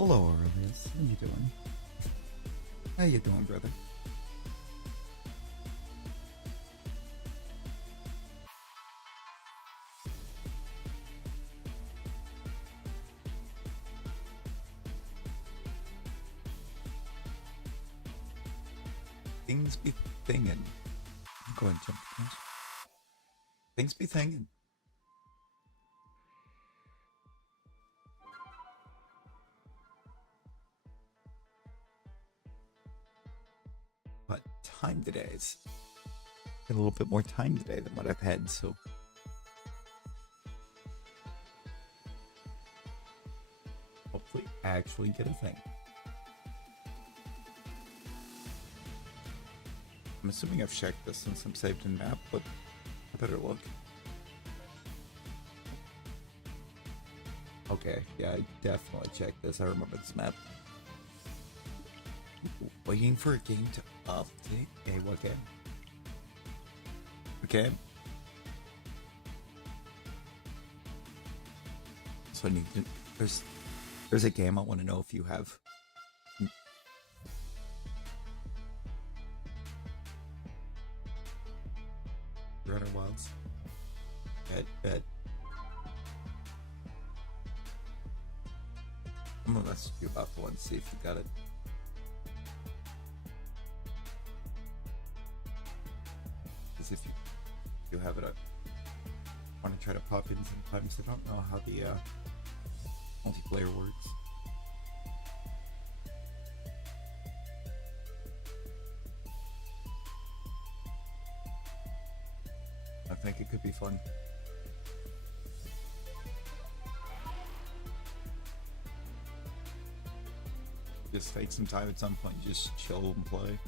Hello, Aurelius. How you doing? How you doing, brother? Things be thingin'. Go ahead and jump the fence. Things be thingin'. But time today is a little bit more time today than what I've had, so hopefully actually get a thing. I'm assuming I've checked this since I'm saved in map, but I better look. Okay, yeah, I definitely checked this. I remember this map. Waiting for a game to update? Okay, what game? Okay. So I need to, there's a game I want to know if you have. Runner Wilds. Bet. I'm gonna message you about the one, see if you got it. Because if you have it, I want to try to pop in sometimes. I don't know how the multiplayer works. I think it could be fun. Just take some time at some point, just chill and play.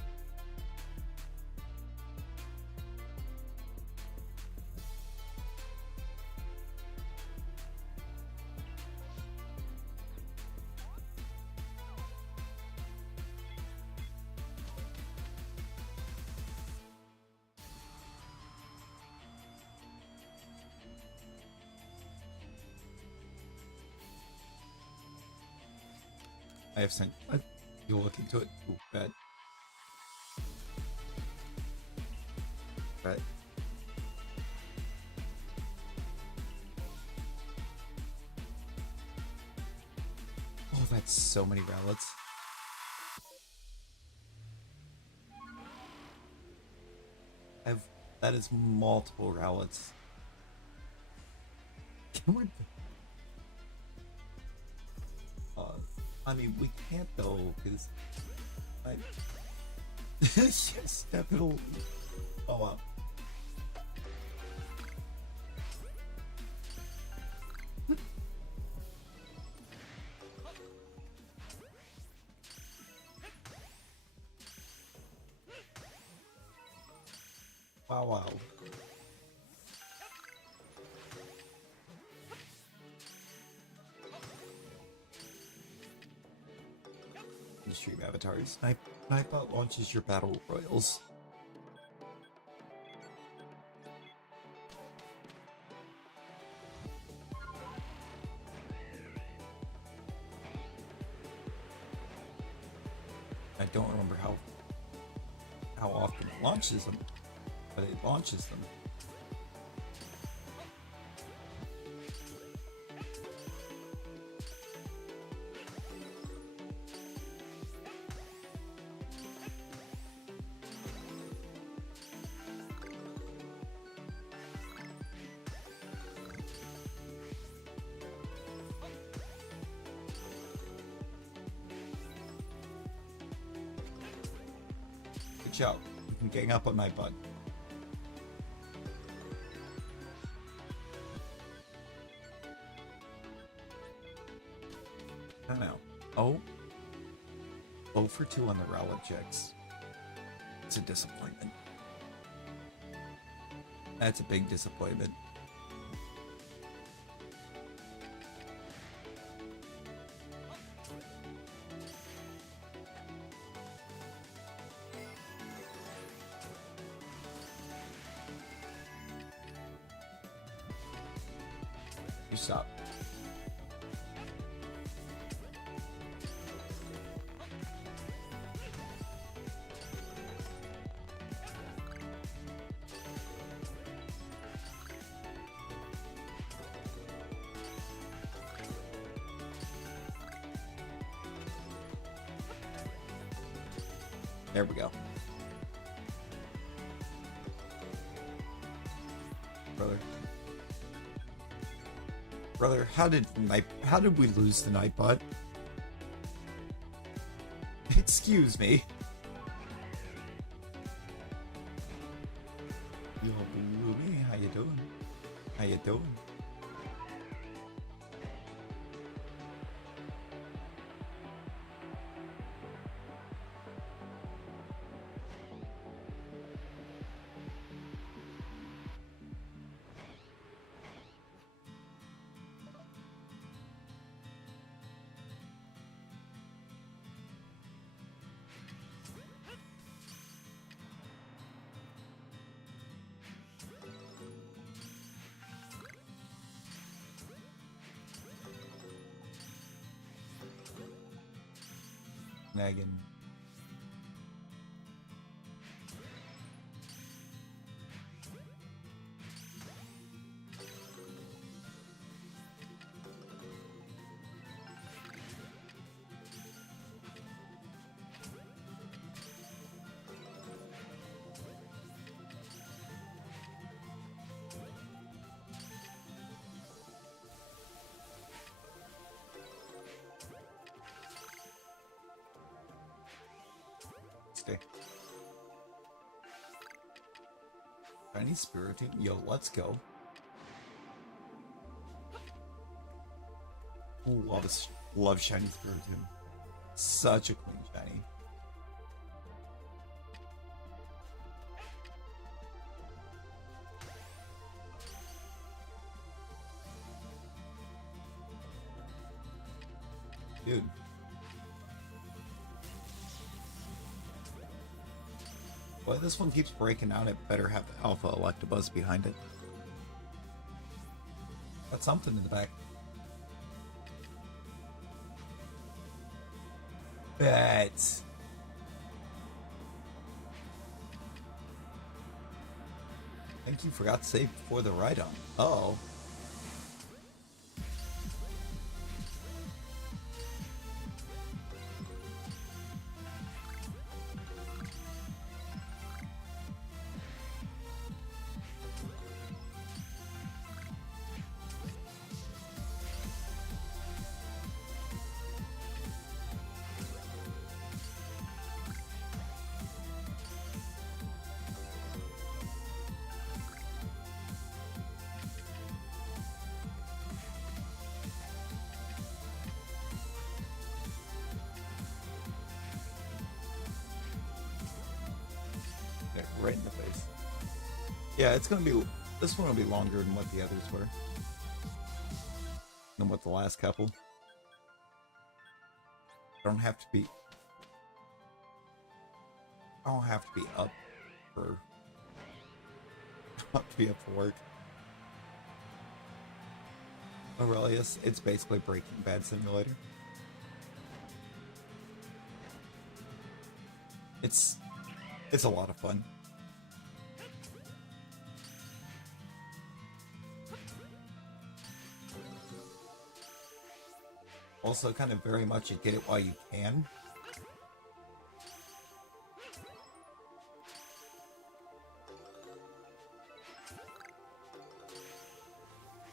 I have sent. You'll look into it. Ooh, bad. Right. Oh, that's so many relics. That is multiple relics. Can we? I mean, we can't though, because I yes, definitely. Oh wow. Wow. Stream avatars. Nightbot launches your battle royals. I don't remember how often it launches them, but it launches them. Good job. You can gang up on my bud. I don't know. Oh for 2 on the relic checks. It's a disappointment. That's a big disappointment. You stop. There we go. Brother, how did we lose the Nightbot? Excuse me. Yo, Ruby, how you doing? How you doing? Megan. Stay. Shiny Spiritomb? Yo, let's go. Ooh, love Shiny Spiritomb. Such a clean shiny. Dude. Boy, this one keeps breaking out. It better have Alpha Electabuzz behind it. Got something in the back. Bet. I think you forgot to save before the ride-on. Uh-oh. Right in the face. Yeah, it's gonna be. This one will be longer than what the others were. Than what the last couple. I don't have to be up for. Up to be up for work. Aurelius, it's basically Breaking Bad Simulator. It's a lot of fun. Also, kind of very much you get it while you can.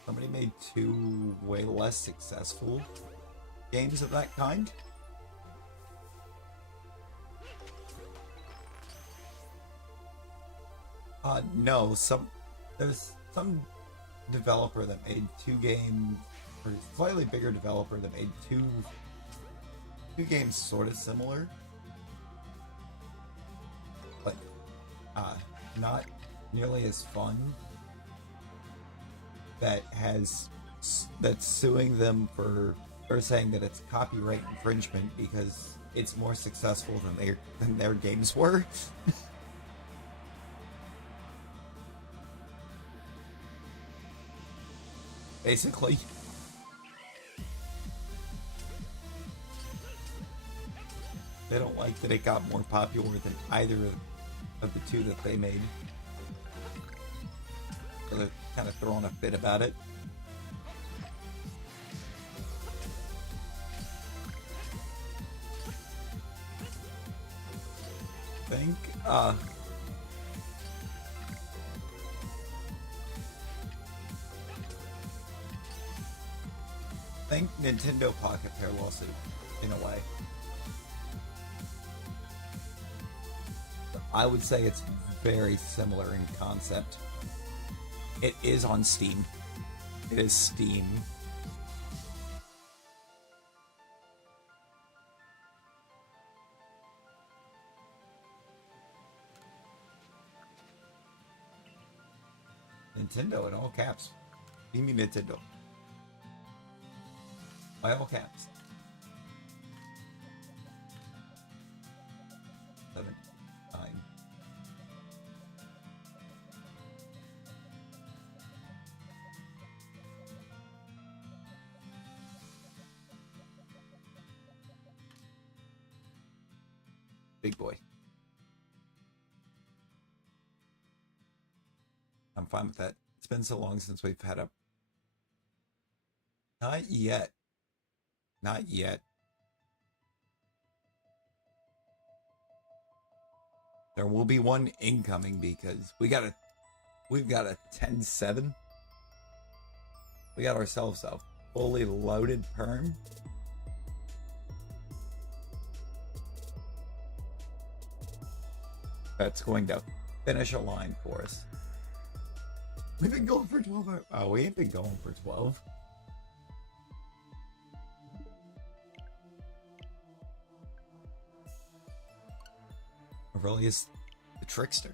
Somebody made 2 way less successful games of that kind. No, there's some developer that made 2 games, or slightly bigger developer that made two games sort of similar, but not nearly as fun. That's suing them for saying that it's copyright infringement because it's more successful than their games were. Basically. They don't like that it got more popular than either of the 2 that they made. So they're kind of throwing a fit about it. think Nintendo Pocket Pair lost it in a way. I would say it's very similar in concept. It is on Steam. It is Steam. Nintendo in all caps. You mean Nintendo? By all caps. 7, 9. Big boy. I'm fine with that. It's been so long since we've had a... Not yet. Not yet. There will be one incoming because we've got a 10-7. We got ourselves a fully loaded perm. That's going to finish a line for us. We've been going for 12 hours. Oh, we ain't been going for 12. Aurelius the trickster.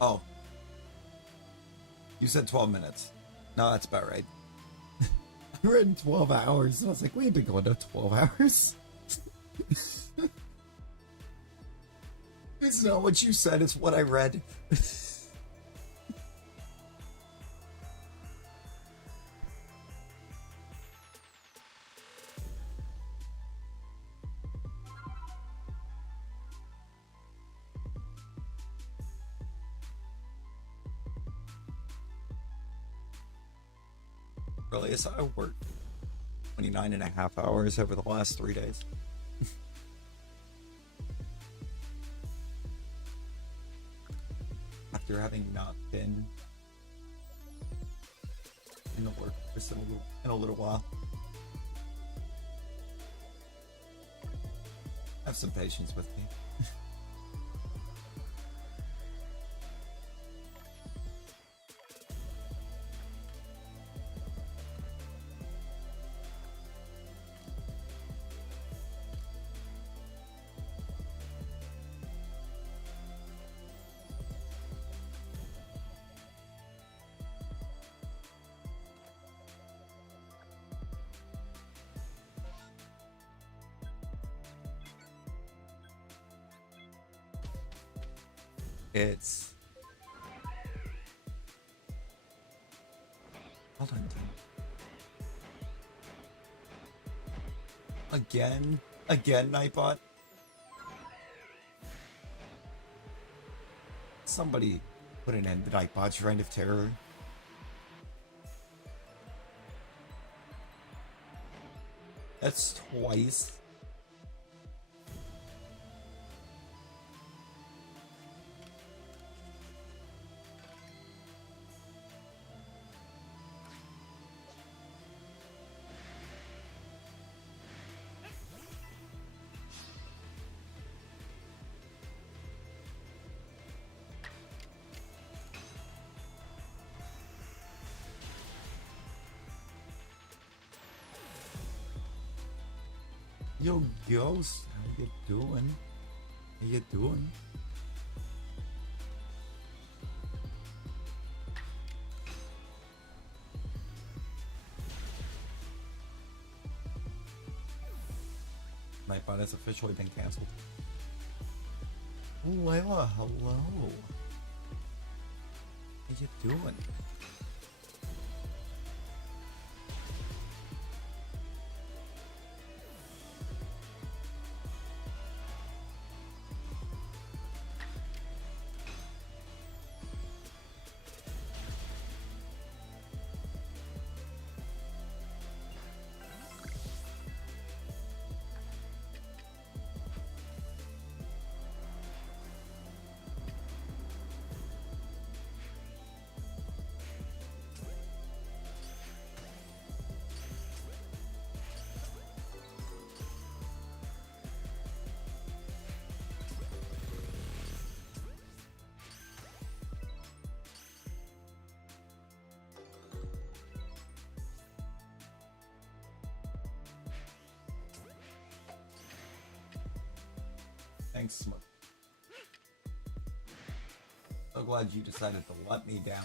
Oh. You said 12 minutes. No, that's about right. I read 12 hours. And I was like, we ain't been going to 12 hours. It's not what you said, it's what I read. Really, I worked 29.5 hours over the last 3 days. After having not been in the workforce in a little while. Have some patience with me. It's... Hold on. Again, Nightbot? Somebody put an end to Nightbot's reign of terror. That's twice. Yo, Ghost, how you doing? How you doing? Nightbot has officially been canceled. Oh, Layla, hello. How you doing? Thanks, Smoke. So glad you decided to let me down.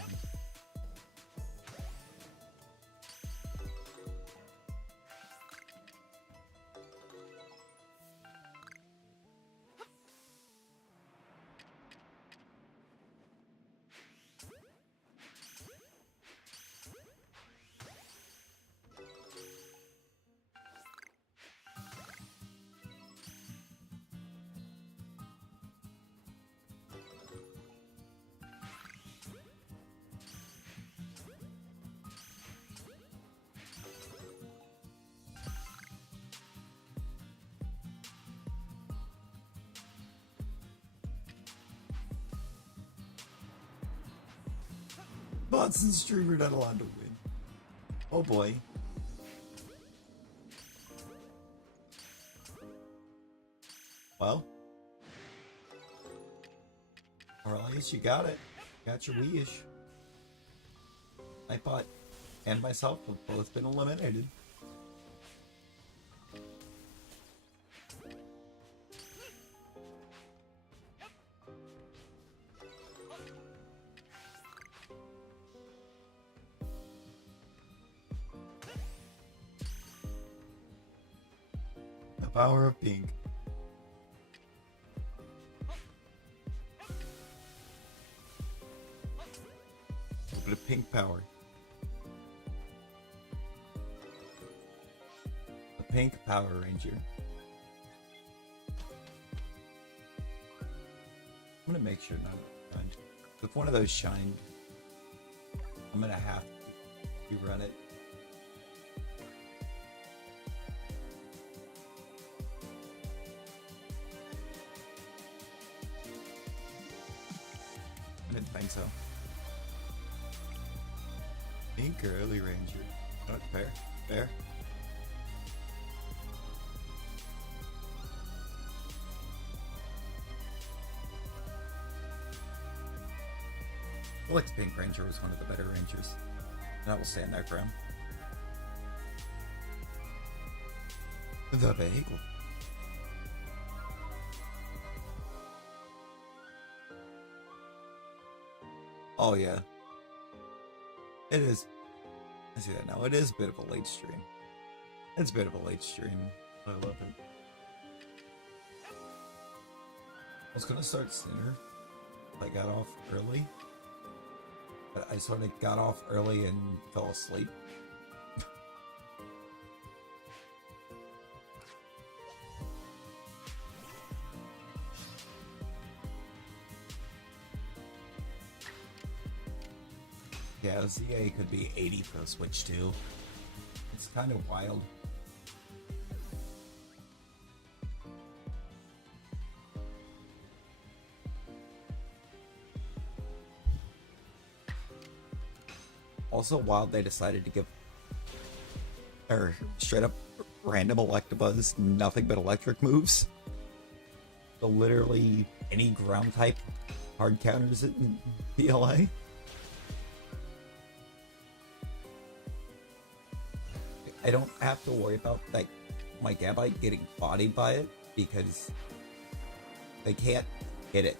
Bots and streamer not allowed to win. Oh boy. Well. Aurelius, you got it. Got your wish. Nightbot and myself have both been eliminated. The power of pink. A bit of pink power. A pink Power Ranger. I'm gonna make sure none of them. If one of those shined, I'm gonna have to run it. I didn't think so. Pink early ranger. Not fair. Fair. Alex Pink Ranger was one of the better rangers. And I will stand there for him. The vehicle. Oh yeah. It is. I see that now. It is a bit of a late stream. It's a bit of a late stream. I love it. I was gonna start sooner. I got off early. But I sort of got off early and fell asleep. Yeah, ZA could be 80 for the Switch too. It's kind of wild. Also wild they decided to give straight up random Electabuzz nothing but electric moves. So literally any ground type hard counters in PLA. I don't have to worry about like my Gabite getting bodied by it because they can't hit it.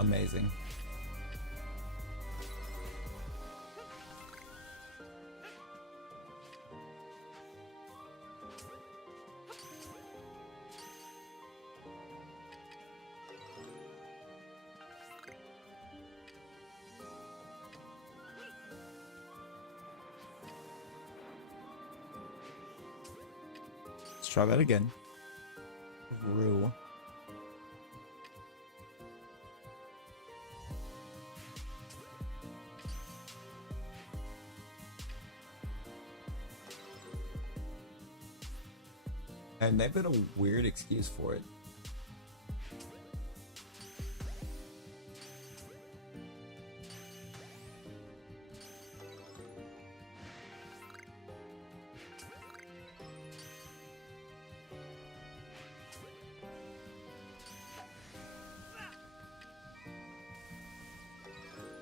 Amazing. Let's try that again. Rue. And they've got a weird excuse for it.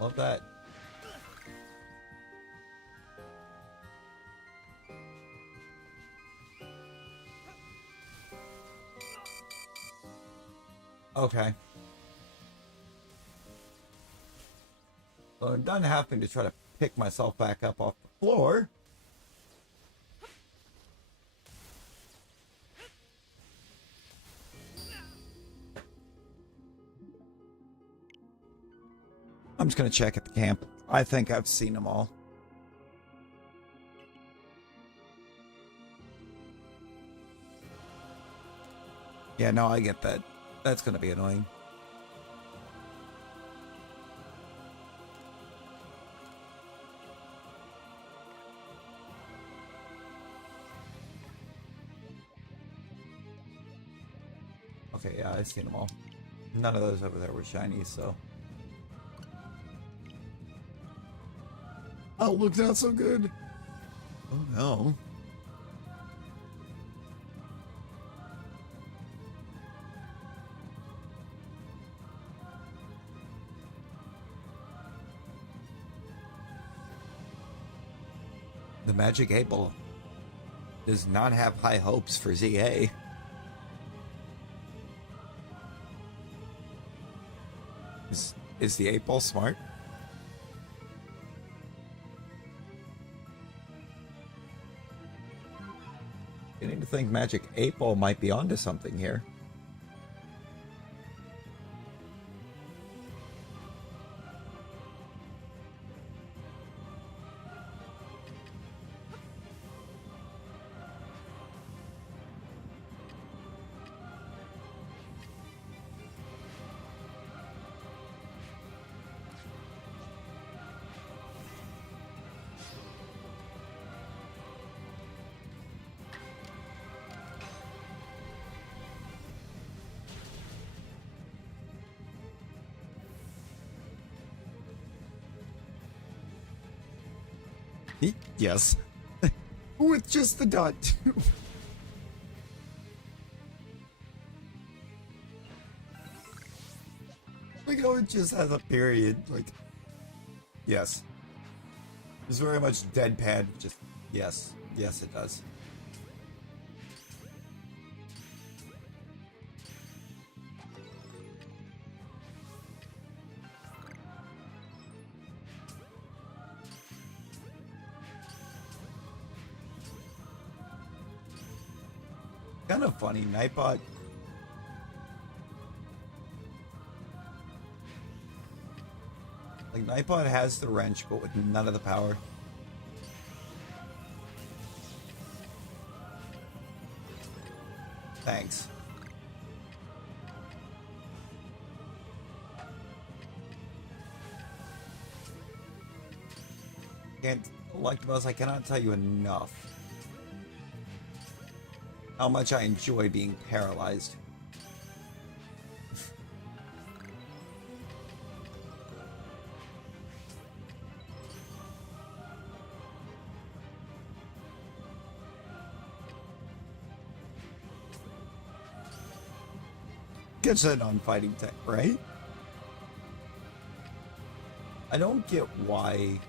Love that. Okay. So I'm done having to try to pick myself back up off the floor. I'm just going to check at the camp. I think I've seen them all. Yeah, no, I get that. That's going to be annoying. Okay, yeah, I've seen them all. None of those over there were shiny, so... Oh, look, not so good. Oh, no. The Magic 8 Ball does not have high hopes for ZA. Is the 8 Ball smart? Beginning to think Magic 8 Ball might be onto something here. Yes. With just the dot, too. Like, oh, it just has a period. Like, yes. It's very much deadpan. Just, yes. Yes, it does. Kind of funny, Nightbot. Like, Nightbot has the wrench, but with none of the power. Thanks. Can't, like most, I cannot tell you enough how much I enjoy being paralyzed. Gets it on fighting tech, right? I don't get why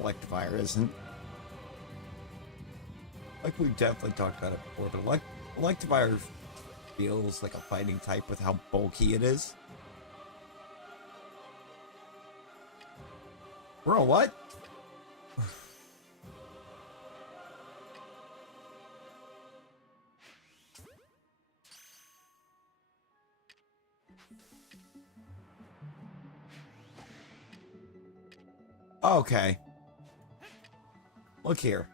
Electivire isn't. Like, we've definitely talked about it before, but Electivire feels like a fighting type with how bulky it is. Bro, what? Okay. Look here.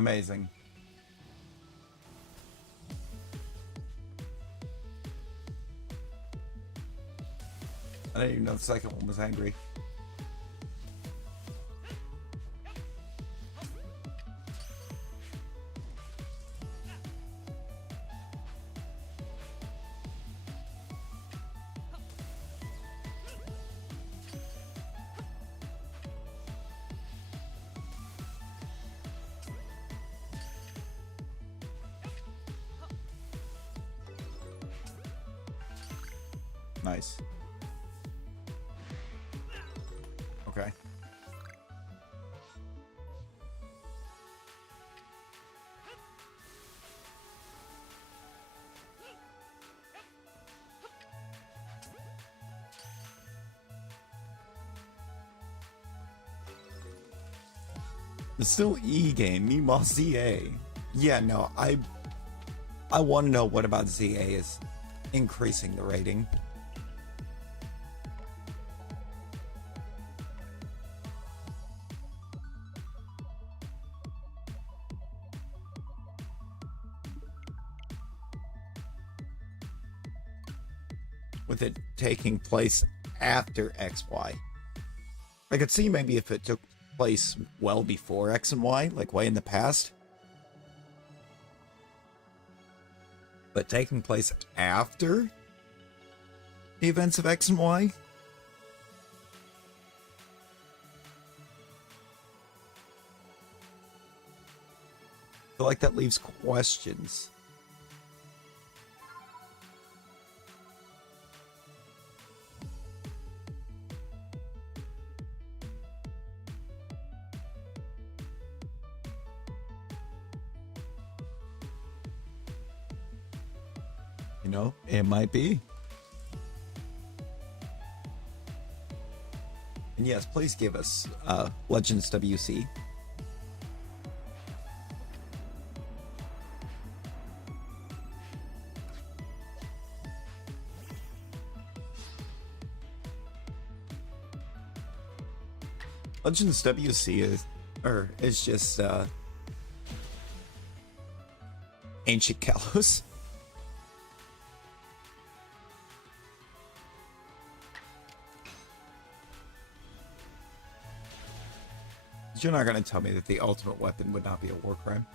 Amazing. I didn't even know the second one was angry. Nice. Okay. It's still E game, meanwhile ZA. Yeah, no, I want to know what about ZA is increasing the rating. With it taking place after XY. I could see maybe if it took place well before X and Y, like way in the past. But taking place after the events of X and Y? I feel like that leaves questions. You know, it might be. And yes, please give us Legends WC. Legends WC is just ancient Kalos. You're not going to tell me that the ultimate weapon would not be a war crime.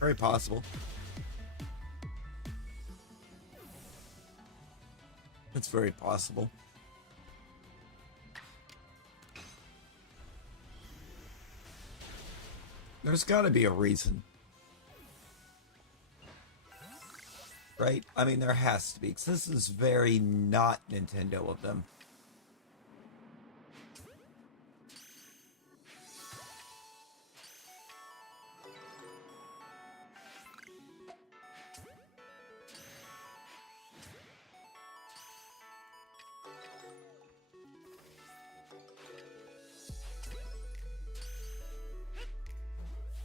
Very possible. It's very possible. There's got to be a reason. Right? I mean, there has to be, because this is very not Nintendo of them.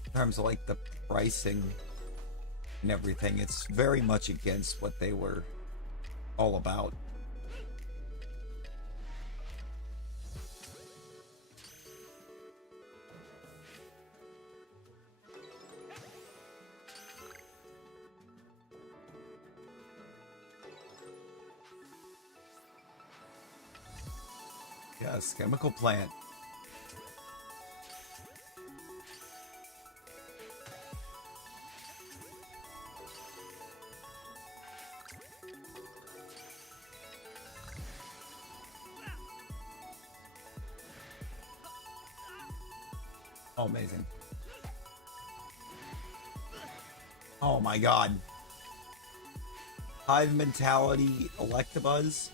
In terms of like the pricing and everything, it's very much against what they were all about. Yes, chemical plant. Oh, amazing. Oh my god. Hive mentality Electabuzz.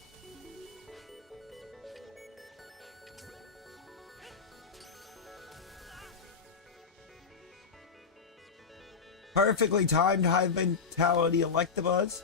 Perfectly timed high vitality Electabuzz.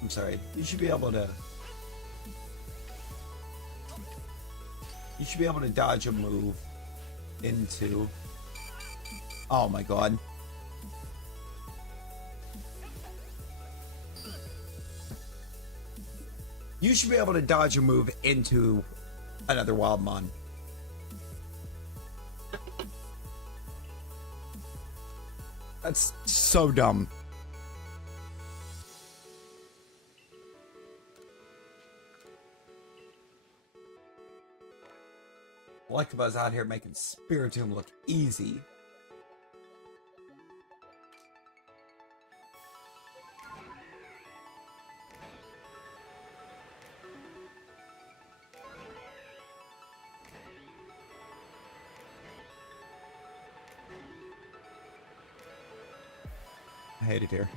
I'm sorry. You should be able to. You should be able to dodge a move into. Oh my god. You should be able to dodge a move into another Wildmon. That's so dumb. Electabuzz out here making Spiritomb look easy. I hate it here.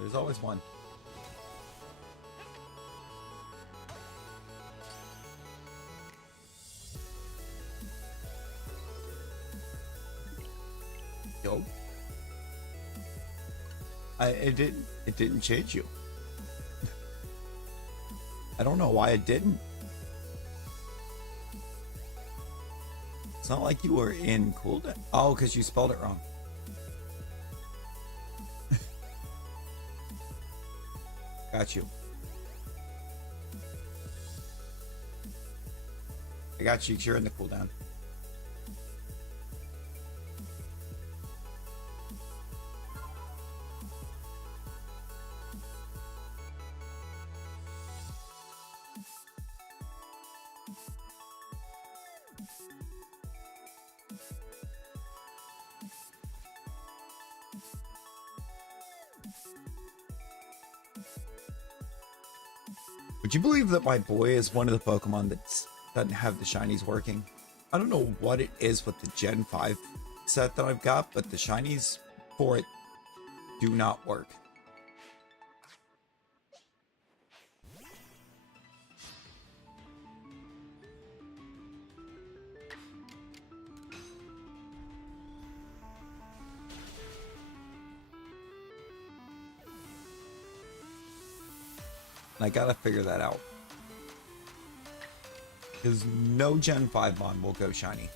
There's always one. Yo. It didn't change you. I don't know why it didn't. It's not like you were in cooldown. Oh, because you spelled it wrong. Got you. I got you. You're in the cooldown. Would you believe that my boy is one of the Pokemon that doesn't have the shinies working? I don't know what it is with the Gen 5 set that I've got, but the shinies for it do not work. I gotta figure that out. Because no Gen 5 Mon will go shiny.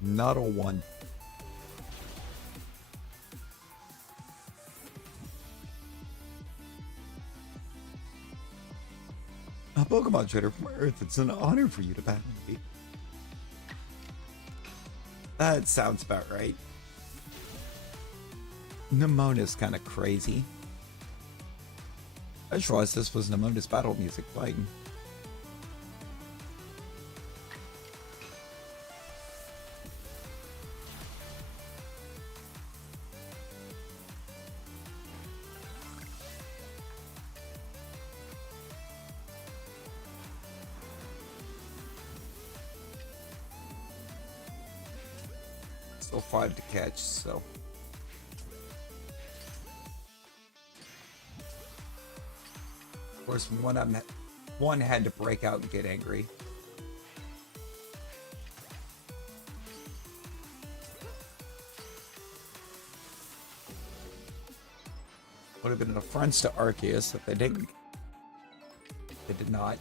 Not a one. A Pokemon trainer from Earth, it's an honor for you to battle me. That sounds about right. Nemona's kind of crazy. I just realized this was Nemona's battle music playing. Still 5 to catch, so. Of course, one had to break out and get angry. Would have been an affront to Arceus if they didn't. They did not.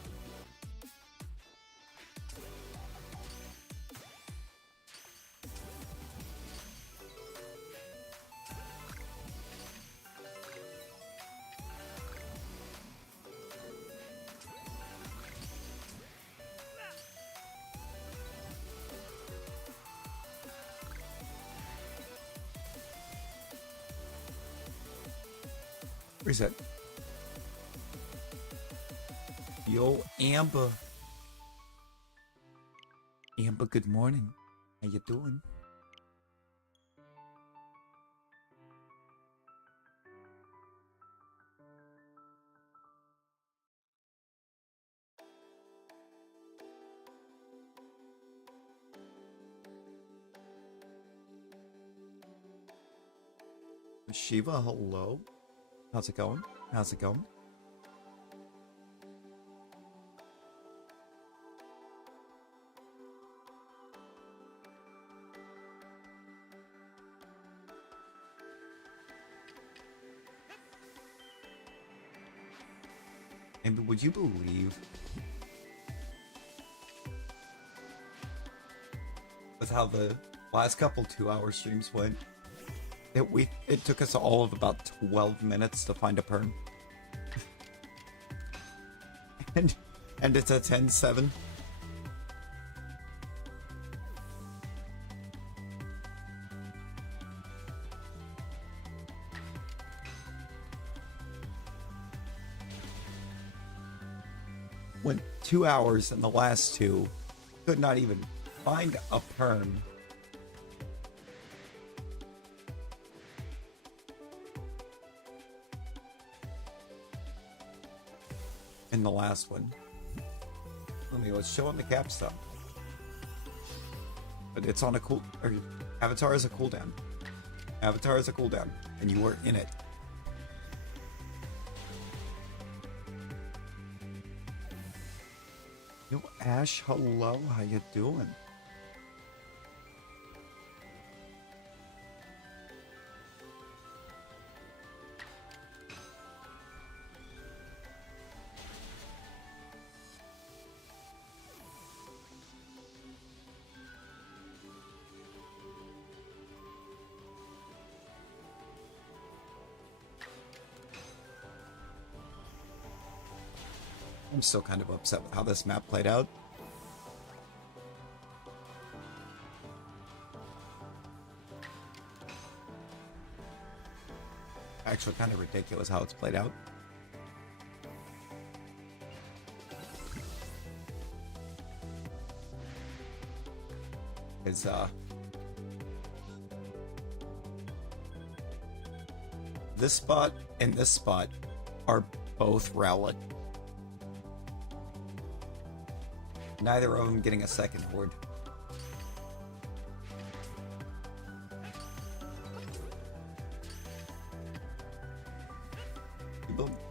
Reset. Yo, Amber. Amber, good morning. How you doing? Shiva, hello. How's it going? How's it going? And would you believe with how the last couple 2-hour streams went, it took us all of about 12 minutes to find a perm. and it's a 10-7. Went 2 hours and the last two could not even find a perm. In the last one. Let me let's show on the capstone. But it's on a cool Avatar is a cooldown. Avatar is a cooldown, and you were in it. Yo, Ash, hello, how you doing? I'm still kind of upset with how this map played out. Actually, kind of ridiculous how it's played out. It's this spot and this spot are both rowlet. Neither of them getting a second horde.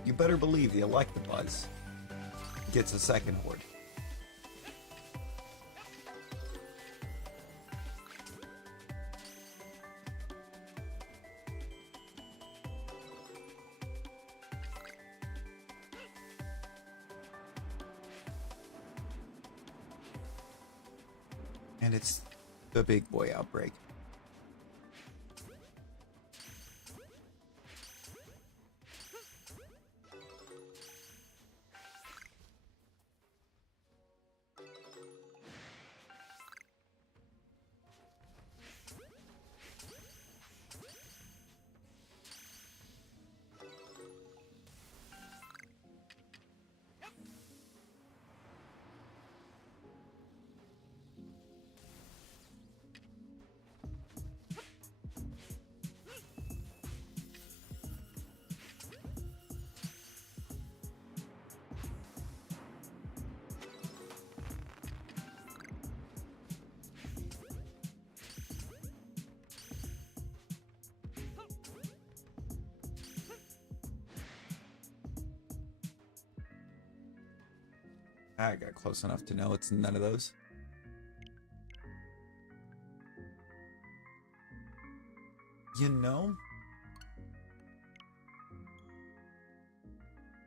You better believe the Electabuzz gets a second horde. And it's the big boy Outbreak. I got close enough to know it's none of those. You know,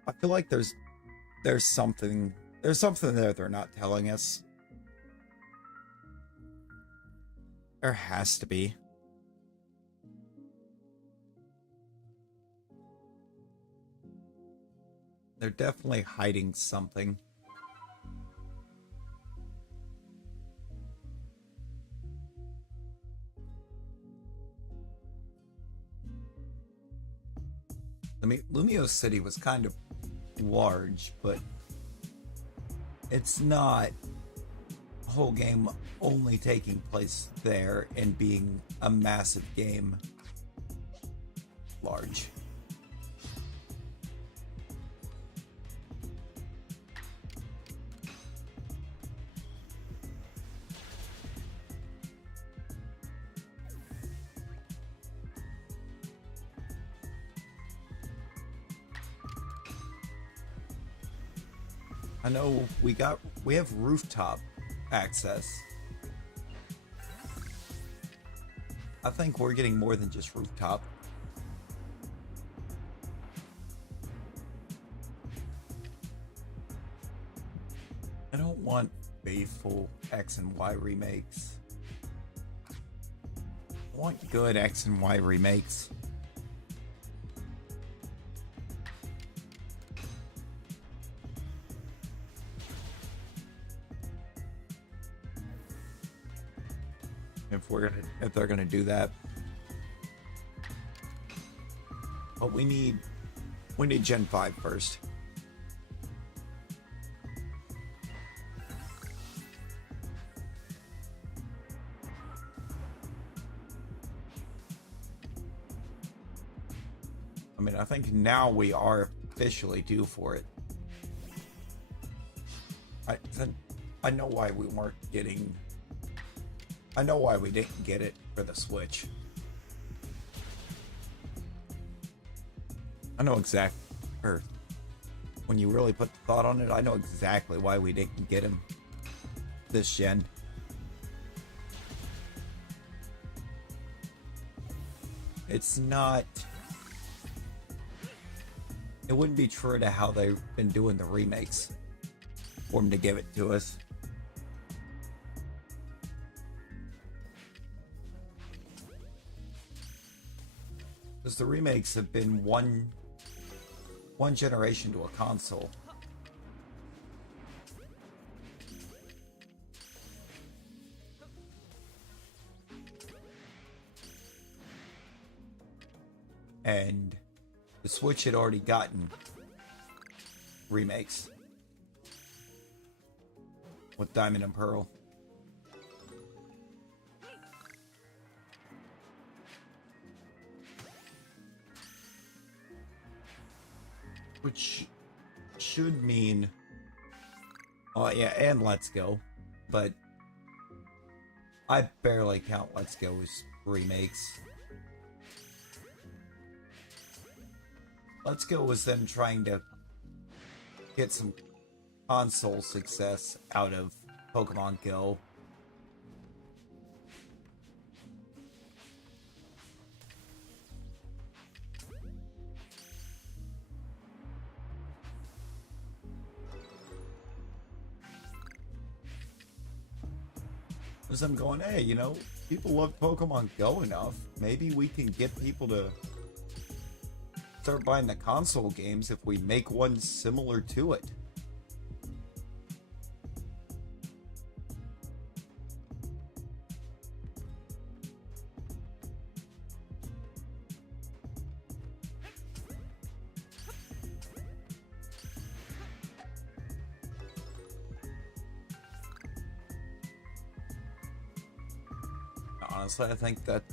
I feel like there's something there they're not telling us. There has to be. They're definitely hiding something. I mean, Lumio City was kind of large, but it's not a whole game only taking place there and being a massive game large. I know we have rooftop access. I think we're getting more than just rooftop. I don't want faithful X and Y remakes. I want good X and Y remakes. If they're gonna do that. But we need Gen 5 first. I mean, I think now we are officially due for it. I know why we weren't getting. I know why we didn't get it for the Switch. I know or when you really put the thought on it, I know exactly why we didn't get him this gen. It's not. It wouldn't be true to how they've been doing the remakes for them to give it to us. Because the remakes have been one generation to a console. And the Switch had already gotten remakes with Diamond and Pearl. Which should mean, oh yeah, and Let's Go, but I barely count Let's Go as remakes. Let's Go was them trying to get some console success out of Pokemon Go. Because I'm going, hey, you know, people love Pokemon Go enough. Maybe we can get people to start buying the console games if we make one similar to it. Honestly, I think that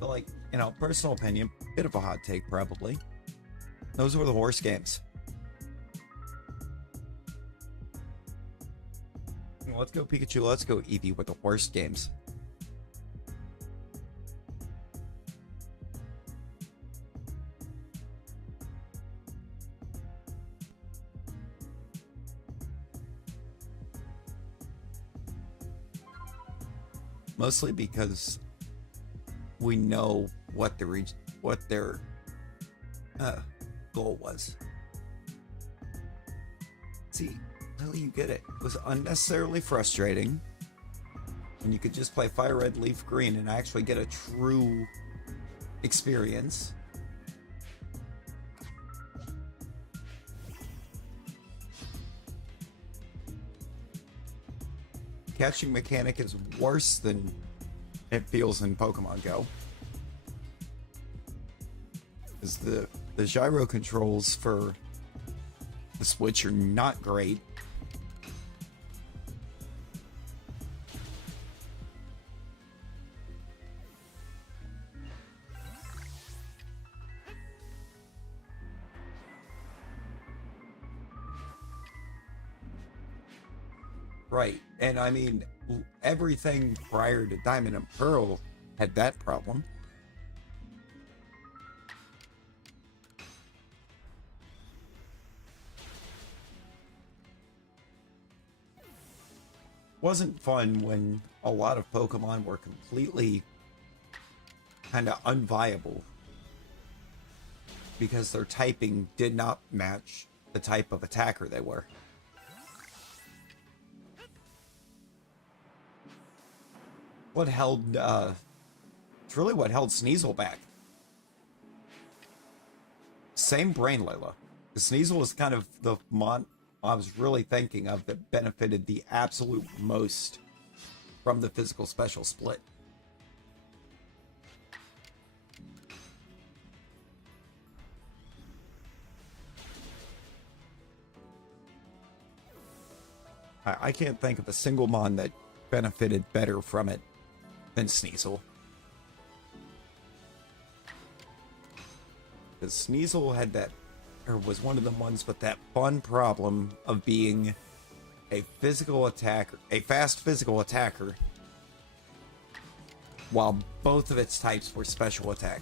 like, you know, personal opinion, bit of a hot take probably. Those were the worst games. Let's Go Pikachu, Let's Go Eevee were the worst games. Mostly because we know what their goal was. See, clearly you get it. It was unnecessarily frustrating. And you could just play Fire Red, Leaf Green and actually get a true experience. Catching mechanic is worse than it feels in Pokemon Go. Because the gyro controls for the Switch are not great. Right, and I mean, everything prior to Diamond and Pearl had that problem. Wasn't fun when a lot of Pokemon were completely kind of unviable because their typing did not match the type of attacker they were. What held, it's really what held Sneasel back. Same brain, Layla. Sneasel was kind of the mon I was really thinking of that benefited the absolute most from the physical special split. I can't think of a single mon that benefited better from it than Sneasel. Because Sneasel had that, or was one of the ones with that fun problem of being a physical attacker, a fast physical attacker, while both of its types were special attack.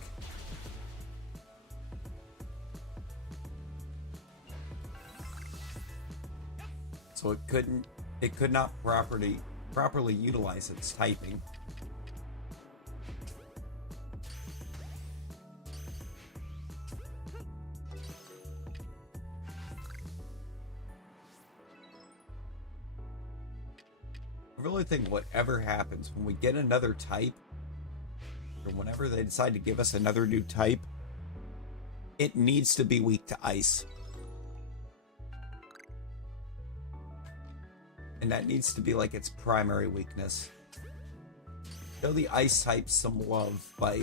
So it could not properly utilize its typing. I really think whatever happens when we get another type, or whenever they decide to give us another new type, it needs to be weak to ice. And that needs to be like its primary weakness. Show the ice type some love by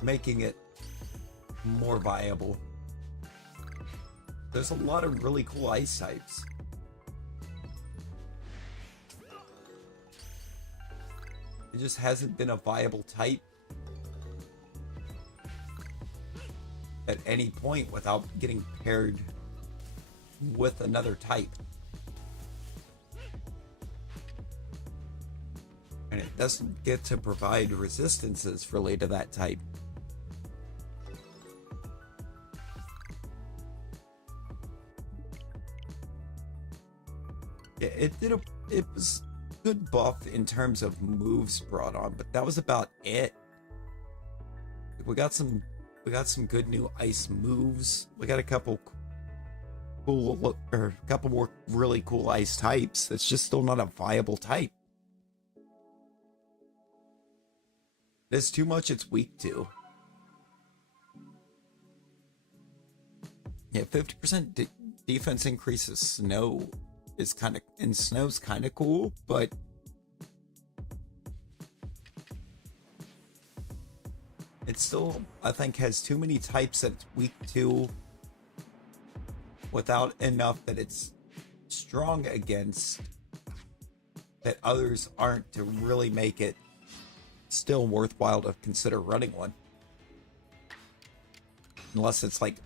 making it more viable. There's a lot of really cool ice types. It just hasn't been a viable type at any point without getting paired with another type. And it doesn't get to provide resistances related to that type. Yeah, it was good buff in terms of moves brought on, but that was about it. We got some good new ice moves. We got a couple cool, or a couple more really cool ice types. It's just still not a viable type. There's too much it's weak to. Yeah, 50% defense increases snow is kind of, and snow's kind of cool, but it still, I think, has too many types that it's weak to without enough that it's strong against that others aren't, to really make it still worthwhile to consider running one. Unless it's like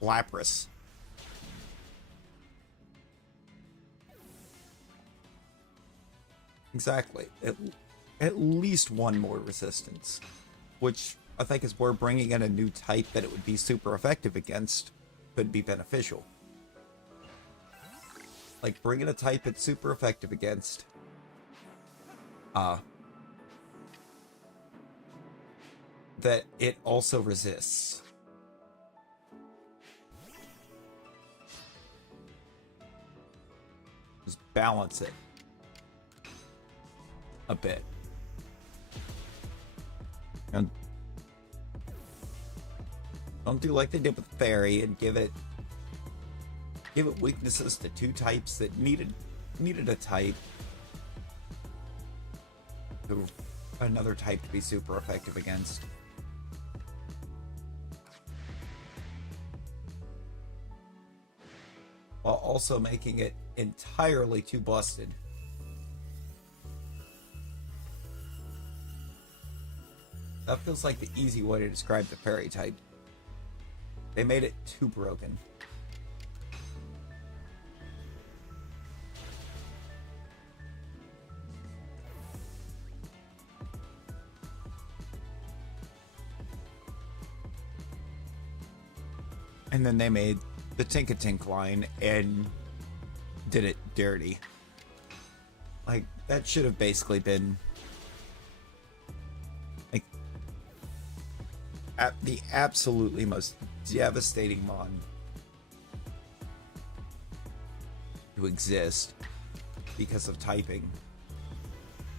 Lapras. Exactly. At least one more resistance. Which I think is where bringing in a new type that it would be super effective against could be beneficial. Like bringing a type it's super effective against. That it also resists. Just balance it a bit. And don't do like they did with Fairy and give it weaknesses to two types that needed a type to another type to be super effective against. While also making it entirely too busted. That feels like the easy way to describe the fairy type. They made it too broken. And then they made the Tink line and did it dirty. Like, that should have basically been like the absolutely most devastating mon to exist because of typing.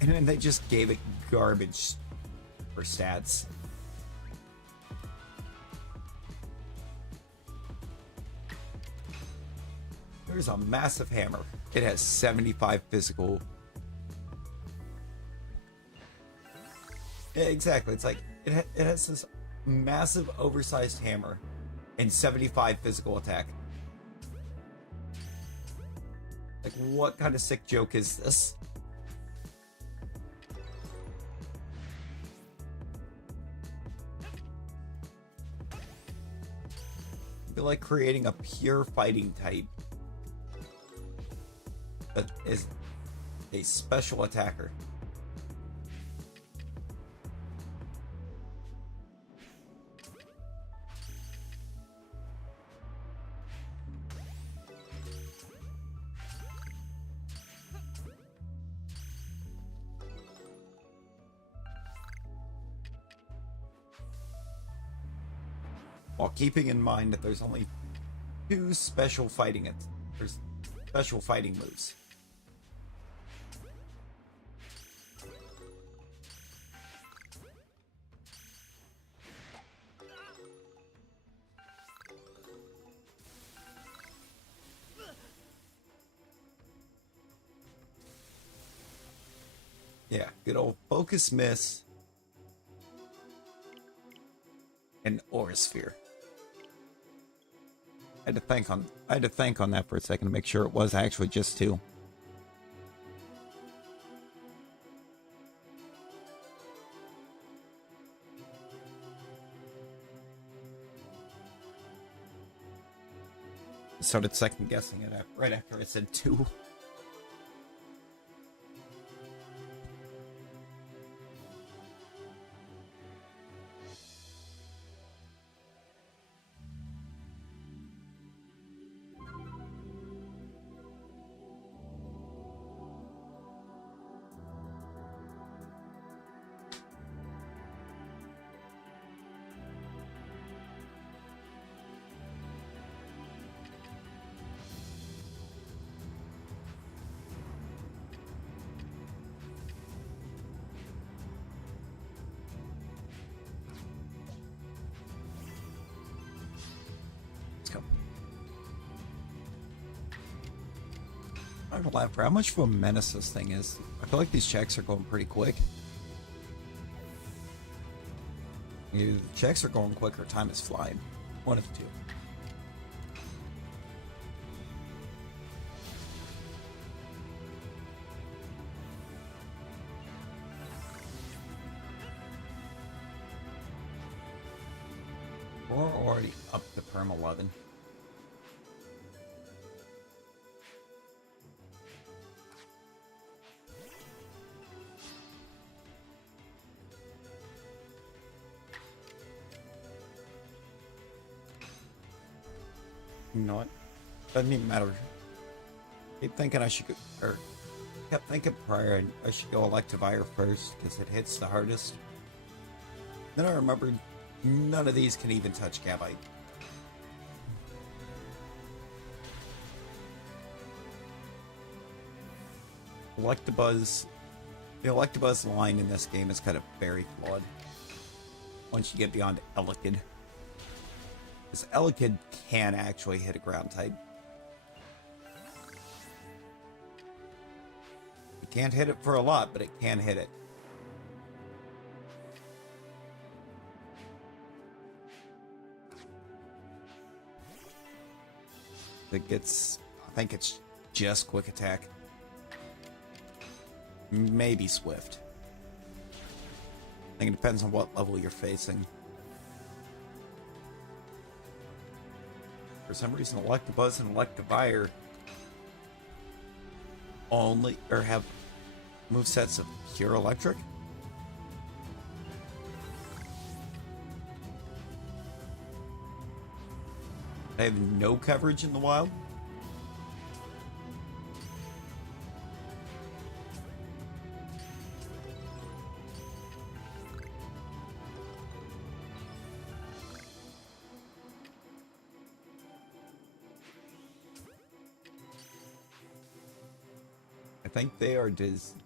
And then they just gave it garbage for stats. There's a massive hammer. It has 75 physical. Yeah, exactly. It's like it has this massive oversized hammer and 75 physical attack. Like, what kind of sick joke is this? I feel like creating a pure fighting type that is a special attacker. While keeping in mind that there's only two special fighting moves. Yeah, good old Focus Miss and Aura Sphere. I had to think on that for a second to make sure it was actually just two. I started second guessing it right after I said two. I'm not gonna lie, for how much of a menace this thing is, I feel like these checks are going pretty quick. Either the checks are going quick or time is flying. One of the two. We're already up to Perm 11. You know what? Doesn't even matter. Keep thinking I should go, or kept thinking prior I should go Electivire first because it hits the hardest. Then I remembered none of these can even touch Gabite. Electabuzz, the Electabuzz line in this game is kind of very flawed. Once you get beyond Elekid. Because Elekid can actually hit a ground type. You can't hit it for a lot, but it can hit it. It gets, I think it's just quick attack. Maybe swift. I think it depends on what level you're facing. For some reason, Electabuzz and Electivire only, or have movesets of pure electric. They have no coverage in the wild. I think they are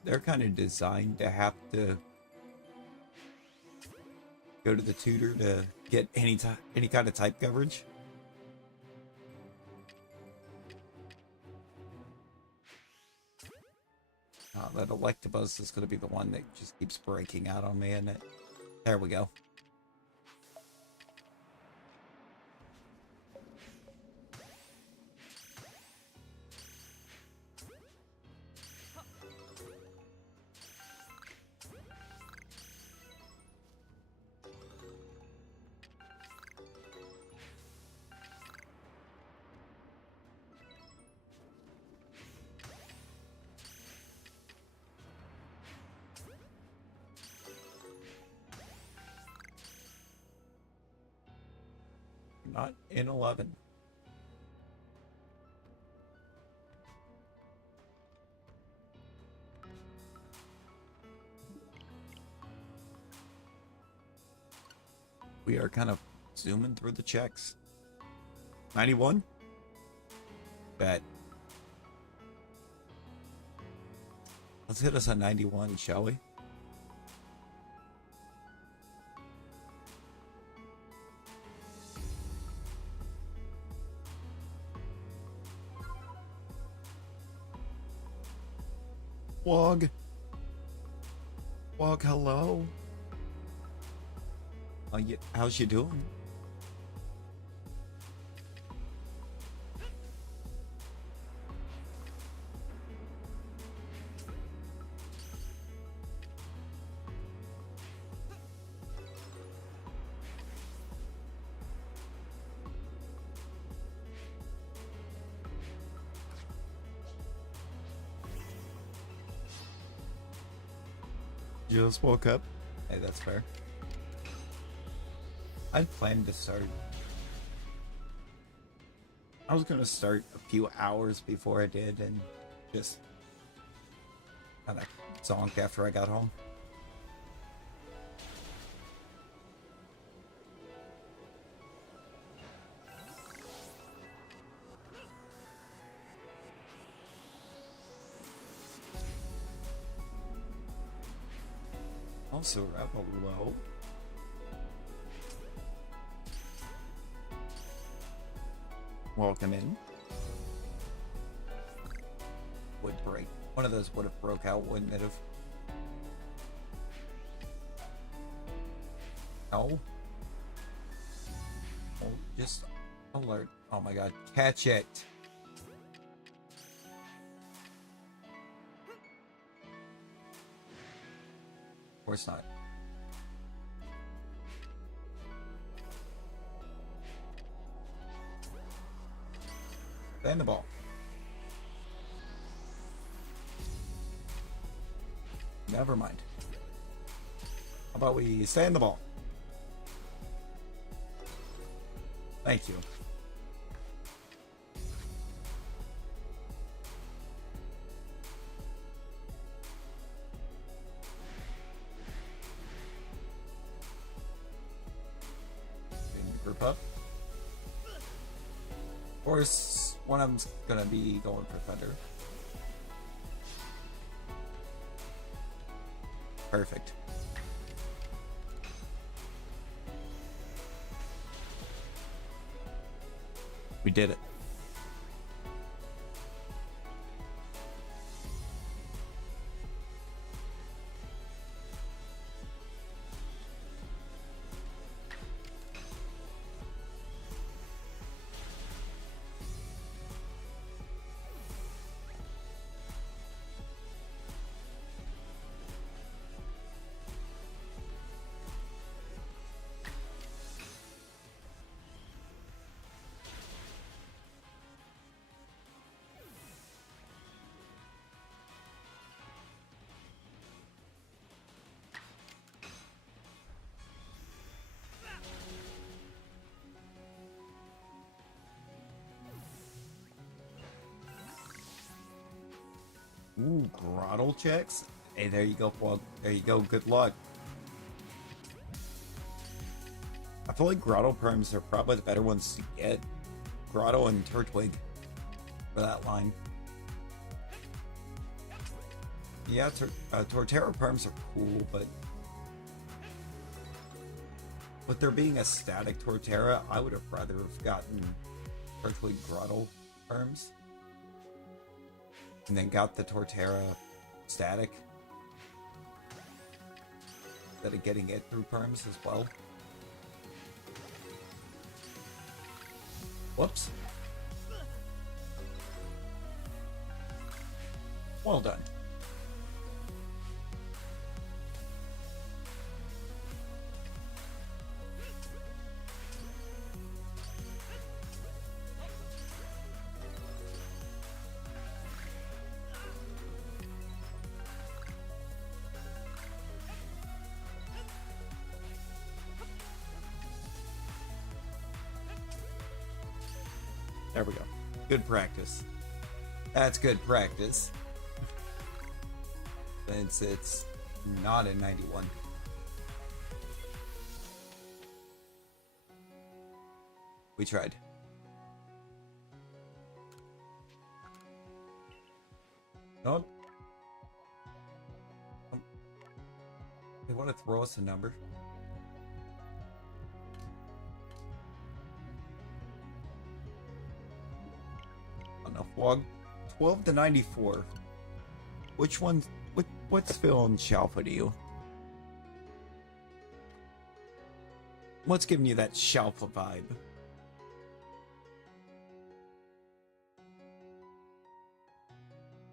they're kind of designed to have to go to the tutor to get any kind of type coverage. That Electabuzz is going to be the one that just keeps breaking out on me, isn't it? There we go. Not in 11. We are kind of zooming through the checks. 91? Bet. Let's hit us on 91, shall we? Wog. Wog, hello. How's you doing? Just woke up. Hey, that's fair. I'd planned to start. I was gonna start a few hours before I did and just kind of zonked after I got home. Also, Rebel low. Welcome in. Would break. One of those would have broke out, wouldn't it have? No. Oh, just alert. Oh my god. Catch it. Of course not. Stand the ball. Never mind. How about we stay in the ball? Thank you. Group up. Of course, one of them's gonna be going for Thunder. Perfect. We did it. Ooh, grotto checks. Hey, there you go, Plug. There you go. Good luck. I feel like grotto perms are probably the better ones to get. Grotto and Turtwig for that line. Yeah, Torterra perms are cool, but with there being a static Torterra, I would have rather have gotten Turtwig grotto perms. And then got the Torterra static. Instead of getting it through perms as well. Whoops. Well done. There we go. Good practice. That's good practice. Since it's not in 91. We tried. Nope. They want to throw us a number. Enough log. 12 to 94. Which one? What's feeling Shalpha to you? What's giving you that Shalpha vibe?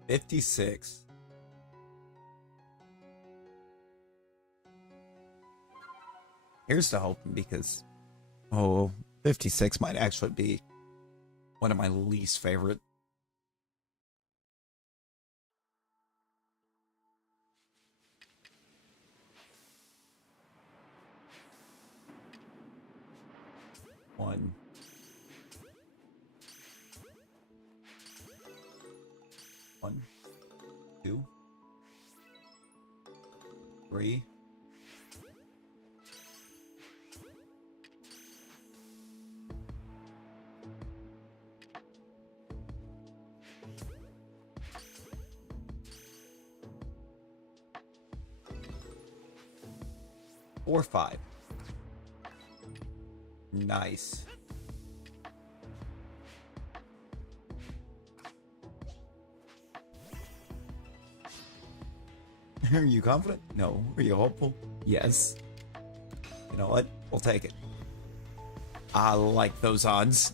$56. Here's to hoping, because 56 might actually be one of my least favorite. One. One. Two. Three. 4, 5. Nice. Are you confident? No. Are you hopeful? Yes. You know what? We'll take it. I like those odds.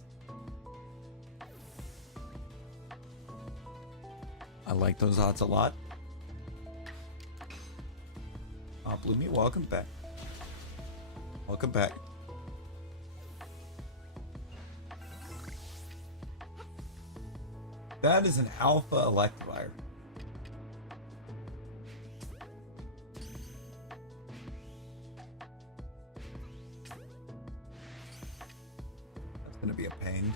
I like those odds a lot. Bloomy, welcome back. Welcome back. That is an alpha Electivire. That's gonna be a pain.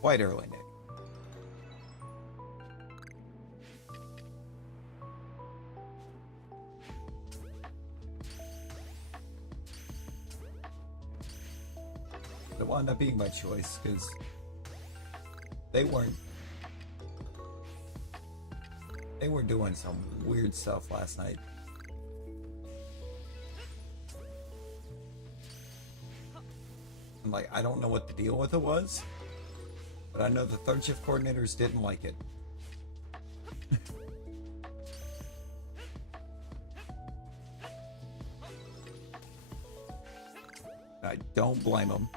Quite early, Nick. wound up being my choice because they weren't doing some weird stuff last night. And like, I don't know what the deal with it was, but I know the third shift coordinators didn't like it. I don't blame them.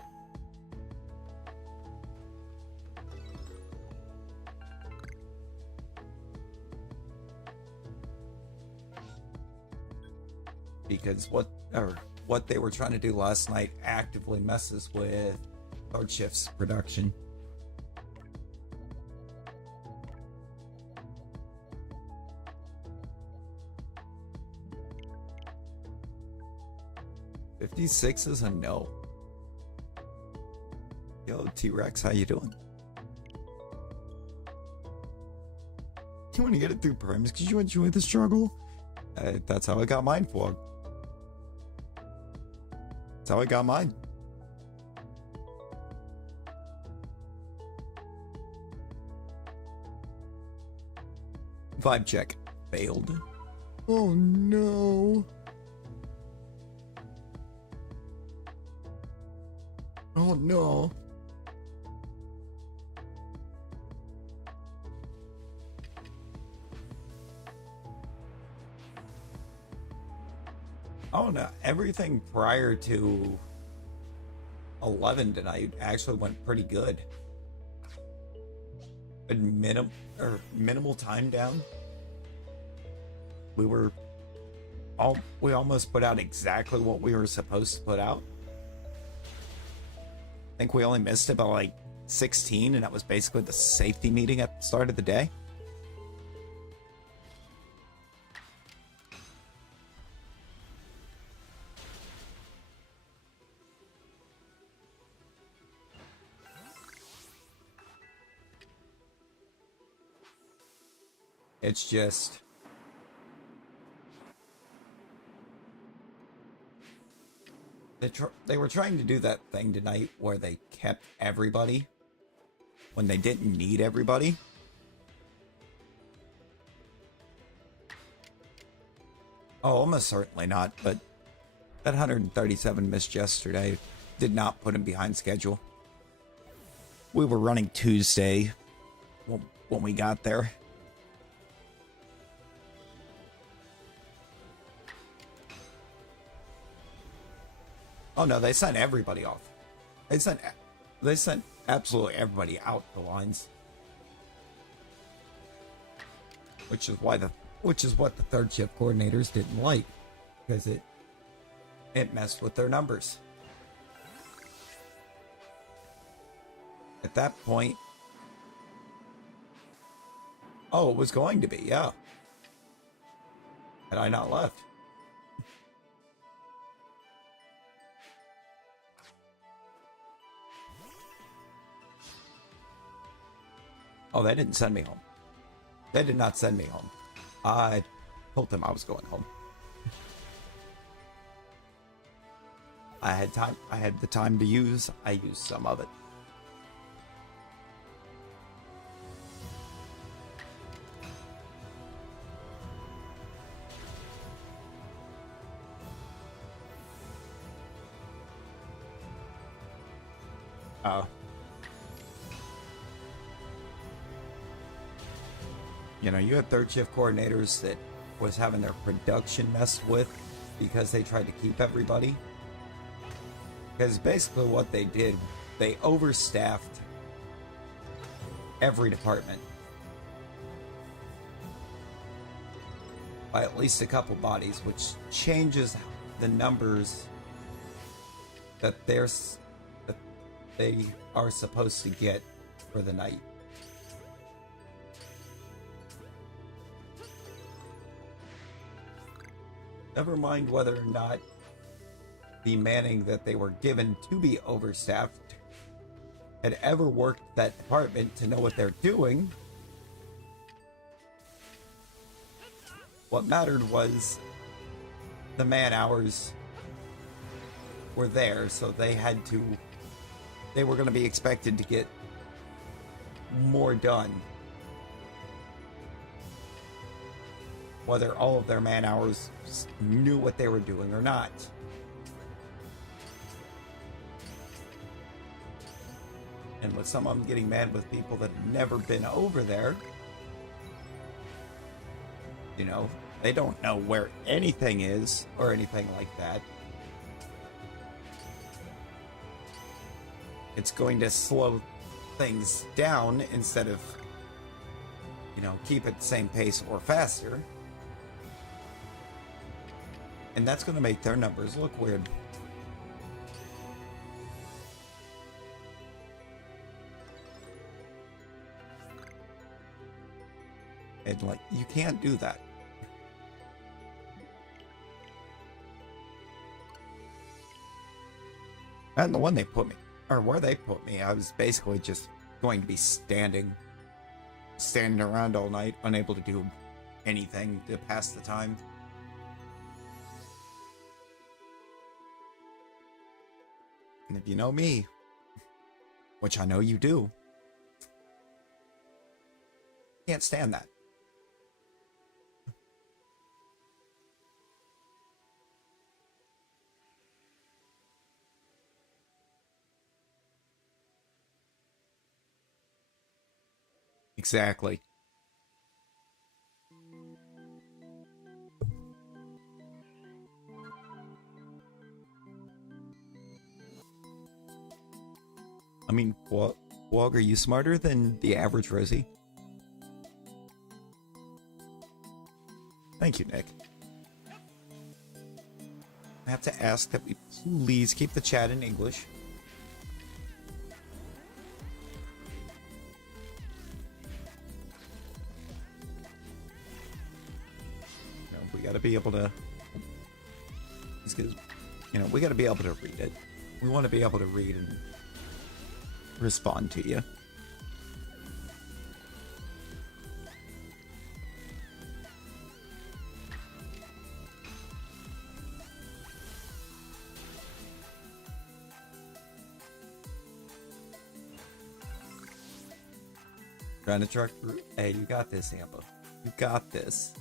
Because what they were trying to do last night actively messes with third shift's production. $56 is a no. Yo, T-Rex, how you doing? You want to get it through primes because you enjoy the struggle? That's how I got mine for. That's how I got mine. Vibe check. Failed. Oh no. Oh no. Oh no, everything prior to 11 tonight actually went pretty good. But minimal time down. We almost put out exactly what we were supposed to put out. I think we only missed about like 16, and that was basically the safety meeting at the start of the day. It's just they were trying to do that thing tonight where they kept everybody when they didn't need everybody. Oh, almost certainly not, but that 137 missed yesterday did not put him behind schedule. We were running Tuesday when we got there. Oh no, they sent everybody off. They sent absolutely everybody out the lines. Which is what the third shift coordinators didn't like, because it messed with their numbers. At that point, oh, it was going to be, yeah. Had I not left. Oh, they didn't send me home. They did not send me home. I told them I was going home. I had time. I had the time to use. I used some of it. You know, you had third shift coordinators that was having their production messed with because they tried to keep everybody. Because basically what they did, they overstaffed every department by at least a couple bodies, which changes the numbers that they are supposed to get for the night. Never mind whether or not the manning that they were given to be overstaffed had ever worked that department to know what they're doing. What mattered was the man hours were there, so they had to they were going to be expected to get more done. Whether all of their man hours knew what they were doing or not. And with some of them getting mad with people that have never been over there, you know, they don't know where anything is or anything like that. It's going to slow things down instead of, you know, keep at the same pace or faster. And that's going to make their numbers look weird. And, like, you can't do that. And the one they put me, or where they put me, I was basically just going to be standing around all night, unable to do anything to pass the time. And if you know me, which I know you do, can't stand that. Exactly. I mean, Wog, are you smarter than the average Rosie? Thank you, Nick. I have to ask that we please keep the chat in English. You know, we gotta be able to... You know, we gotta be able to read it. We want to be able to read and respond to you. Trying to truck through. Hey, you got this, Amber. You got this.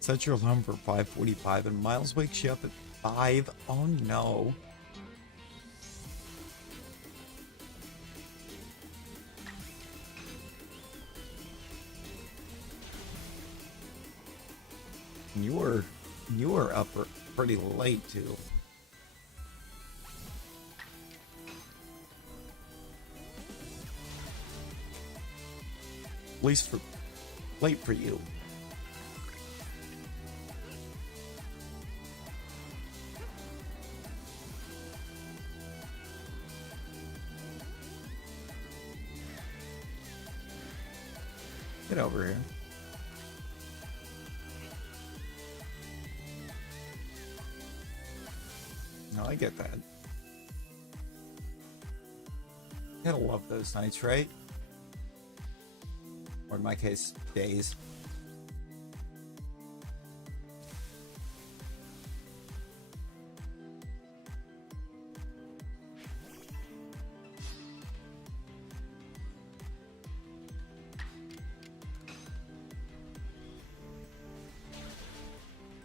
Set your alarm for 5:45 and Miles wakes you up at 5. Oh no. You were up pretty late too. At least for late for you. Get over here. No, I get that. You gotta love those nights, right? Or in my case, days.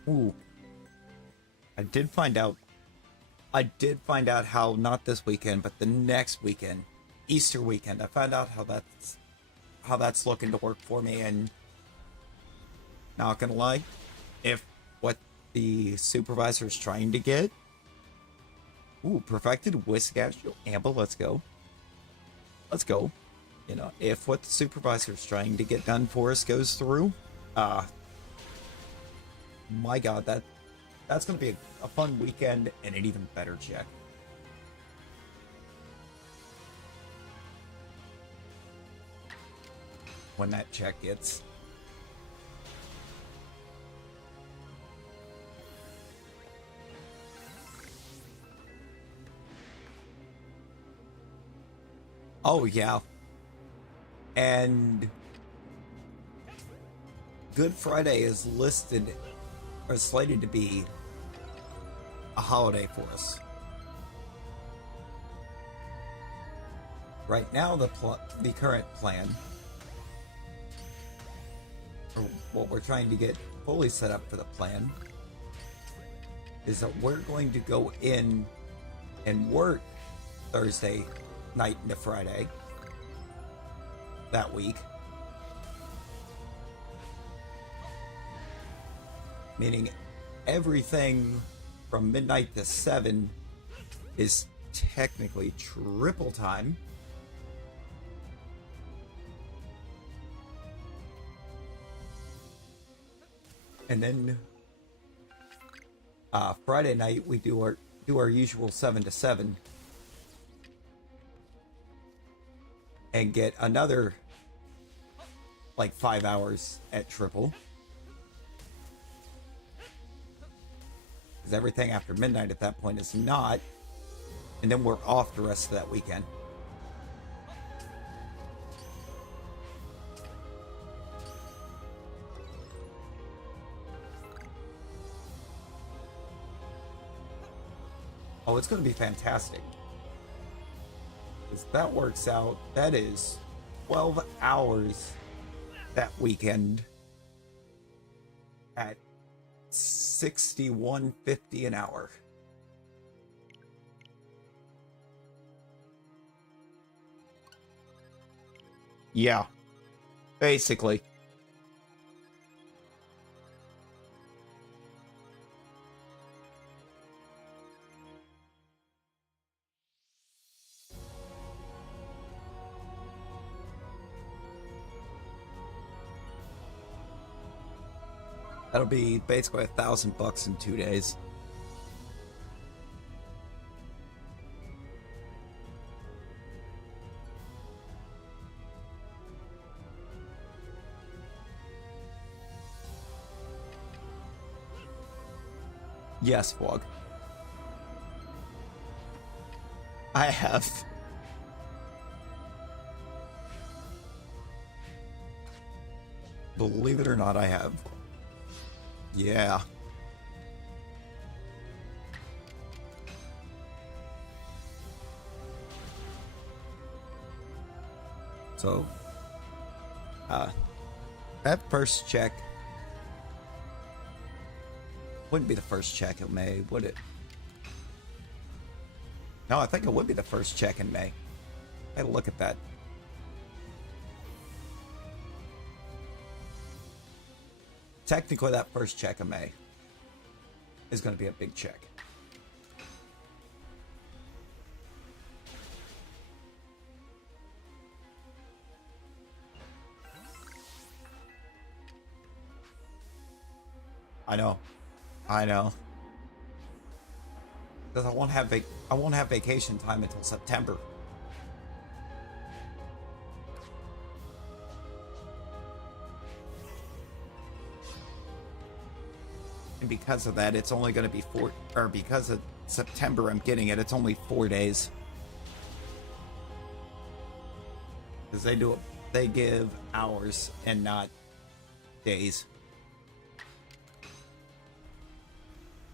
Ooh. I did find out how, not this weekend, but the next weekend, Easter weekend, I found out how that's looking to work for me, and not gonna lie, if what the supervisor is trying to get, ooh, perfected whisk astral amble, let's go. You know, if what the supervisor is trying to get done for us goes through, my god, that's gonna be a fun weekend and an even better check. When that check gets Oh, yeah. And Good Friday is listed or slated to be a holiday for us. Right now, the current plan, or what we're trying to get fully set up for the plan, is that we're going to go in and work Thursday night into Friday that week. Meaning everything from midnight to 7 is technically triple time. And then Friday night we do our usual 7 to 7 and get another like 5 hours at triple. Because everything after midnight at that point is not. And then we're off the rest of that weekend. Oh, it's going to be fantastic. Because that works out, that is 12 hours that weekend at $61.50 an hour. Yeah, basically. That'll be basically $1,000 in 2 days. Yes, Fog. I have. Believe it or not, I have. Yeah. So, that first check wouldn't be the first check in May, would it? No, I think it would be the first check in May. I had to look at that. Technically, that first check in May is going to be a big check. I know. I know. Because I won't have vacation time until September. And because of that, it's only going to be because of September I'm getting it, it's only 4 days. Because they give hours and not days.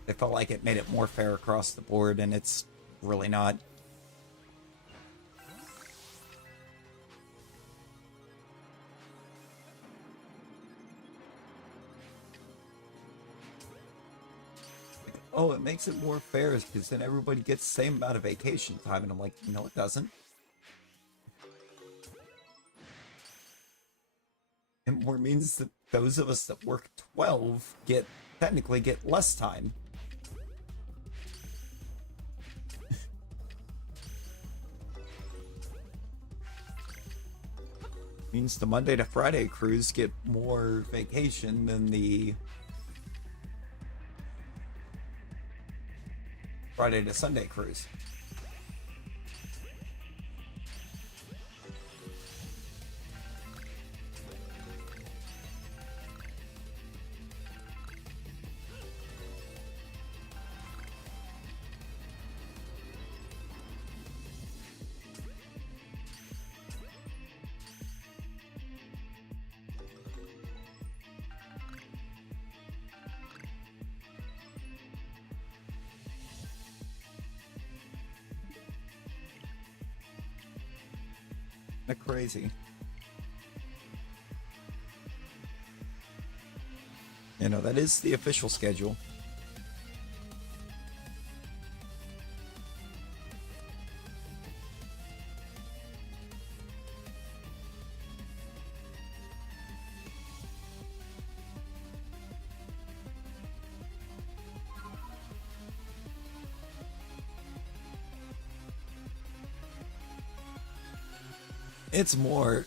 They felt like it made it more fair across the board, and it's really not. Like, oh, it makes it more fair because then everybody gets the same amount of vacation time, and I'm like, no, it doesn't. It more means that those of us that work 12 technically get less time. Means the Monday to Friday crews get more vacation than the Friday to Sunday crews. They're crazy. You know, that is the official schedule. It's more,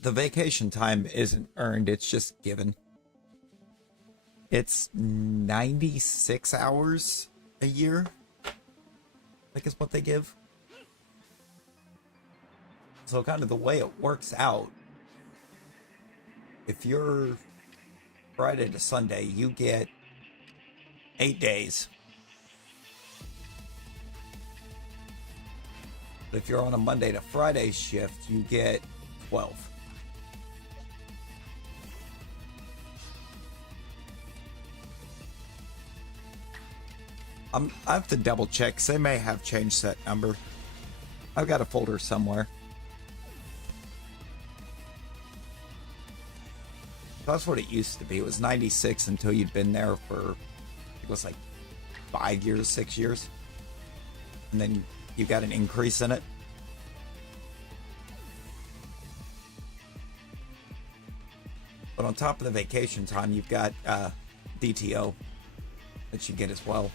the vacation time isn't earned, it's just given. It's 96 hours a year, I think is what they give. So kind of the way it works out, if you're Friday to Sunday, you get 8 days. But if you're on a Monday to Friday shift, you get 12. I have to double check, because they may have changed that number. I've got a folder somewhere. That's what it used to be. It was 96 until you'd been there for, it was like 5 years, 6 years. And then you got an increase in it. But on top of the vacation time, you've got DTO that you get as well.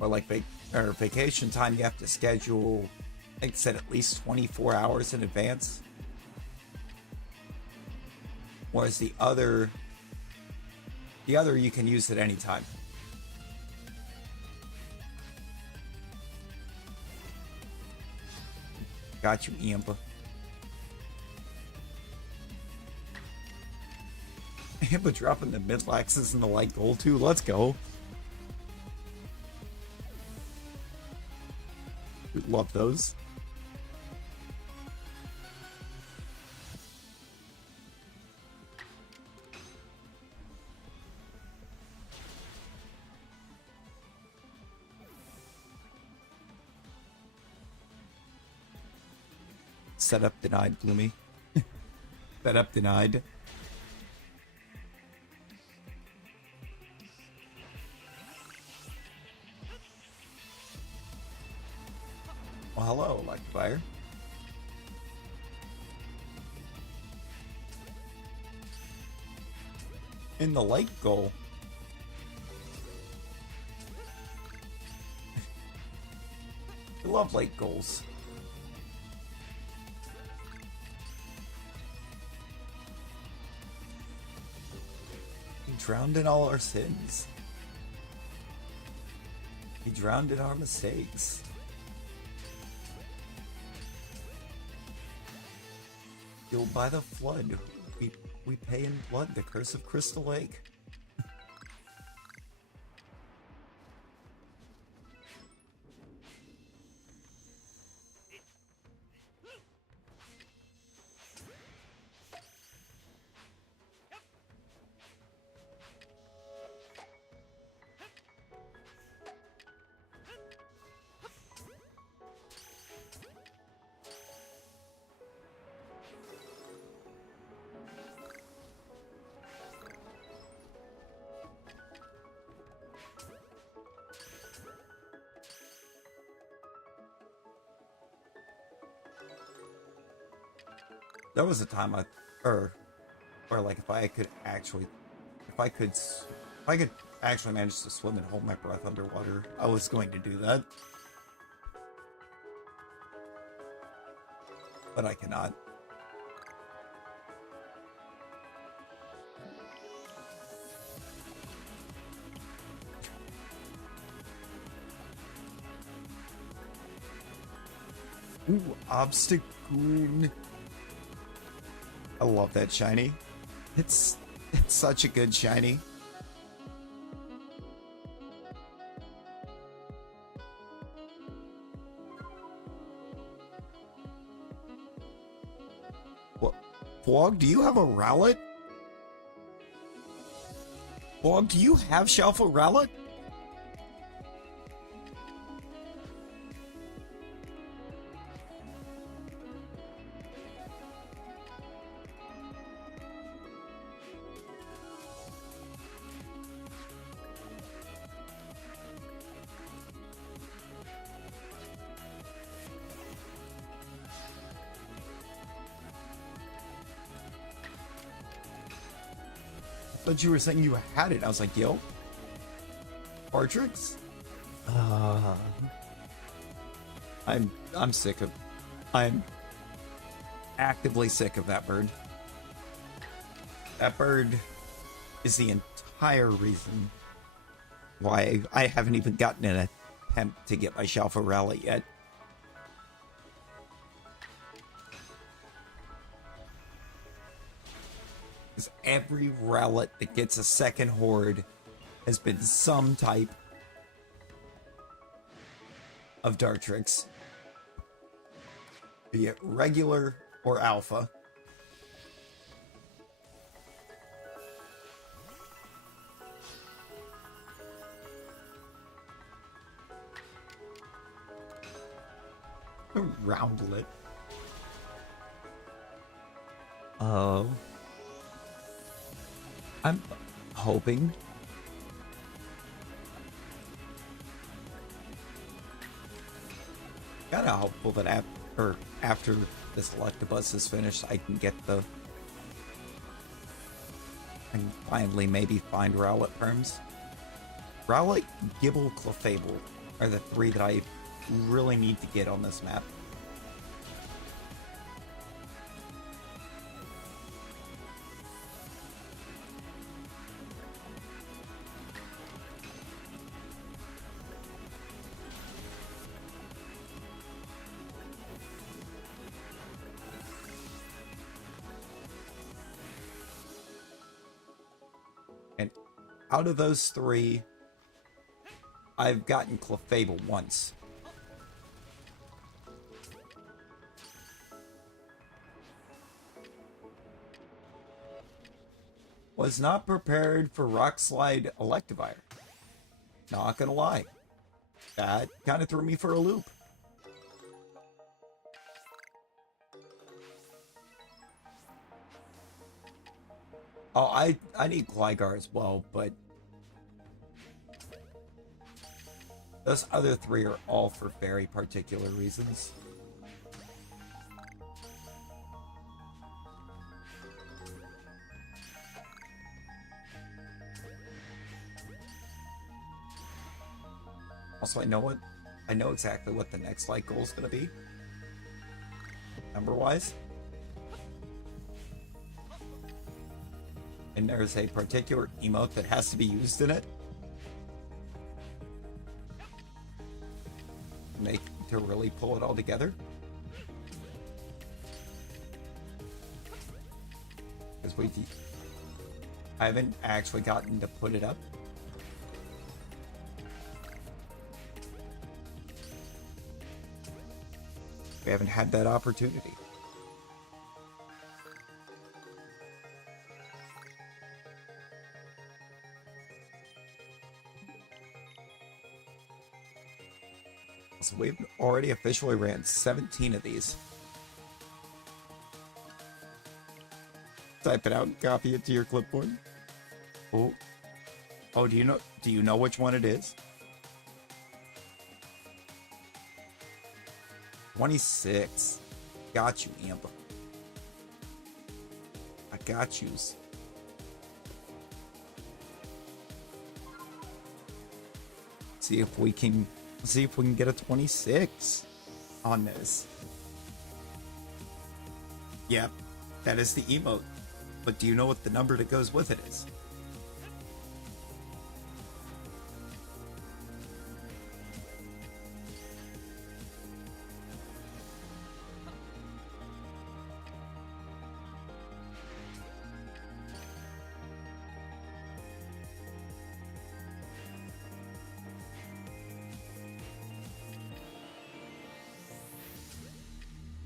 Or like vacation time, you have to schedule, I think it said at least 24 hours in advance. Whereas the other you can use at any time. Got you, Iampa. Iampa dropping the mid-laxes and the light gold too. Let's go. We love those. Setup denied, Gloomy. Setup denied. Well, hello, Electrifier. In the light goal. I love light goals. He drowned in all our sins. He drowned in our mistakes. Killed by the flood. We pay in blood the curse of Crystal Lake. There was a time or like if I could actually manage to swim and hold my breath underwater, I was going to do that. But I cannot. Ooh, obstacle. I love that shiny. It's such a good shiny. What? Bog, do you have a Rowlet? Bog, do you have Shalpha Rowlet? thought you were saying you had it. I was like, yo, Partrix? I'm sick of... I'm actively sick of that bird. That bird is the entire reason why I haven't even gotten an attempt to get my Shalpha rally yet. Because every relic that gets a second horde has been some type of Dartrix. Be it regular or alpha. Roundlet. Oh. I'm hoping. Kinda hopeful that after this Electabuzz is finished, I can get the... I can finally maybe find Rowlet perms. Rowlet, Gibble, Clefable are the three that I really need to get on this map. And out of those three, I've gotten Clefable once. Was not prepared for Rock Slide Electivire. Not gonna lie. That kind of threw me for a loop. Oh, I need Gligar as well, but those other three are all for very particular reasons. Also, I know exactly what the next light goal is going to be. Number-wise. And there's a particular emote that has to be used in it. To really pull it all together. Because I haven't actually gotten to put it up. We haven't had that opportunity. So we've already officially ran 17 of these. Type it out and copy it to your clipboard. Oh. Oh, do you know which one it is? 26. Got you, Amber. I got yous. See if we can get a 26 on this. Yep, that is the emote. But do you know what the number that goes with it is?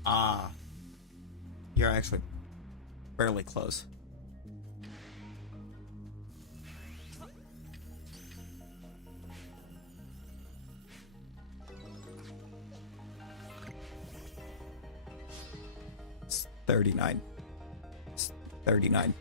Ah, you're actually fairly close. It's 39. It's 39.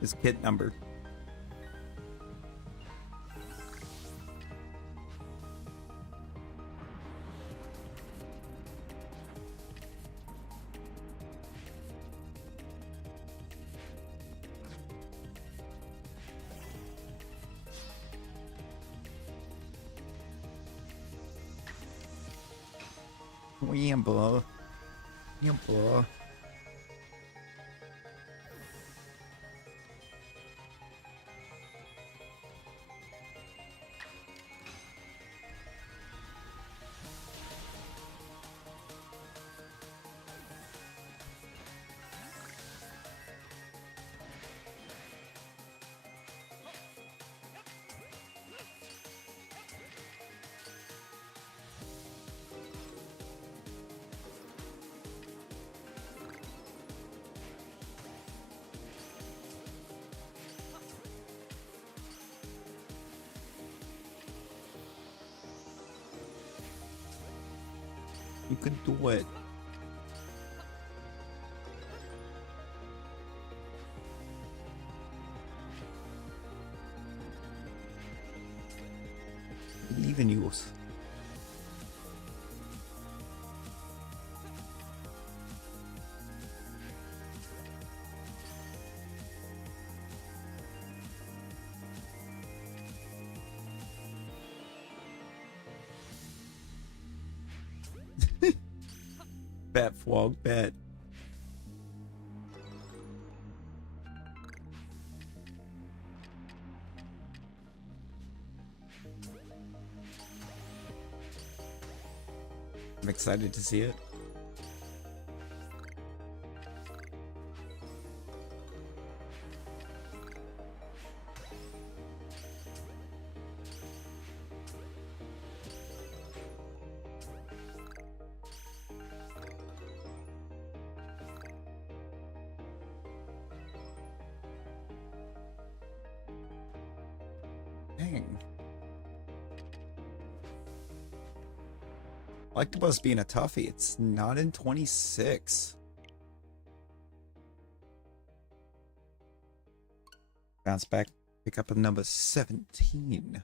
His kit number. Whamble. Whamble. You can do it. Believe in you. Bet, Fwog, bet. I'm excited to see it. Dang. Electabuzz being a toughie, it's not in 26. Bounce back, pick up a number 17.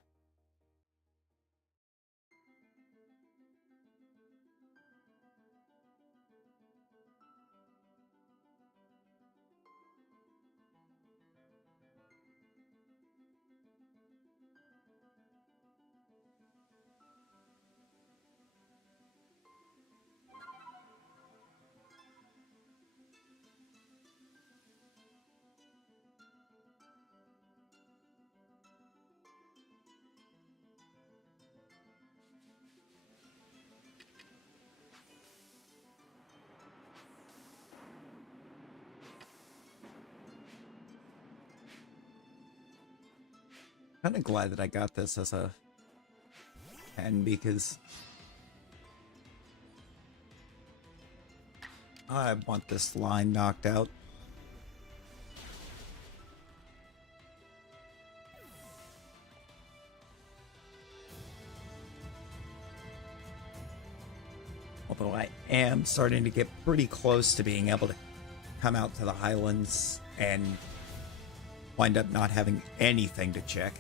Kind of glad that I got this as a 10 because I want this line knocked out. Although I am starting to get pretty close to being able to come out to the Highlands and wind up not having anything to check.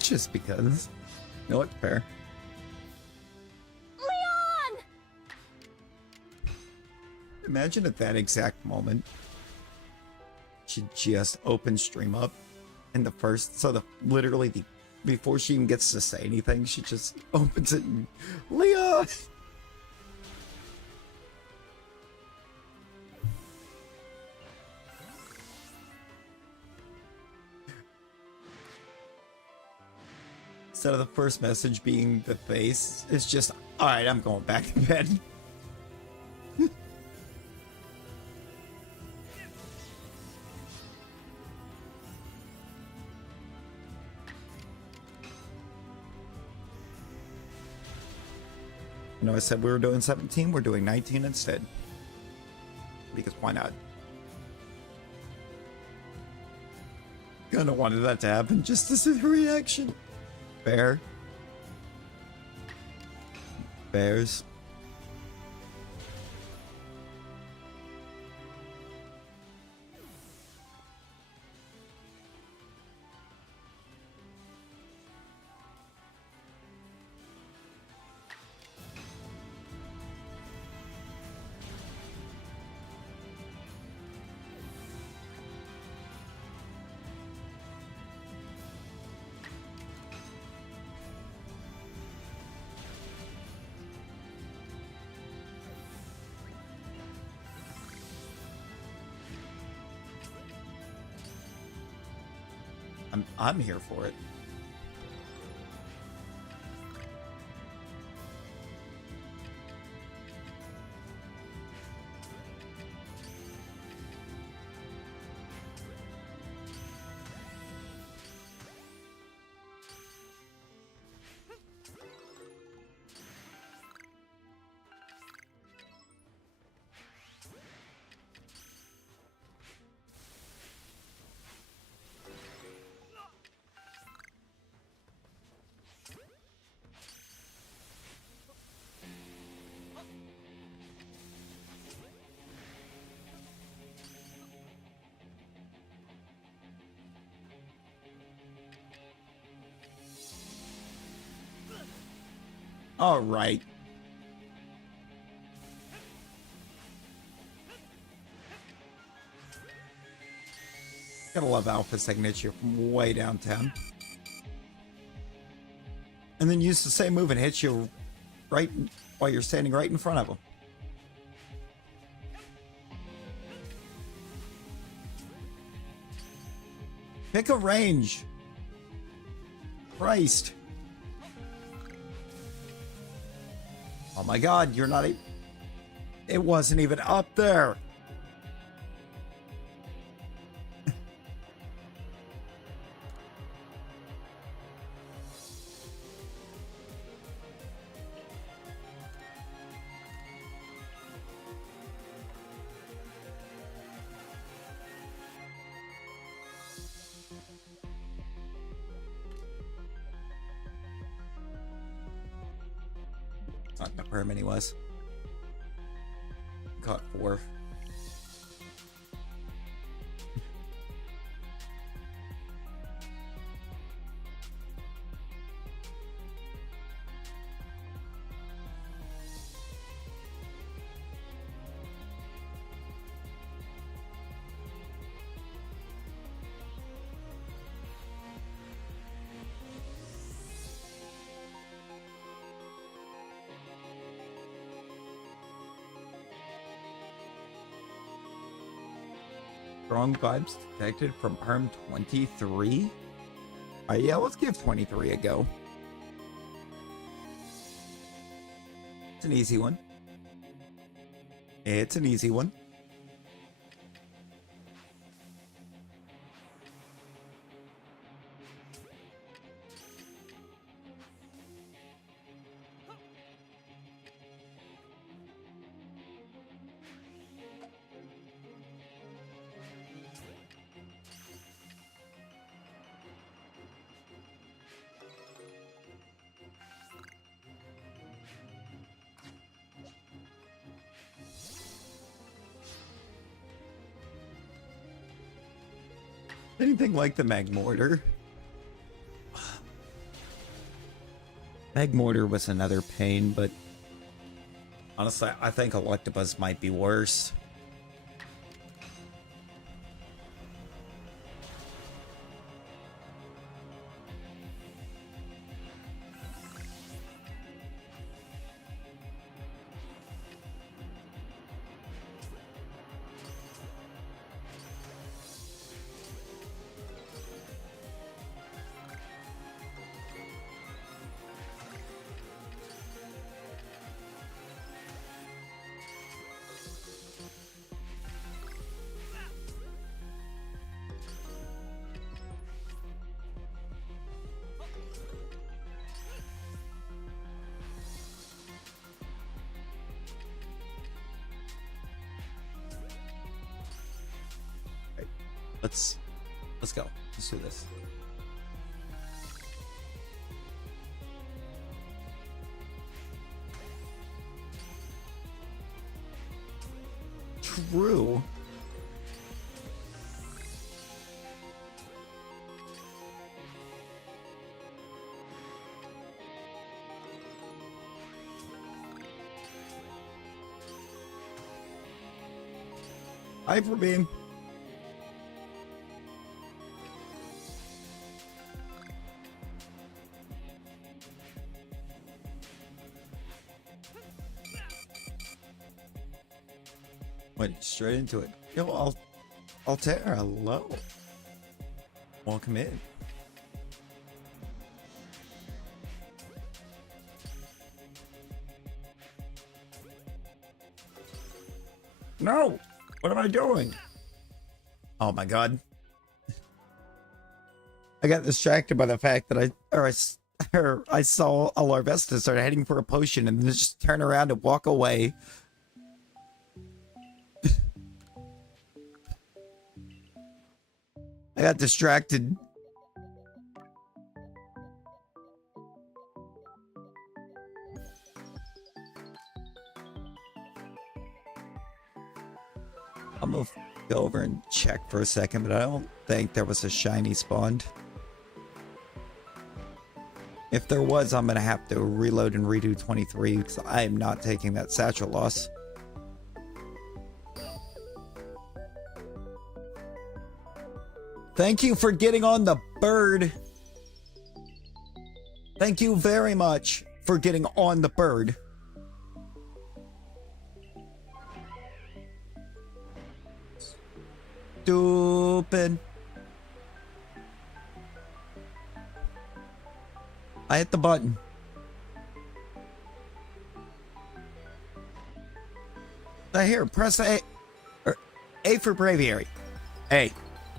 Just because. No, it's fair. Leon! Imagine at that exact moment, she just opens stream up, and literally before she even gets to say anything, she just opens it and, Leon! Instead of the first message being the face, it's just, alright, I'm going back to bed. You know, I said we were doing 17, we're doing 19 instead. Because why not? Kinda wanted that to happen just to see the reaction. Bear. Bears. I'm here for it. All right. Gotta love Alpha signature from way downtown. And then use the same move and hit you right while you're standing right in front of him. Pick a range. Christ. Oh my god, you're not it wasn't even up there. Not enough where many was. Caught 4. Strong vibes detected from Arm 23. Yeah, let's give 23 a go. It's an easy one. It's an easy one. Anything like the Magmortar. Magmortar was another pain, but honestly, I think Electabuzz might be worse. Let's go. Let's do this. True. Hyper Beam. Went straight into it. Yo, Altera, hello. Welcome in. No! What am I doing? Oh my god. I got distracted by the fact that I saw a Larvesta start heading for a potion and then just turn around and walk away. I got distracted. I'm gonna go over and check for a second, but I don't think there was a shiny spawned. If there was, I'm gonna have to reload and redo 23 because I am not taking that satchel loss. Thank you for getting on the bird. Thank you very much for getting on the bird. Stupid. I hit the button. Here, press A. A for Braviary. A.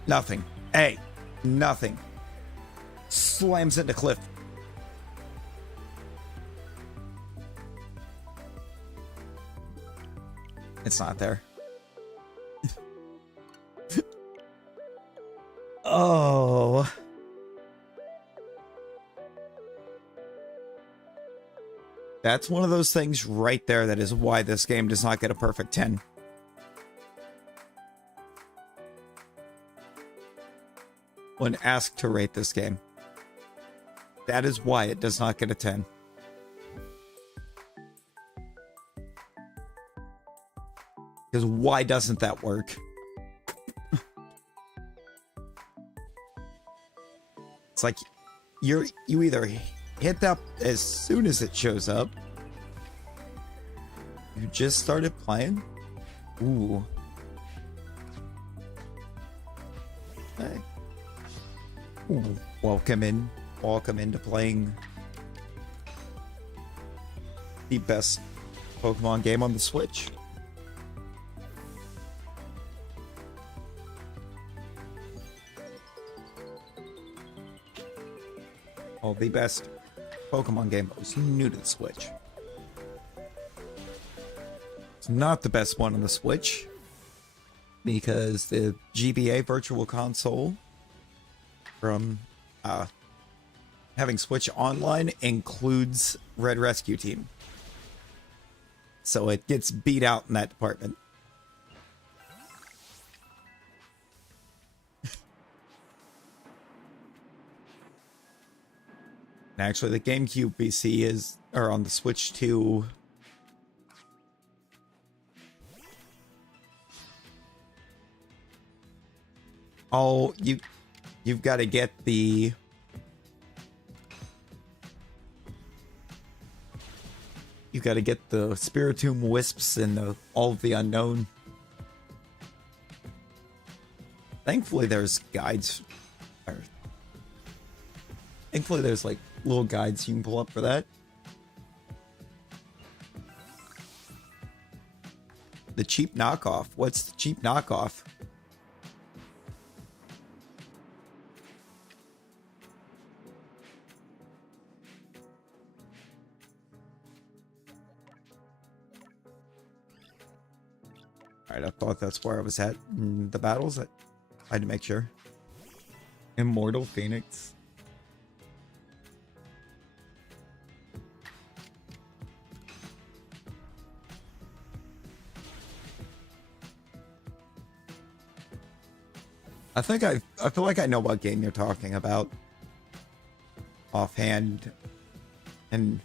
Nothing. A. Nothing. Slams into cliff. It's not there. Oh. That's one of those things right there that is why this game does not get a perfect 10. When asked to rate this game. That is why it does not get a 10. Because why doesn't that work? It's like you either hit that as soon as it shows up. You just started playing? Ooh. Hey. Ooh. Welcome into playing the best Pokemon game on the Switch. Oh, the best Pokemon game that was new to the Switch. It's not the best one on the Switch because the GBA Virtual Console from having Switch Online includes Red Rescue Team. So it gets beat out in that department. Actually, the GameCube PC is, or on the Switch 2. Oh, you've got to get the Spiritomb Wisps and all of the unknown. Thankfully, there's guides. Thankfully, there's like little guides you can pull up for that. The cheap knockoff. What's the cheap knockoff? Alright, I thought that's where I was at in the battles. had to make sure. Immortal Phoenix. I feel like I know what game you're talking about offhand, and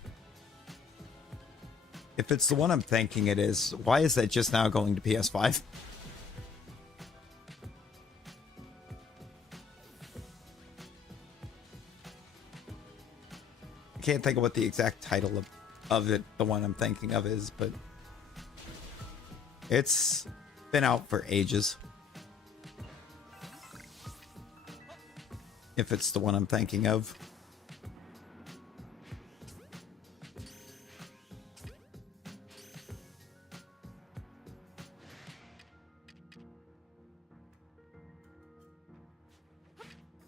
if it's the one I'm thinking it is, why is that just now going to PS5? I can't think of what the exact title of it, the one I'm thinking of is, but it's been out for ages. If it's the one I'm thinking of.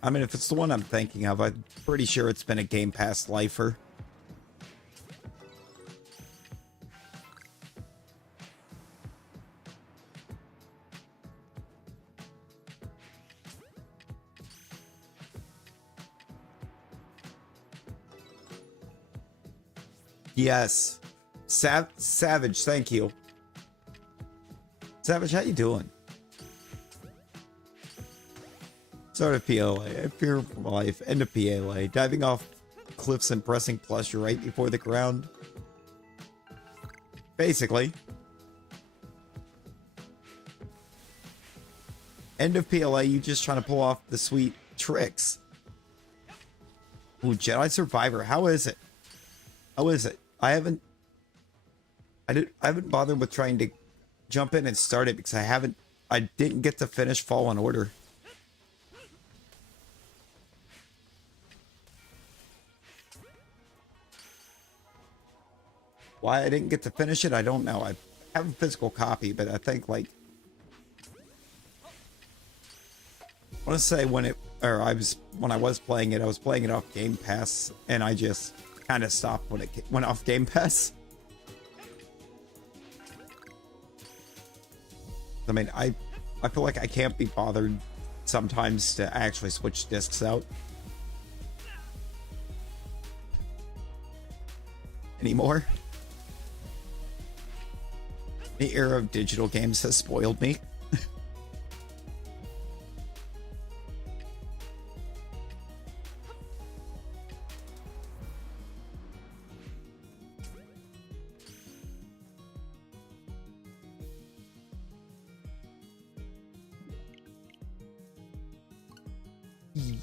I mean, if it's the one I'm thinking of, I'm pretty sure it's been a Game Pass lifer. Yes. Savage, thank you. Savage, how you doing? Start of PLA. I fear for my life. End of PLA. Diving off cliffs and pressing plus right before the ground. Basically. End of PLA, you just trying to pull off the sweet tricks. Ooh, Jedi Survivor. How is it? How is it? I haven't bothered with trying to jump in and start it because I didn't get to finish Fallen Order. Why I didn't get to finish it, I don't know. I have a physical copy, but I think like I want to say when I was playing it, I was playing it off Game Pass, and I just kind of stopped when it went off Game Pass. I mean, I feel like I can't be bothered sometimes to actually switch discs out anymore. The era of digital games has spoiled me.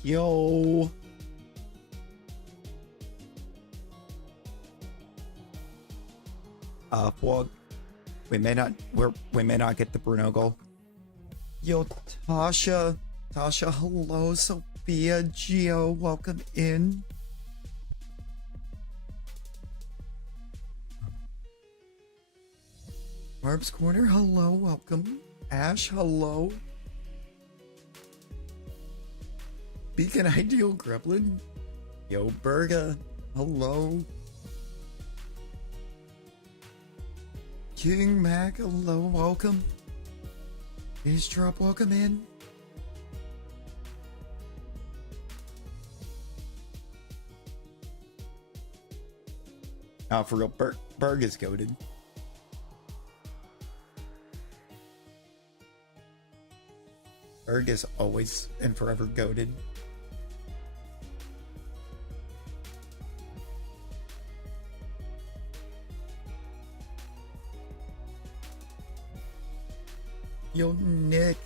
Yo. Well, we may not get the Bruno goal. Yo, Tasha, hello, Sophia, Gio, welcome in. Barb's Corner, hello, welcome. Ash, hello. Beacon Ideal Gremlin. Yo, Berga. Hello. King Mac, hello, welcome. Ace Drop, welcome in. Oh, for real, Berg is goated. Berg is always and forever goated. Yo, Nick,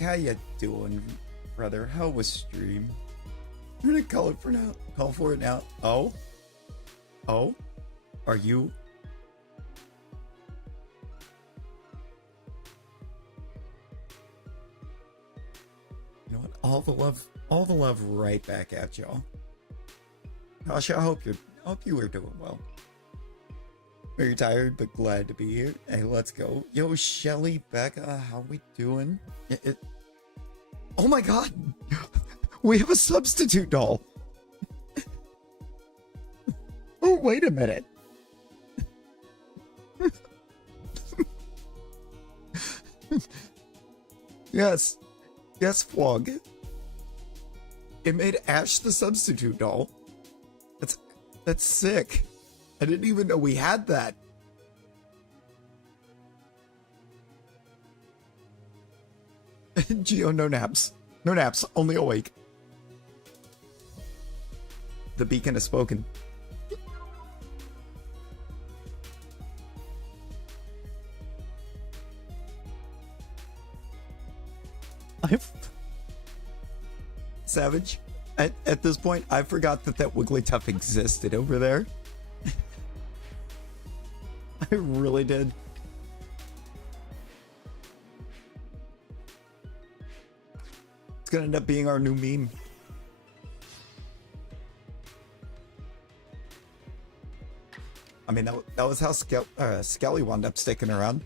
how you doing, brother? How was stream? I'm gonna call it for now. Call for it now. Oh, are you? You know what? All the love, right back at y'all. Tasha, I hope you are doing well. Very tired, but glad to be here. Hey, let's go. Yo, Shelly, Becca, how we doing? Oh my god! We have a substitute doll! Oh, wait a minute. Yes. Yes, Flog. It made Ash the substitute doll. That's sick. I didn't even know we had that. Geo, no naps. No naps, only awake. The beacon has spoken. Savage. At this point, I forgot that Wigglytuff existed over there. I really did. It's gonna end up being our new meme. I mean, that was how Skelly wound up sticking around.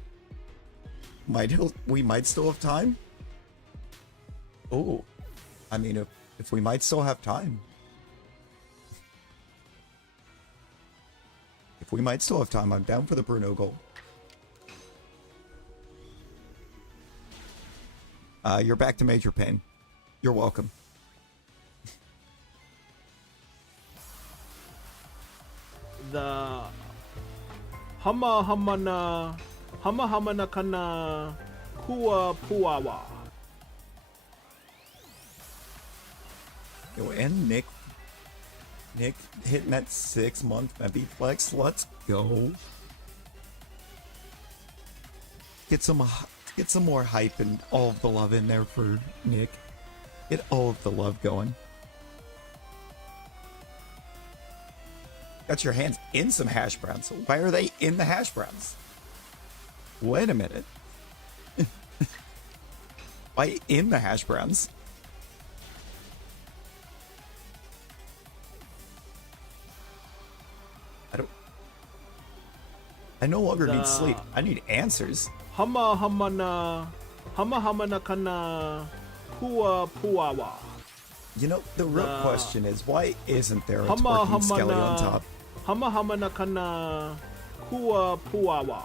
We might still have time. Oh, I mean, if we might still have time. If we might still have time, I'm down for the Bruno goal. You're back to Major Pain. You're welcome. The Hamana kana Kua Puawa. Yo, and Nick hitting that 6-month Mebby flex. Let's go. Get some more hype and all of the love in there for Nick. Get all of the love going. Got your hands in some hash browns. Why are they in the hash browns? Wait a minute. Why in the hash browns? I no longer need sleep. I need answers. Hamana kana Kua Puawa. You know, the real question is, why isn't there a twerking Skelly on top? Hamana kana Kua Puawa.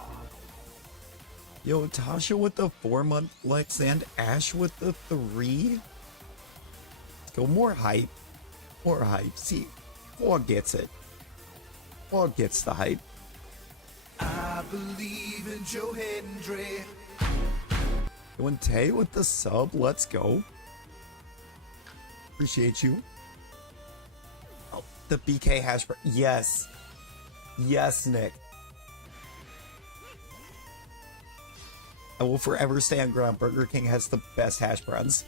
Yo, Tasha with the 4-month flex and Ash with the 3? Let's go, more hype. More hype. See, Fog gets it. Fog gets the hype. I believe in Joe Hendry. Doing Tay with the sub. Let's go. Appreciate you. Oh, the BK hash brown. Yes. Yes, Nick. I will forever stand ground. Burger King has the best hash browns.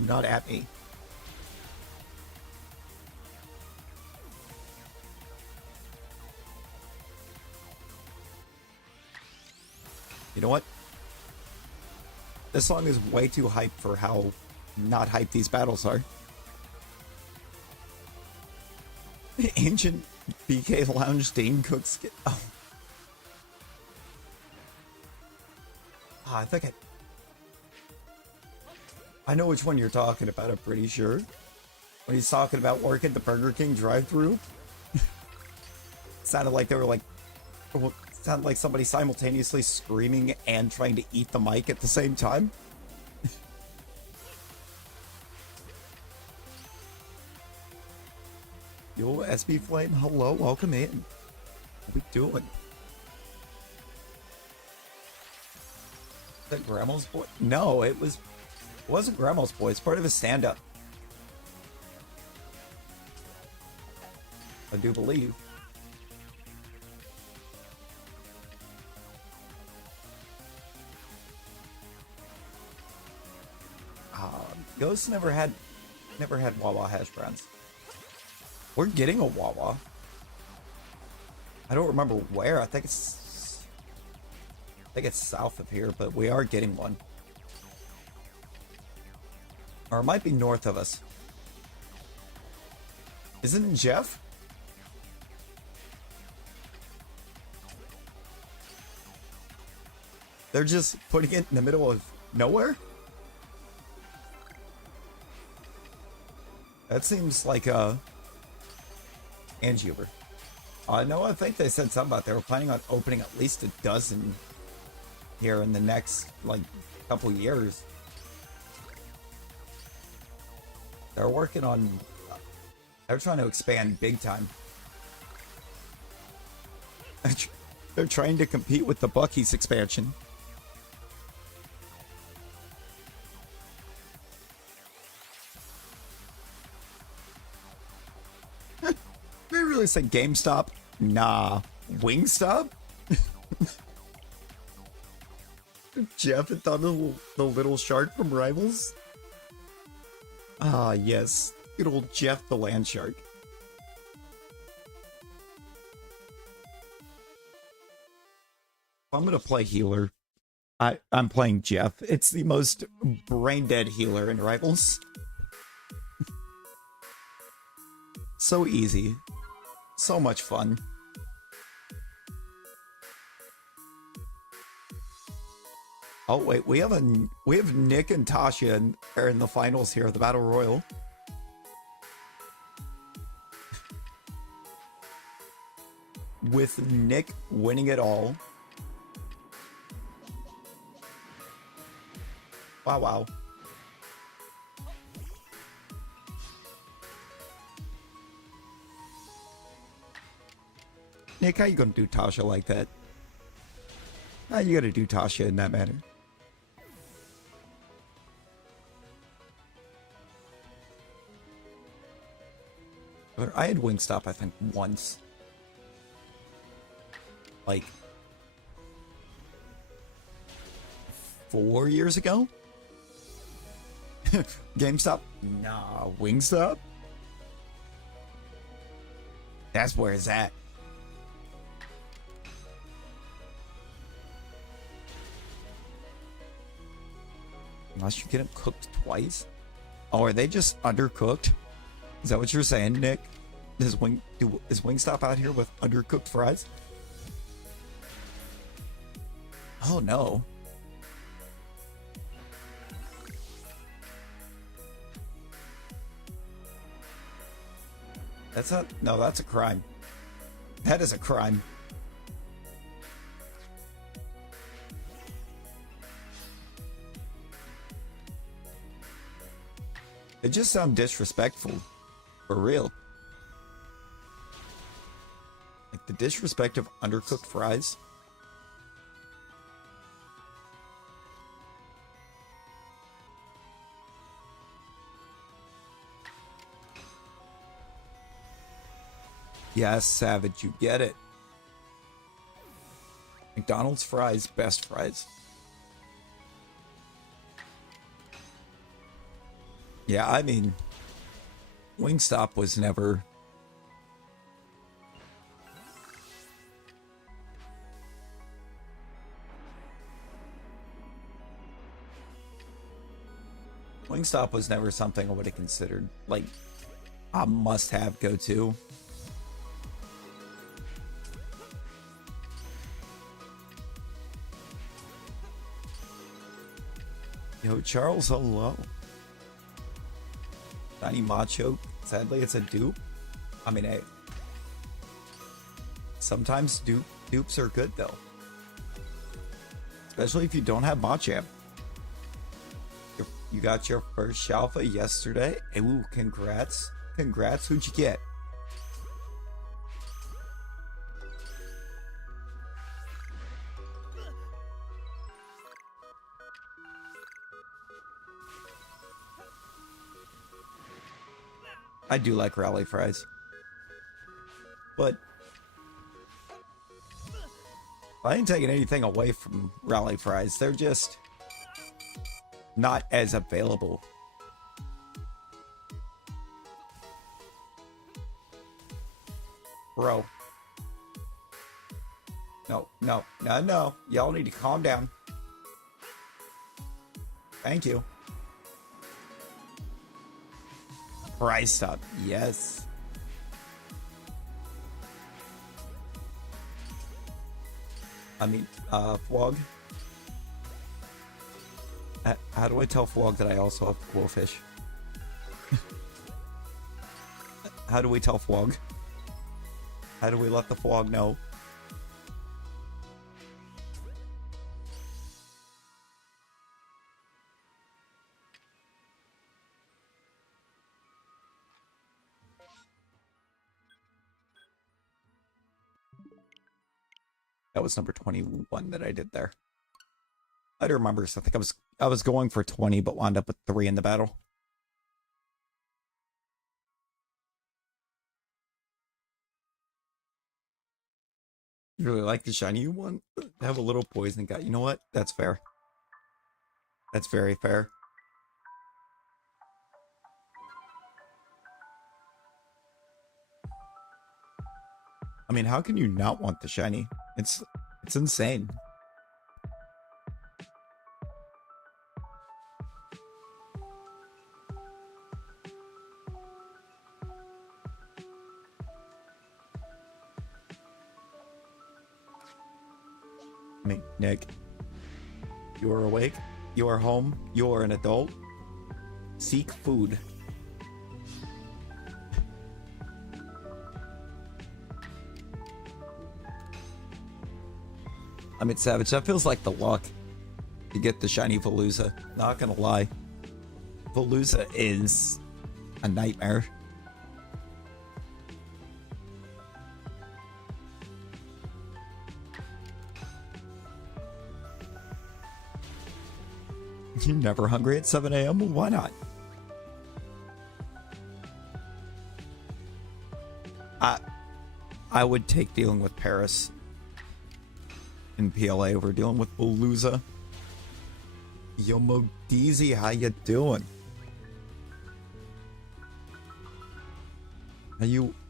Not at me. You know what? This song is way too hype for how not hype these battles are. Ancient BK Lounge Dane Cook skin. Oh. I think I know which one you're talking about, I'm pretty sure. When he's talking about working the Burger King drive-thru. Sounded like they were like... Sounded like somebody simultaneously screaming and trying to eat the mic at the same time. Yo, SB Flame, hello, welcome in. What we doing? Is that Grandma's Boy? No, it wasn't Grandma's Boy. It's part of a stand-up. I do believe. Ghost never had Wawa hash browns. We're getting a Wawa. I don't remember where. I think it's south of here, but we are getting one. Or it might be north of us. Isn't it Jeff? They're just putting it in the middle of nowhere? That seems like Angiuber. No, I think they said something about they were planning on opening at least a dozen here in the next, like, couple years. They're working on... They're trying to expand big time. They're trying to compete with the Bucky's expansion. They really said GameStop? Nah. Wingstop? Jeff had thought of the little shark from Rivals? Ah, yes. Good old Jeff the land shark. I'm gonna play healer. I'm playing Jeff. It's the most brain dead healer in Rivals. So easy. So much fun. Oh wait, we have Nick and Tasha are in the finals here of the Battle Royal. With Nick winning it all. Wow, wow. Nick, how you gonna do Tasha like that? How you gotta do Tasha in that manner? But I had Wingstop, I think, once. Like 4 years ago? GameStop? Nah, Wingstop? That's where it's at. Unless you get them cooked twice? Oh, are they just undercooked? Is that what you're saying, Nick? Is Wingstop out here with undercooked fries? Oh no. That's not... No, that's a crime. That is a crime. It just sounds disrespectful. For real. Like the disrespect of undercooked fries. Yes, Savage, you get it. McDonald's fries, best fries. Yeah, I mean, Wingstop was never... Wingstop was never something I would have considered, like, a must-have go-to. Yo, Charles, hello. Tiny Macho, sadly it's a dupe. I mean, hey, sometimes dupes are good though. Especially if you don't have Machamp. You got your first Shalpha yesterday. Ooh, congrats. Congrats, who'd you get? I do like rally fries. But I ain't taking anything away from rally fries. They're just not as available. Bro. No. Y'all need to calm down. Thank you. Price up, yes. I mean, Flog. How do I tell Flog that I also have Quillfish? How do we tell Flog? How do we let the Flog know? That was number 21 that I did there. I don't remember. So I think I was going for 20, but wound up with 3 in the battle. You really like the shiny you want? Have a little poison guy. You know what? That's fair. That's very fair. I mean, how can you not want the shiny? It's insane. I mean, Nick, you are awake. You are home. You are an adult. Seek food. I mean, Savage, that feels like the luck to get the shiny Veluza. Not gonna lie. Veluza is a nightmare. You're never hungry at 7 a.m.? Why not? I would take dealing with Paris in PLA over dealing with Veluza. Yo, Modizi, how you doing?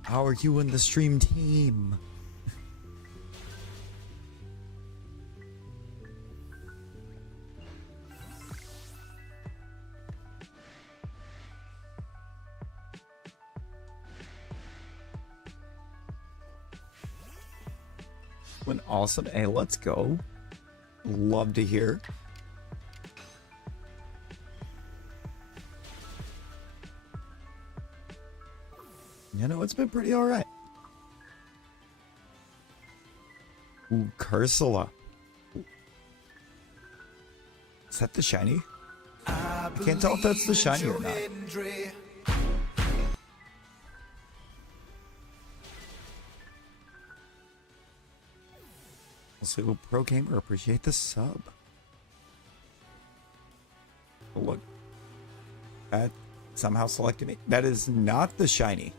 How are you in the stream team? When awesome. Hey, let's go. Love to hear. You know, it's been pretty alright. Ooh, Cursula. Is that the shiny? I can't tell if that's the shiny or not. Also, Pro Gamer, appreciate the sub. Look. That somehow selected me. That is not the shiny.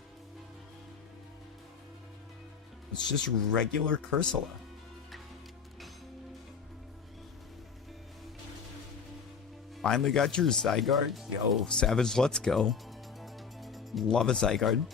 It's just regular Cursula. Finally got your Zygarde. Yo, Savage, let's go. Love a Zygarde.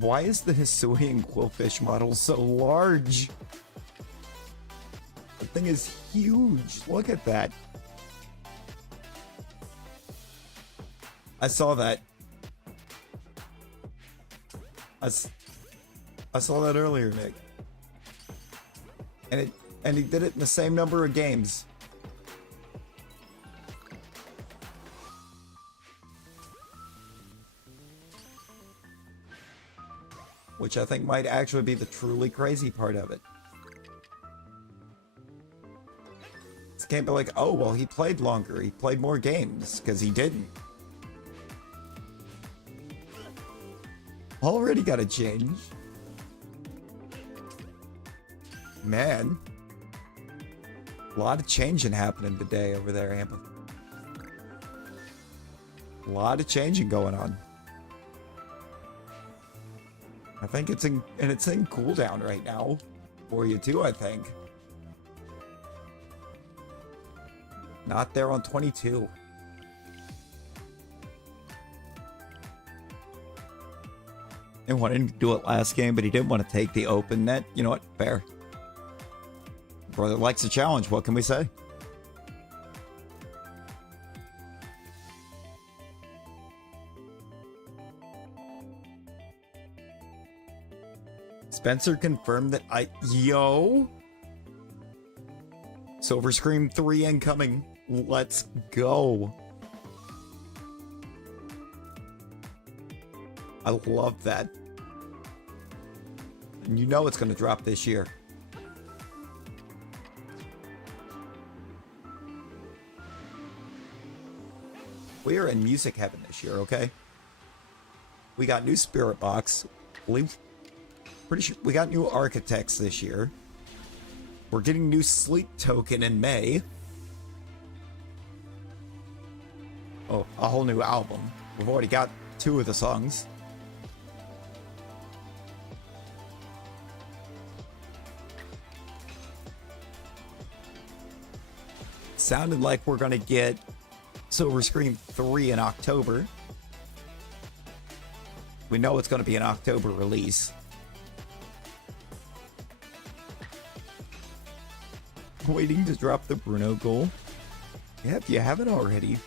Why is the Hisuian Quillfish model so large? The thing is huge. Look at that. I saw that. I saw that earlier, Nick. And he did it in the same number of games. Which I think might actually be the truly crazy part of it. This can't be like, oh, well, he played longer. He played more games, because he didn't. Already got to change. Man. A lot of changing happening today over there, Amber. A lot of changing going on. I think it's in cooldown right now for you too, I think. Not there on 22. He wanted to do it last game, but he didn't want to take the open net. You know what? Fair. Brother likes a challenge. What can we say? Spencer confirmed that Yo! Silver Scream 3 incoming. Let's go. I love that. And you know it's going to drop this year. We are in music heaven this year, okay? We got new Spirit Box. Pretty sure we got new Architects this year. We're getting new Sleep Token in May. Oh, a whole new album. We've already got 2 of the songs. Sounded like we're gonna get Silver Scream 3 in October. We know it's gonna be an October release. Waiting to drop the Bruno goal. Yeah, if you haven't already,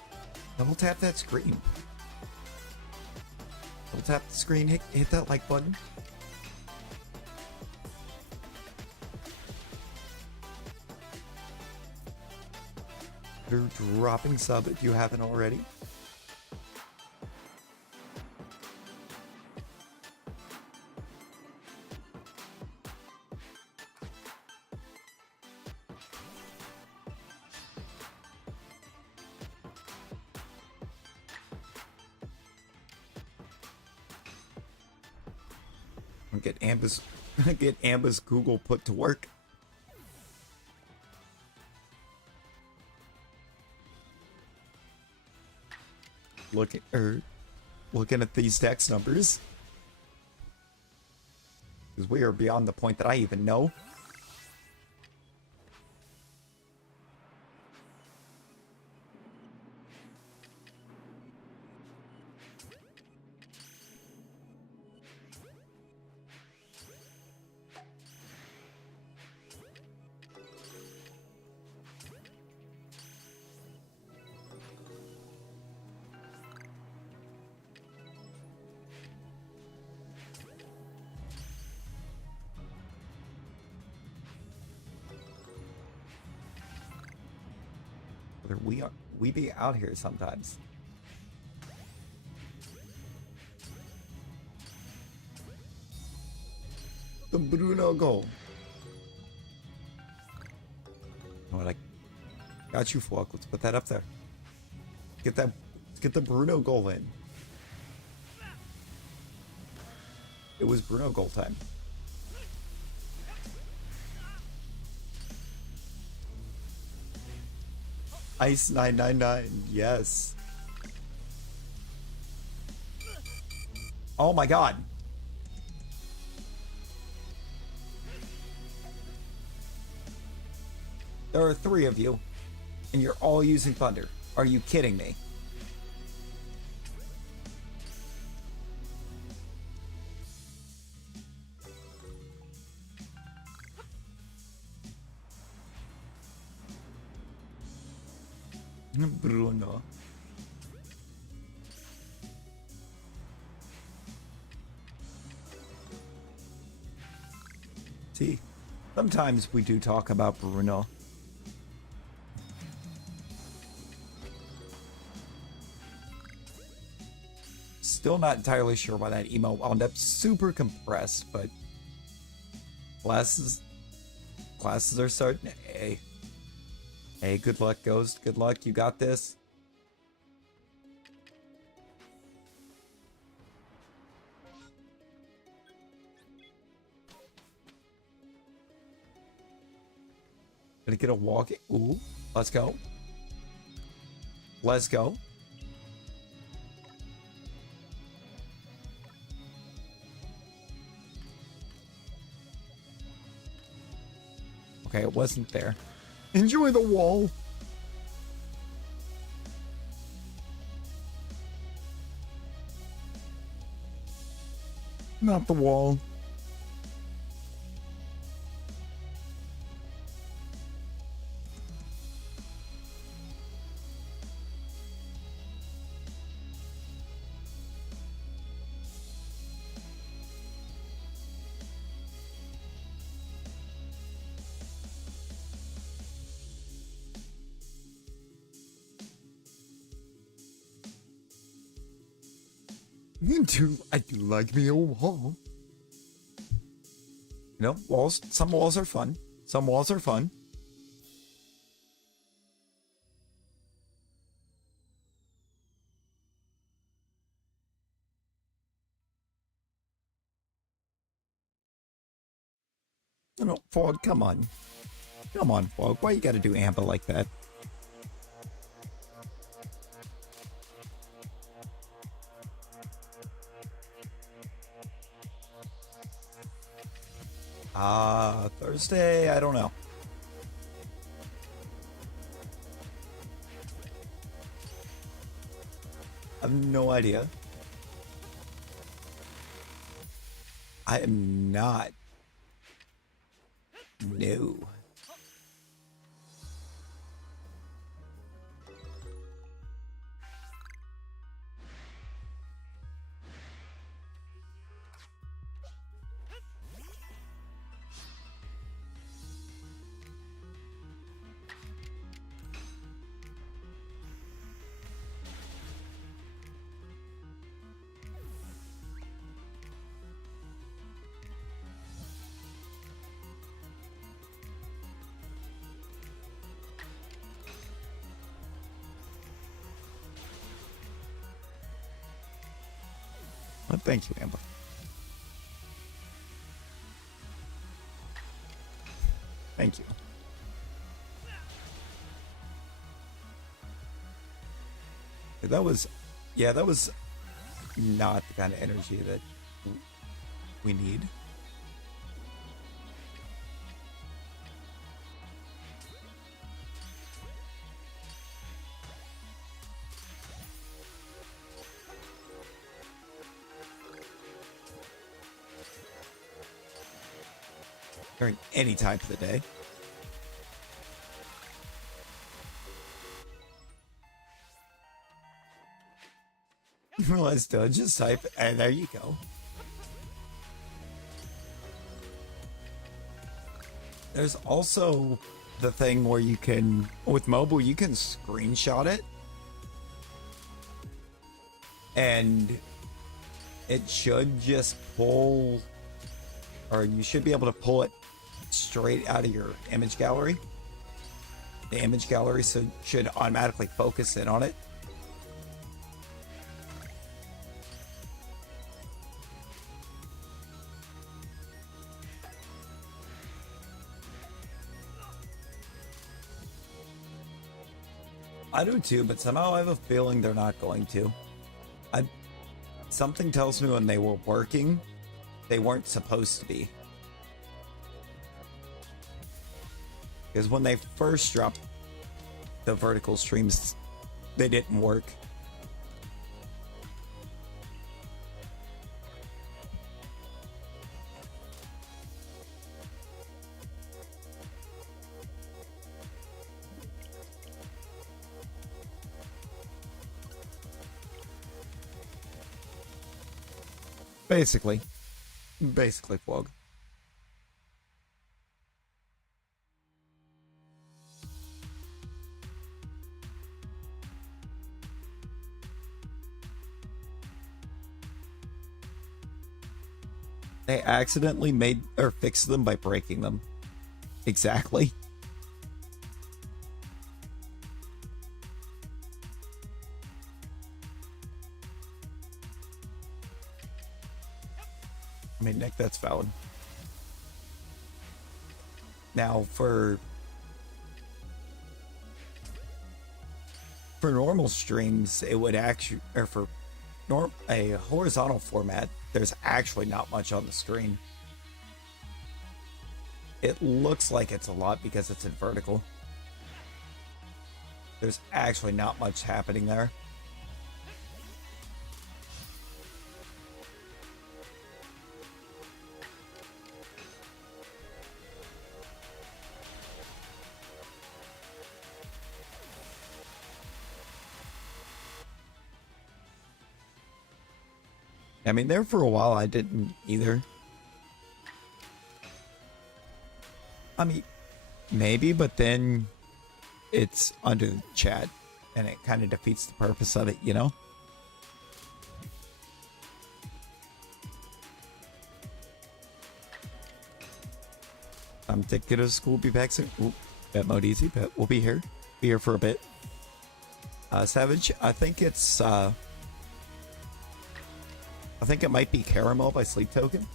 double tap that screen. Double tap the screen, hit that like button. They're dropping sub if you haven't already. Get Amber's Google put to work. Looking at these text numbers, because we are beyond the point that I even know. We be out here sometimes. The Bruno goal. What I got you, Flock. Let's put that up there. Let's get the Bruno goal in. It was Bruno goal time. Ice 999, yes. Oh my god. There are 3 of you, and you're all using Thunder. Are you kidding me? Bruno. See, sometimes we do talk about Bruno. Still not entirely sure why that emo wound up super compressed, but classes are starting. Hey, good luck, Ghost. Good luck. You got this. Gonna get a walk. Ooh, let's go. Let's go. Okay, it wasn't there. Enjoy the wall. Not the wall. I do like me a wall. You know, walls. Some walls are fun. Some walls are fun. No, Fog, come on. Come on, Fog. Why you gotta do Amber like that? Thursday? I don't know. I have no idea. I am not. No. Well, thank you, Amber. Thank you. That was, yeah, that was not the kind of energy that we need. During any time of the day. Let's do it. Just type, and there you go. There's also the thing where you can, with mobile, you can screenshot it. And it should just pull, or you should be able to pull it straight out of your image gallery. The image gallery should automatically focus in on it. I do too, but somehow I have a feeling they're not going to. Something tells me when they were working, they weren't supposed to be. Because when they first dropped the vertical streams, they didn't work. Basically. Basically, Fog. They accidentally made or fixed them by breaking them. Exactly. I mean, Nick, that's valid. Now, for normal streams, it would actually, or for a horizontal format, there's actually not much on the screen. It looks like it's a lot because it's in vertical. There's actually not much happening there. I mean, there for a while I didn't either. I mean, maybe, but then it's under the chat and it kind of defeats the purpose of it, you know? I'm taking to school. Be back soon. Ooh, bet mode easy. Bet we'll be here. Be here for a bit. Savage. I think it's. I think it might be Caramel by Sleep Token.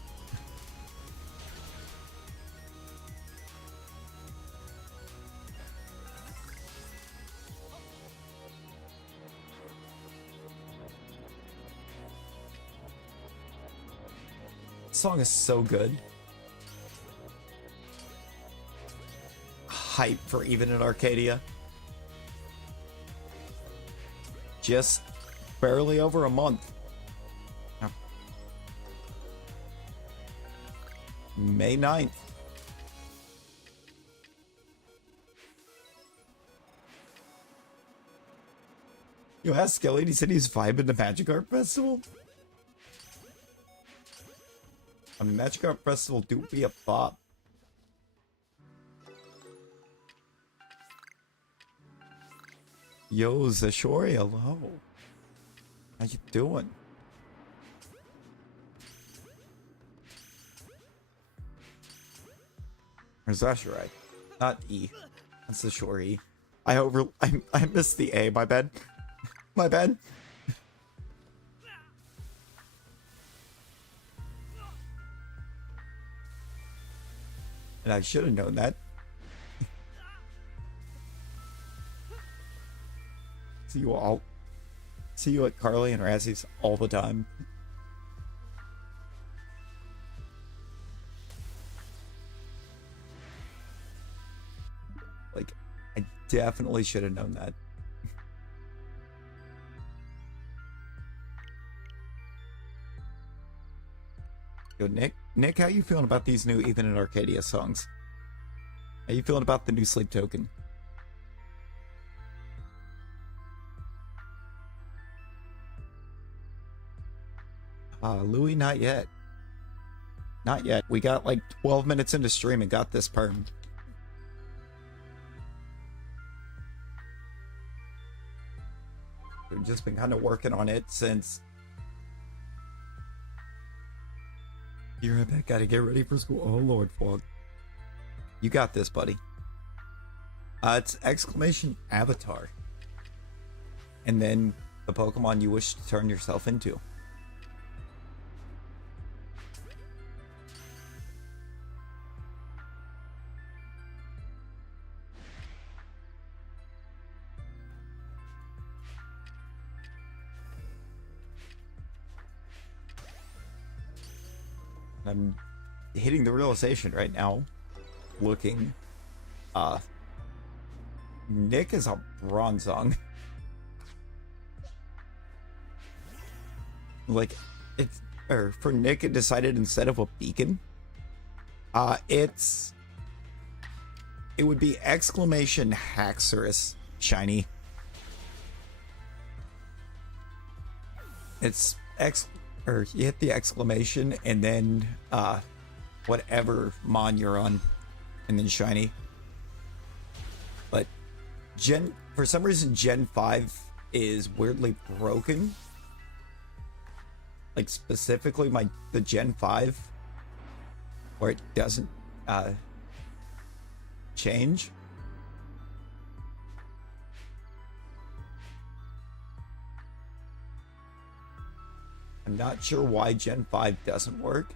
This song is so good. Hype for even in Arcadia. Just barely over a month. May 9th. You asked Skelly and he said he's vibing the Magic Art Festival? I mean, Magic Art Festival do be a bop. Yo, Zashori, hello. How you doing? Or Zashirai. Not E. That's Zashori. I missed the A, my bad. My bad. And I should have known that. See you at Carly and Razzie's all the time. Like, I definitely should have known that. Yo, Nick, how you feeling about these new Even in Arcadia songs? How you feeling about the new Sleep Token? Louis, not yet. Not yet. We got like 12 minutes into stream and got this perm. We've just been kind of working on it since. You're right back. Gotta get ready for school. Oh, Lord, Fog. You got this, buddy. It's exclamation avatar. And then the Pokemon you wish to turn yourself into. I'm hitting the realization right now, looking, Nick is a Bronzong. Like, or for Nick, it decided instead of a beacon, it would be exclamation Haxorus shiny. It's or you hit the exclamation and then whatever mon you're on, and then shiny. But for some reason Gen 5 is weirdly broken. Like specifically the Gen 5 where it doesn't change. I'm not sure why Gen 5 doesn't work.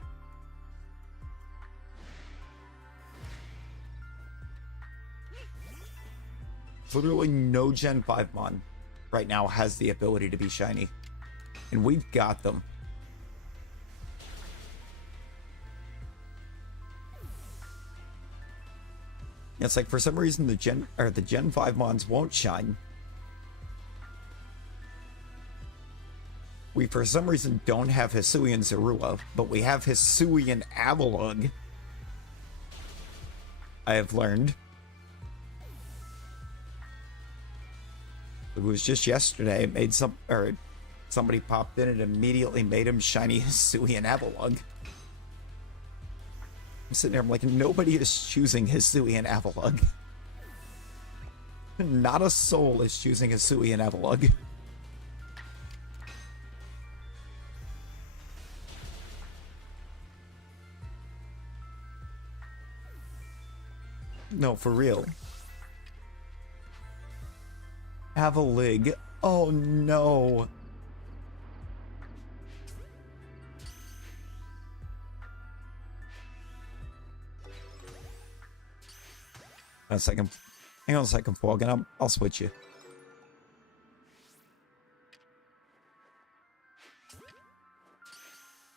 Literally no Gen 5 mon right now has the ability to be shiny. And we've got them. It's like for some reason the Gen 5 mons won't shine. We, for some reason, don't have Hisuian Zorua, but we have Hisuian Avalugg. I have learned. It was just yesterday. It made somebody popped in and immediately made him shiny Hisuian Avalugg. I'm sitting there, I'm like, nobody is choosing Hisuian Avalugg. Not a soul is choosing Hisuian Avalugg. No, for real. Have a lig. Oh no. A second. Hang on a second, Fog, and I'll switch you.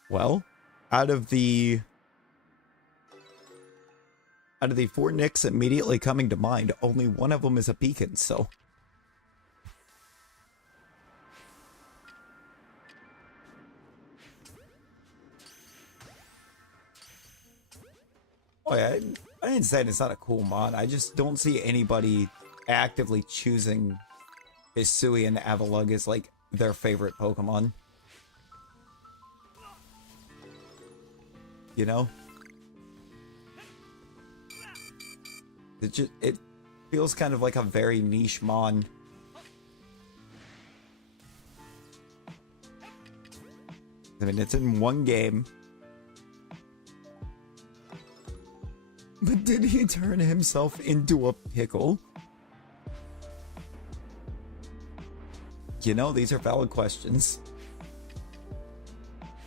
Well, out of the 4 nicks immediately coming to mind, only one of them is a beacon, so. Oh yeah, I didn't say it's not a cool mod. I just don't see anybody actively choosing Hisui and Avalugg as like their favorite Pokemon. You know? It feels kind of like a very niche mon. I mean, it's in one game. But did he turn himself into a pickle? You know, these are valid questions.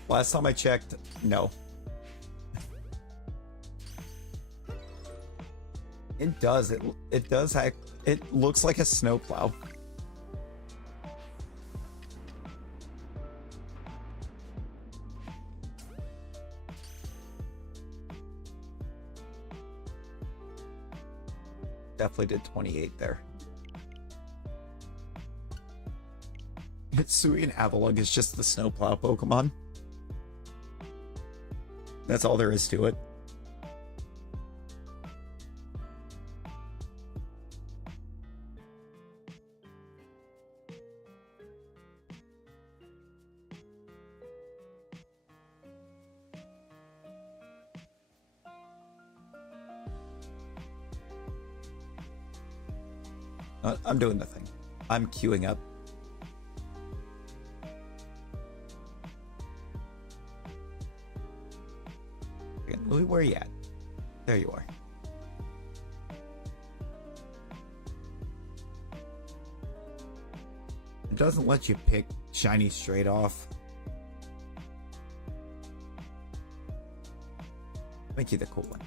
Last time I checked, no. It does. It does. It looks like a snowplow. Definitely did 28 there. Hisui and Avalugg is just the snowplow Pokemon. That's all there is to it. I'm doing the thing. I'm queuing up. Louis, where are you at? There you are. It doesn't let you pick shiny straight off. Make you the cool one.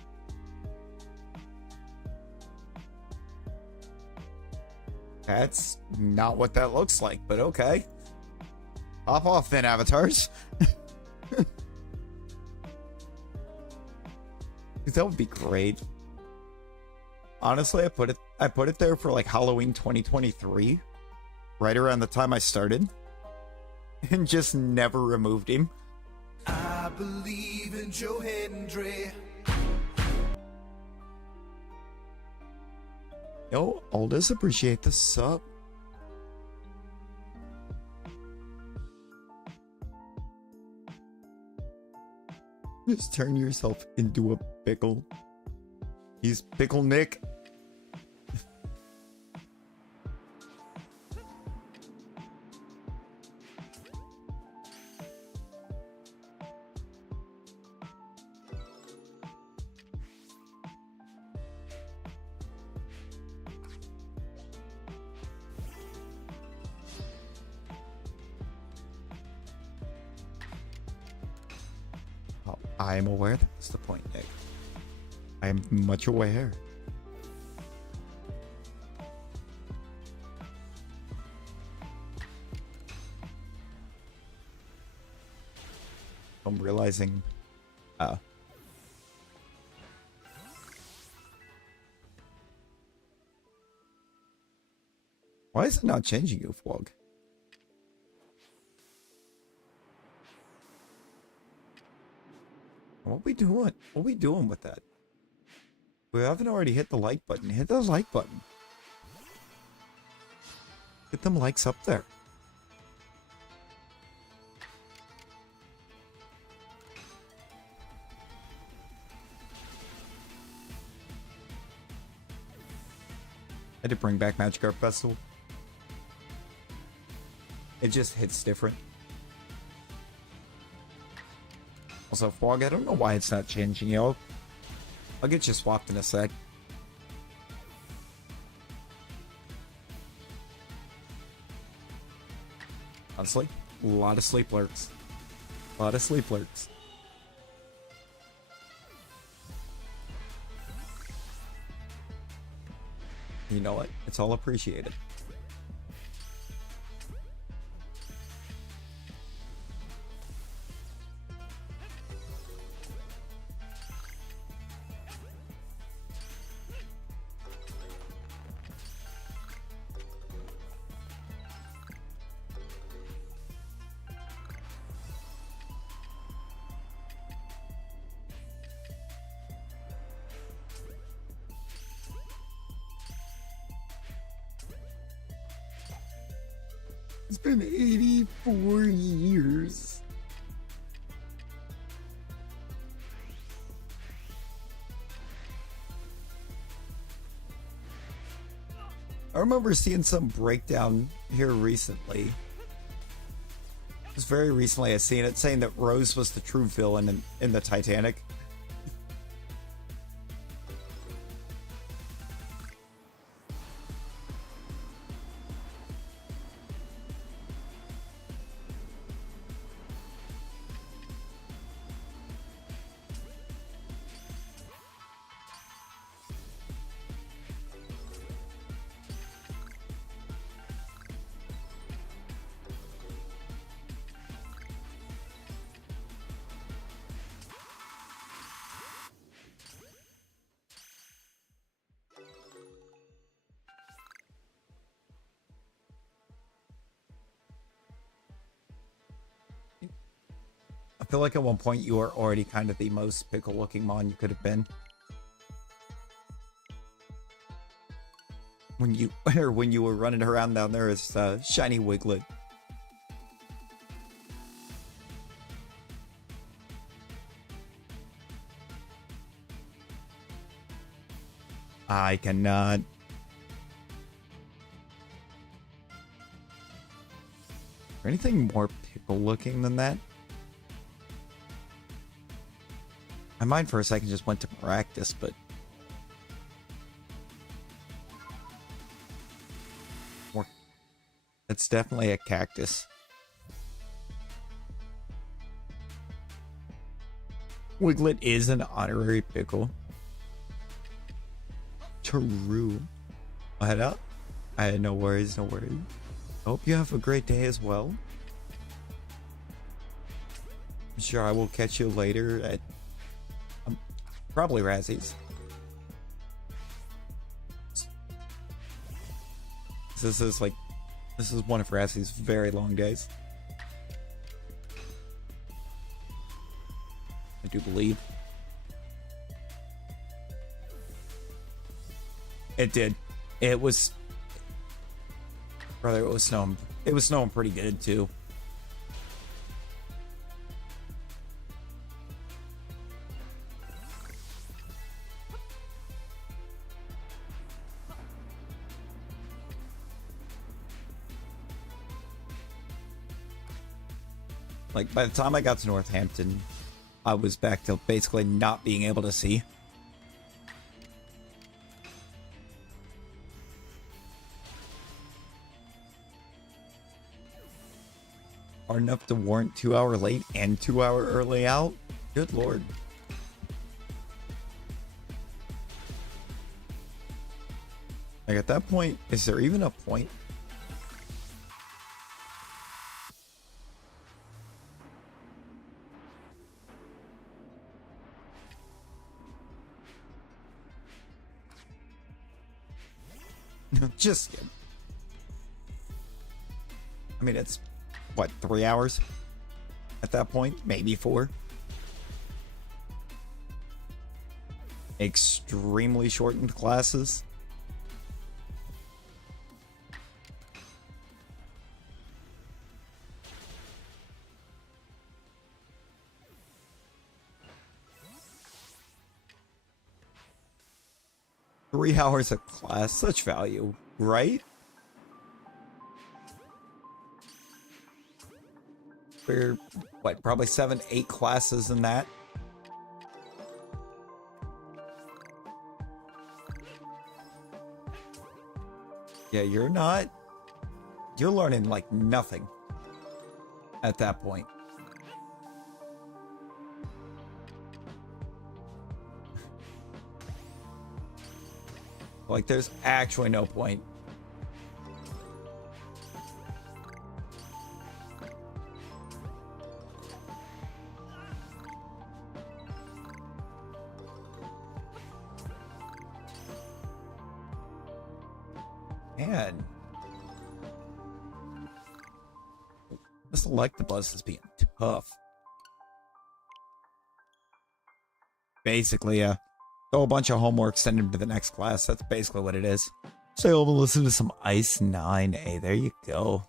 That's not what that looks like, but okay. Hop off then, avatars. That would be great. Honestly, I put it there for like Halloween 2023, right around the time I started, and just never removed him. I believe in Joe Hendry. Yo, Aldous, appreciate the sub. Just turn yourself into a pickle. He's Pickle Nick. I am aware that's the point, Nick. I am much aware. I'm realizing why is it not changing you, Flog? What we doing? What we doing with that? We haven't already hit the like button. Hit the like button. Get them likes up there. I had to bring back Magikarp Festival. It just hits different. Also, Fog, I don't know why it's not changing, yo. I'll get you swapped in a sec. Honestly, a lot of sleep lurks. A lot of sleep lurks. You know what? It's all appreciated. It's been 84 years. I remember seeing some breakdown here recently. It was very recently I seen it saying that Rose was the true villain in the Titanic. I feel like at one point you were already kind of the most pickle looking Mon you could have been. When you were running around down there as shiny Wiglet. I cannot. Is there anything more pickle looking than that? My mind for a second just went to practice, but more. It's definitely a cactus. Wiglet is an honorary pickle. True. I'll head out. No worries, no worries. Hope you have a great day as well. I'm sure I will catch you later at probably Razzie's. This is one of Razzie's very long days. I do believe. It did. It was, brother, it was snowing. It was snowing pretty good too. Like, by the time I got to Northampton, I was back to basically not being able to see. Hard enough to warrant 2 hour late and 2 hour early out? Good lord. Like, at that point, is there even a point? Just kidding. I mean, it's what, 3 hours at that point? Maybe 4. Extremely shortened classes. Three hours of class, such value, right? We're, what, probably 7, 8 classes in that. Yeah, you're learning like nothing. at that point. Like, there's actually no point. Man. This Electabuzz is being tough. Basically, throw a bunch of homework, send him to the next class. That's basically what it is. So you'll listen to some Ice 9A. There you go.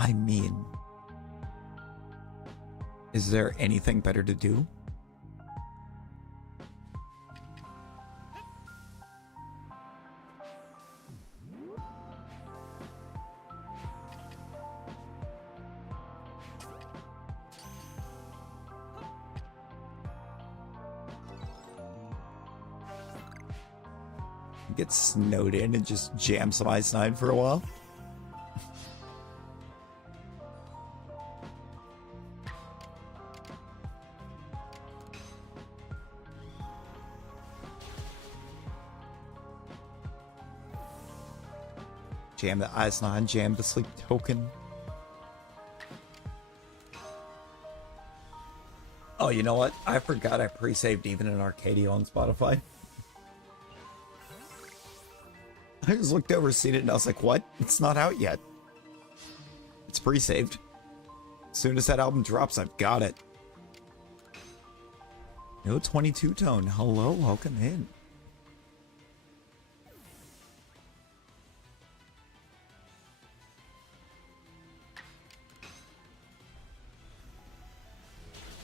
I mean, is there anything better to do? Get snowed in and just jam some Ice 9 for a while. Jam the Ice 9, jam the Sleep Token. Oh, you know what? I forgot I pre-saved even an Arcadia on Spotify. I just looked over, seen it, and I was like, what? It's not out yet. It's pre-saved. As soon as that album drops, I've got it. No 22 tone. Hello, welcome in.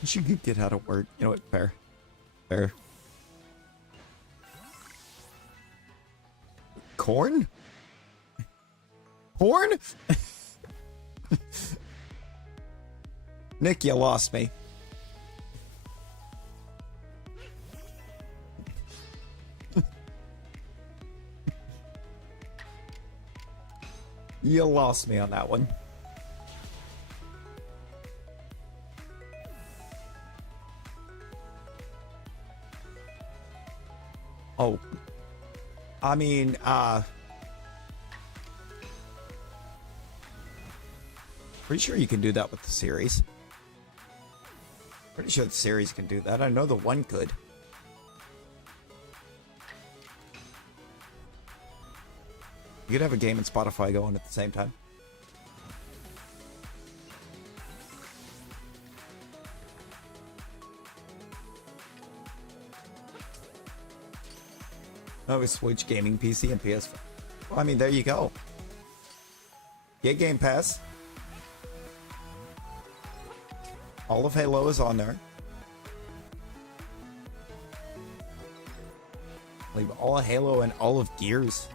You could get out of work. You know what? Fair. Fair. Corn? Corn? Nick, you lost me. You lost me on that one. Oh. I mean, pretty sure you can do that with the series. Pretty sure the series can do that. I know the one could. You could have a game and Spotify going at the same time. Oh, we Switch gaming PC and PS4. Well, I mean, there you go. Get Game Pass. All of Halo is on there. Leave all of Halo and all of Gears.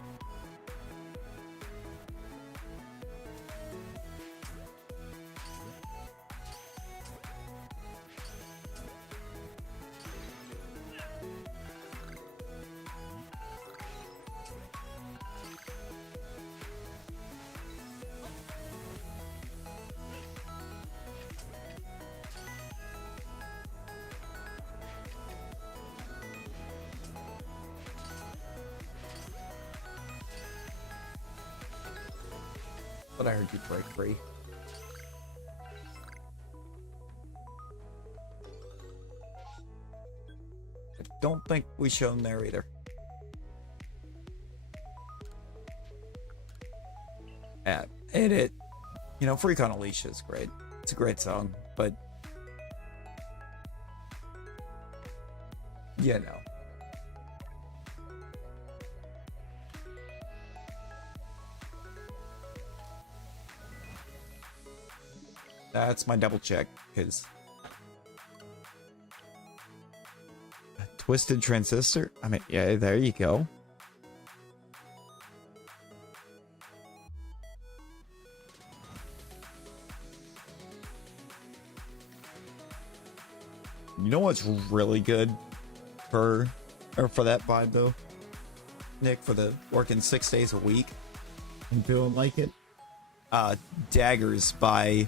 But I heard you break free. I don't think we show them there either. Yeah, it you know, Freak on a Leash is great. It's a great song, but you know. That's my double check, because Twisted Transistor? I mean, yeah, there you go. You know what's really good for that vibe though, Nick, for the working 6 days a week and feeling like it? Daggers by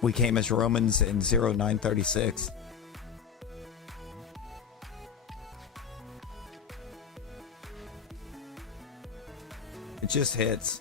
We Came as Romans in 0936. It just hits.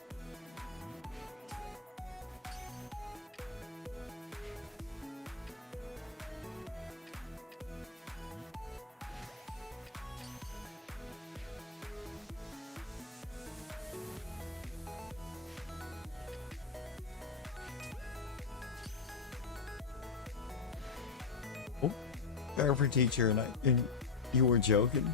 For teacher, and you were joking.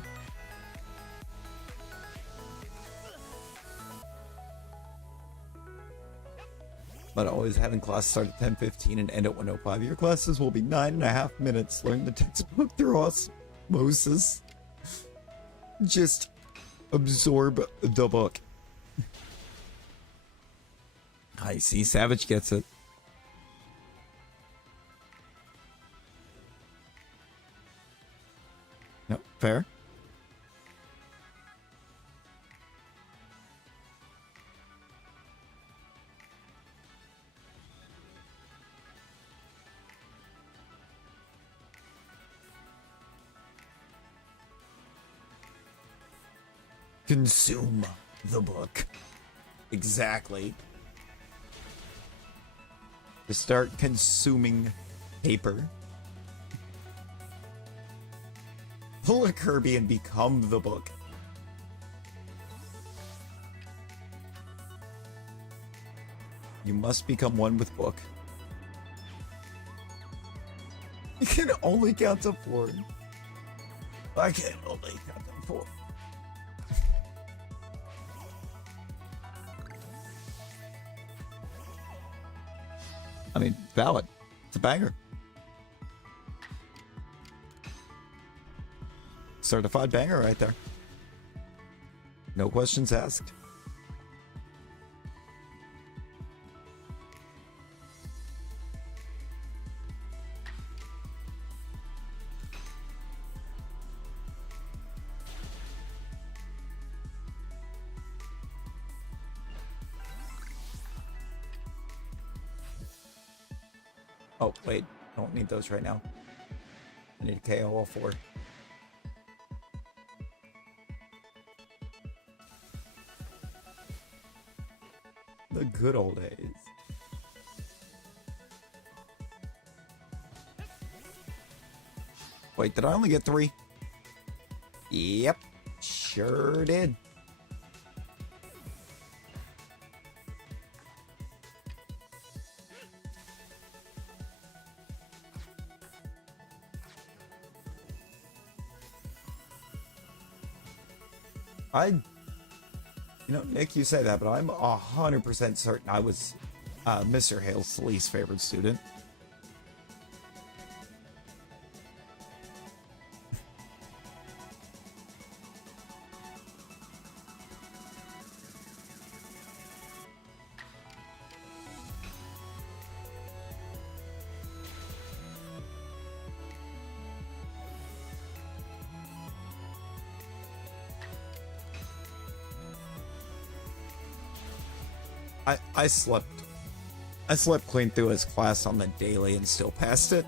But always having class start at 10:15 and end at 1:05. Your classes will be 9.5 minutes. Learn the textbook through osmosis. Just absorb the book. I see. Savage gets it. No, fair. Consume the book. Exactly. To start consuming paper. Pull a Kirby and become the book. You must become one with book. You can only count to 4. I can only count to 4. I mean, valid. It's a banger. Certified banger right there. No questions asked. Oh, wait. I don't need those right now. I need a KO all 4. The good old days. Wait, did I only get 3? Yep, sure did. You know, Nick, you say that, but I'm 100% certain I was Mr. Hale's least favorite student. I slept clean through his class on the daily and still passed it.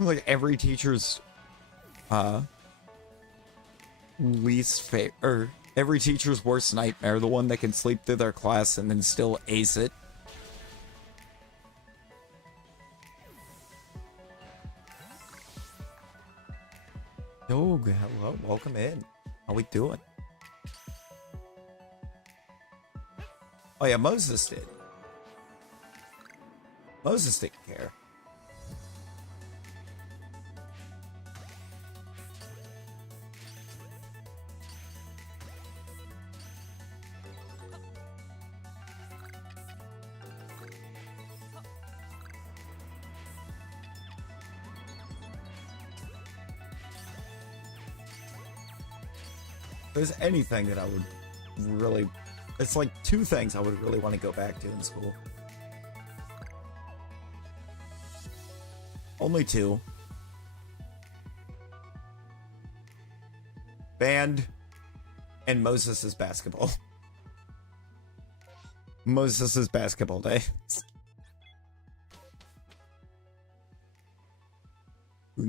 Like every teacher's every teacher's worst nightmare, the one that can sleep through their class and then still ace it. Oh, hello, welcome in. How we doing? Oh yeah, Moses did. Moses didn't care. there's anything that I would really... It's like two things I would really want to go back to in school. Only two. Band and Moses' basketball. Moses' basketball day.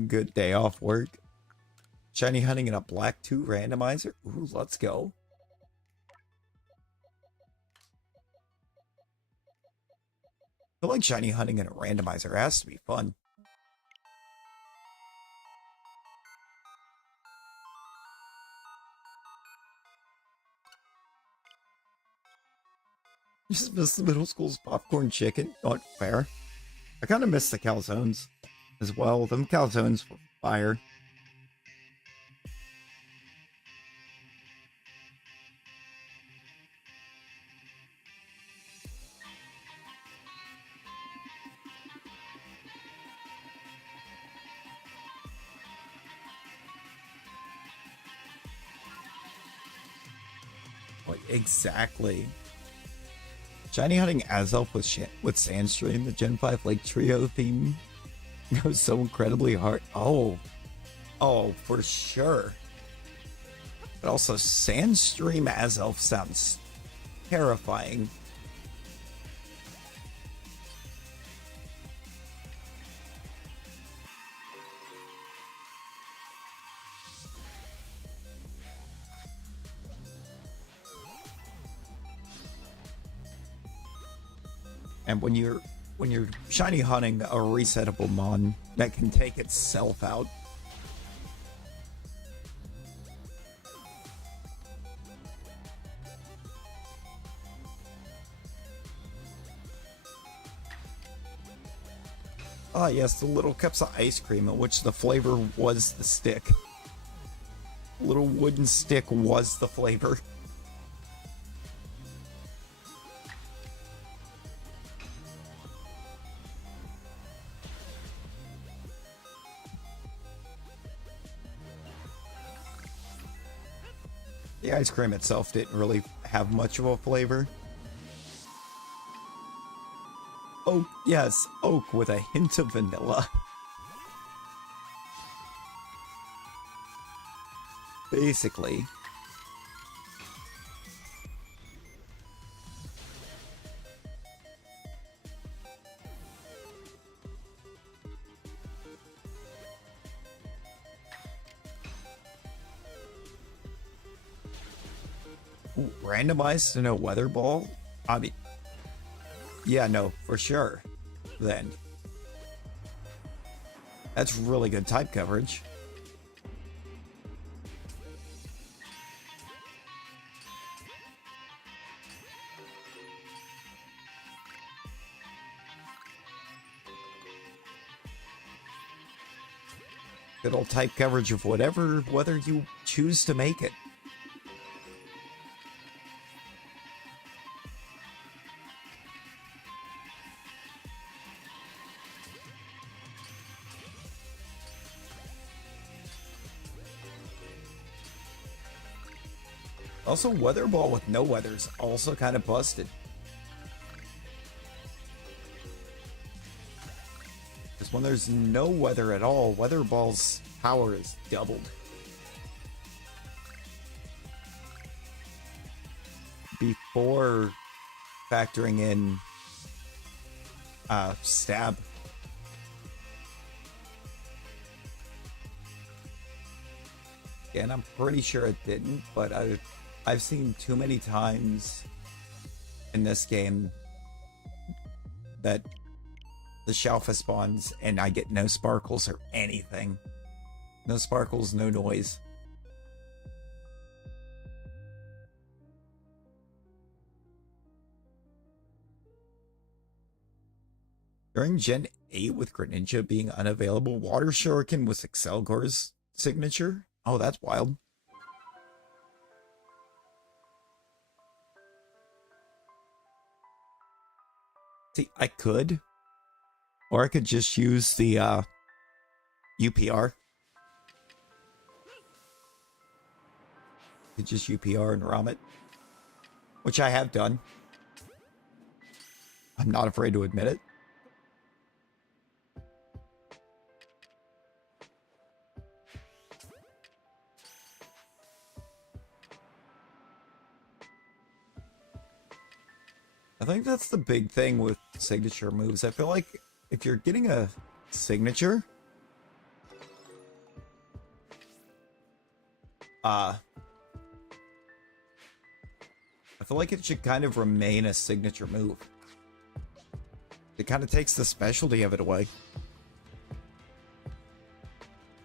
Good day off work. Shiny hunting in a black 2 randomizer. Ooh, let's go. I feel like shiny hunting in a randomizer has to be fun. Just miss the middle school's popcorn chicken. Not fair. I kind of miss the calzones as well. Them calzones were fire. Like, exactly. Shiny hunting Azelf with Sandstream, the Gen 5 Lake Trio theme goes so incredibly hard. Oh, for sure. But also, Sandstream Azelf sounds terrifying. And when you're shiny hunting a resettable mon that can take itself out. Ah, yes, the little cups of ice cream, in which the flavor was the stick. Little wooden stick was the flavor. The ice cream itself didn't really have much of a flavor. Oak, yes, oak with a hint of vanilla. Basically. Ooh, randomized to no weather ball? I mean, yeah, no, for sure. Then. That's really good type coverage. Good old type coverage of whatever weather you choose to make it. Also, weather ball with no weather's also kind of busted. Because when there's no weather at all, weather ball's power is doubled. Before factoring in stab. And I'm pretty sure it didn't, but I've seen too many times in this game that the Shalpha spawns and I get no sparkles or anything. No sparkles, no noise. During Gen 8 with Greninja being unavailable, Water Shuriken was Excelgor's signature? Oh, that's wild. See, I could. Or I could just use the UPR. could just UPR and ROM it, which I have done. I'm not afraid to admit it. I think that's the big thing with signature moves. I feel like if you're getting a signature, I feel like it should kind of remain a signature move. It kind of takes the specialty of it away.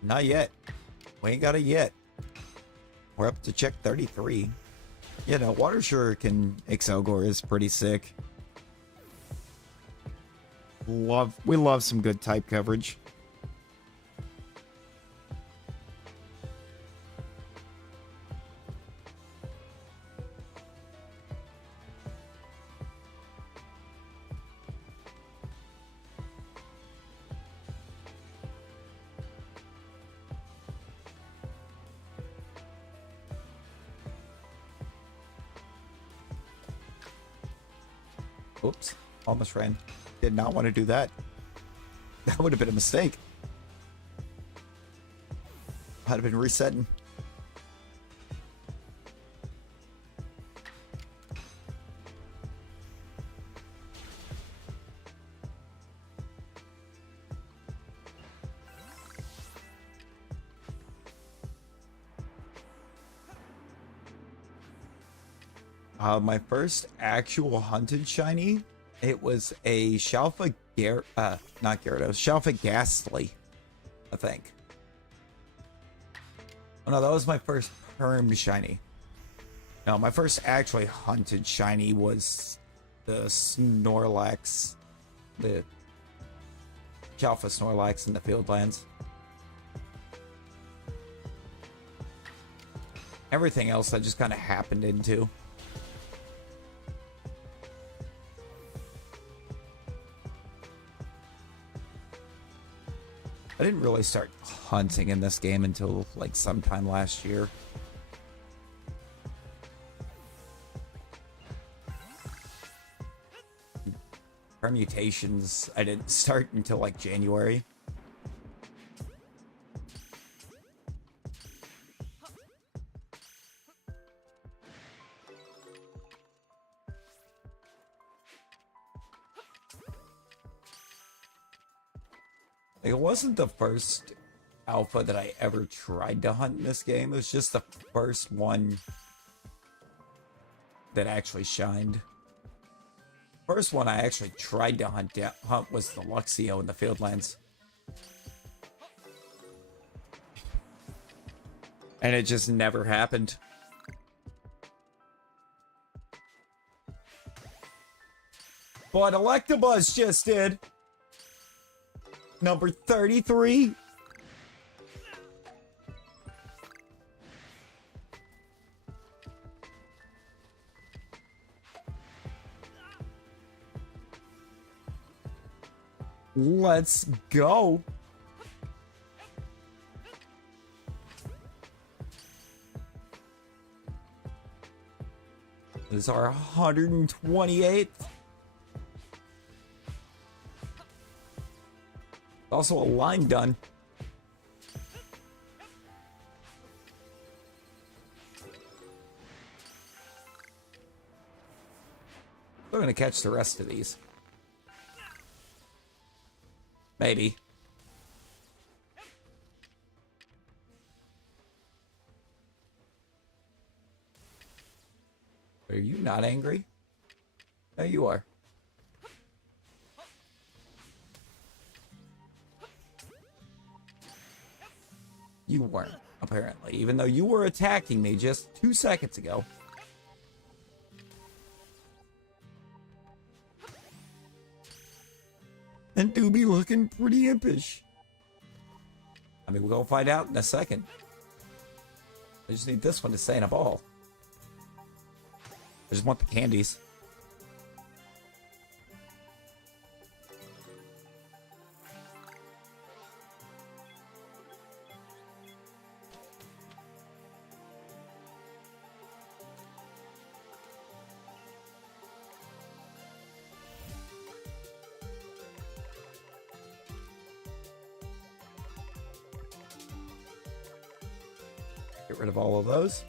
Not yet. We ain't got it yet. We're up to check 33. Yeah, no, Water Shuriken Excelgor is pretty sick. We love some good type coverage. Oops, almost ran. Did not want to do that. That would have been a mistake. I'd have been resetting. My first actual hunted shiny, it was a Shalpha not Gyarados, Shalpha Ghastly, I think. Oh no, that was my first perm shiny. No, my first actually hunted shiny was the Snorlax, the Shalpha Snorlax in the Fieldlands. Everything else I just kind of happened into. I didn't really start hunting in this game until like sometime last year. Permutations, I didn't start until like January. It wasn't the first alpha that I ever tried to hunt in this game. It was just the first one that actually shined. First one I actually tried to hunt was the Luxio in the Fieldlands. And it just never happened. But Electabuzz just did. Number 33. Let's go. This is our 128th. Also a line done. We're gonna catch the rest of these. Maybe. Are you not angry? No, you are. You weren't, apparently, even though you were attacking me just 2 seconds ago. And do be looking pretty impish. I mean, we're gonna find out in a second. I just need this one to stay in a ball. I just want the candies. Get rid of all of those.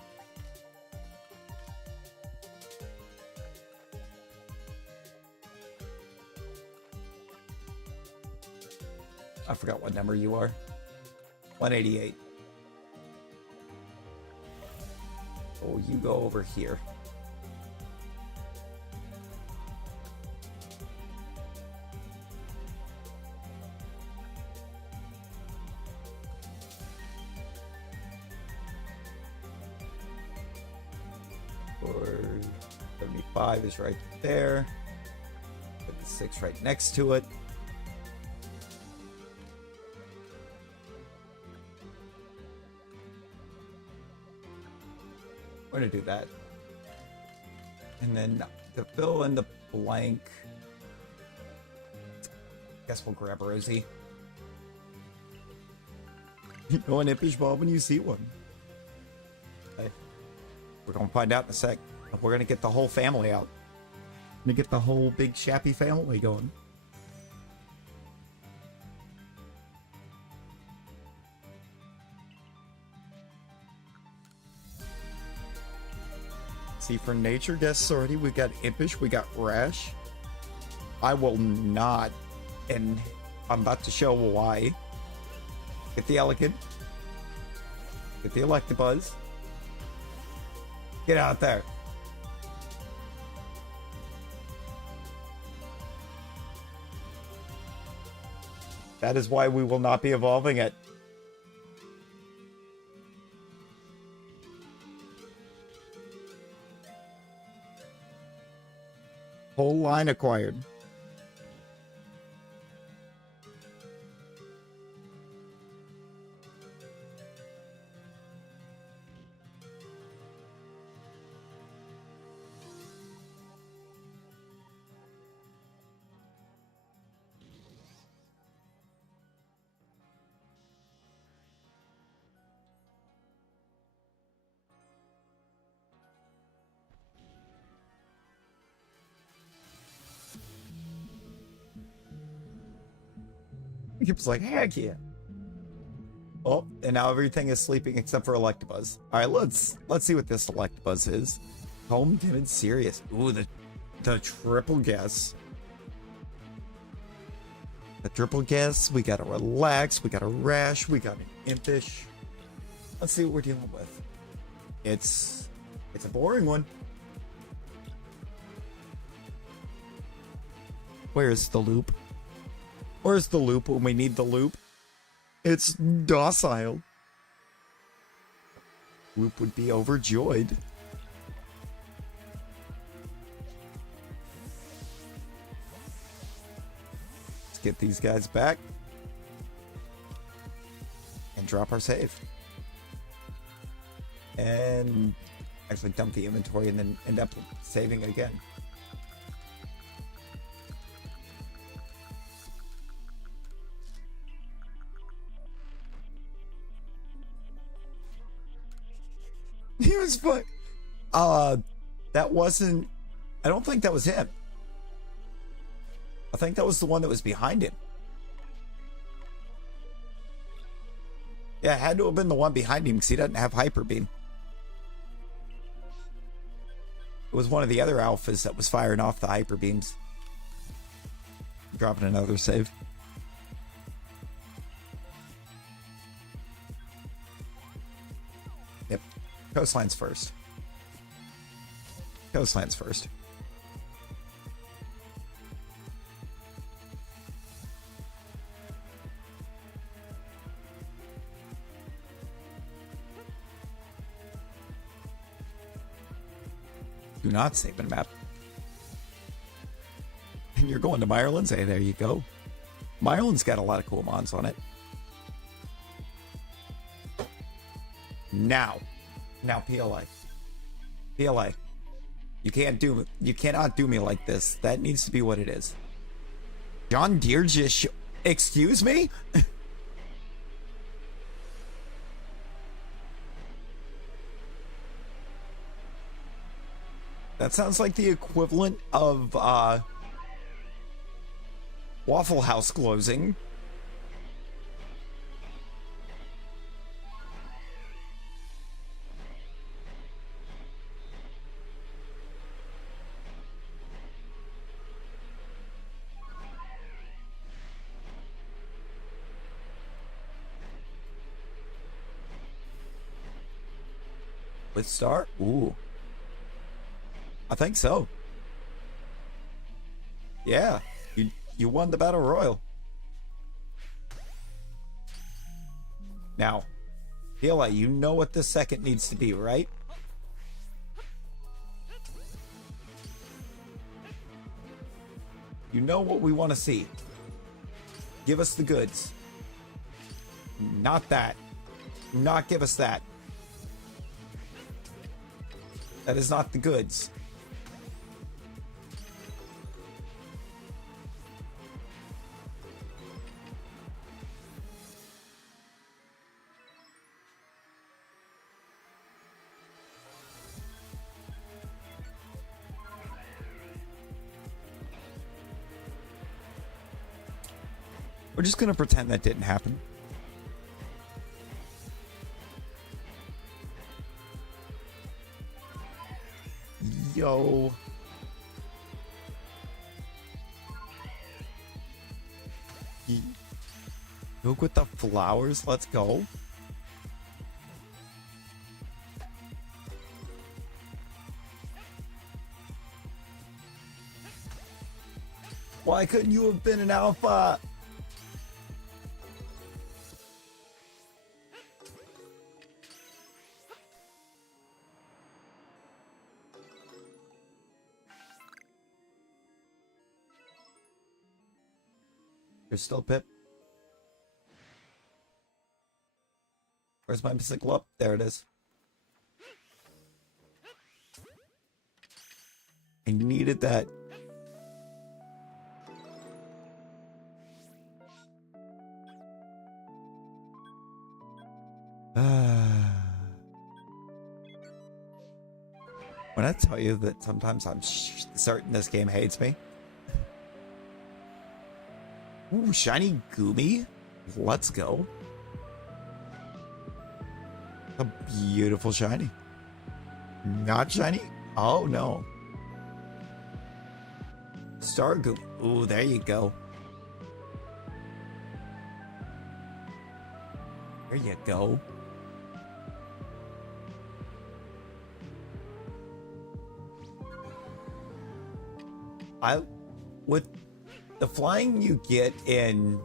I forgot what number you are. 188. Oh, you go over here. Or 75 is right there. Put the 6 right next to it. We're gonna do that. And then to fill in the blank, I guess we'll grab Rosie. You know an impish ball when you see one. Okay. We're gonna find out in a sec. We're gonna get the whole family out. Gonna get the whole big Shappy family going. See, for nature guests already, we got impish, we got rash. I will not, and I'm about to show why. Get the elegant. Get the Electabuzz. Get out there. That is why we will not be evolving it. Whole line acquired. He was like, heck yeah. Oh, and now everything is sleeping except for Electabuzz. All right, let's see what this Electabuzz is. Home timid serious. Ooh, the triple guess. The triple guess. We got a relax. We got a rash. We got an impish. Let's see what we're dealing with. It's a boring one. Where's the loop? Where's the loop when we need the loop? It's docile. Loop would be overjoyed. Let's get these guys back. And drop our save. And actually dump the inventory and then end up saving again. He was fun. That wasn't. I don't think that was him. I think that was the one that was behind him. Yeah, it had to have been the one behind him because he doesn't have Hyper Beam. It was one of the other alphas that was firing off the Hyper Beams. Dropping another save. Yep. Coastline's first. Coastline's first. Do not save a map. And you're going to Mireland's? Hey, there you go. Mireland's got a lot of cool mons on it. Now PLA. PLA. You cannot do me like this. That needs to be what it is. John Deere just excuse me? That sounds like the equivalent of Waffle House closing. With Star? Ooh. I think so. Yeah. You won the Battle Royal. Now, Hila, you know what the second needs to be, right? You know what we want to see. Give us the goods. Not that. Not give us that. That is not the goods. We're just gonna pretend that didn't happen. Yo. Look with the flowers. Let's go. Why couldn't you have been an alpha? There's still Pip. Where's my bicycle up? There it is. I needed that. When I tell you that sometimes I'm certain this game hates me. Ooh, shiny Goomy. Let's go. A beautiful shiny. Not shiny? Oh, no. Star Goomy. Ooh, there you go. There you go. With the flying you get in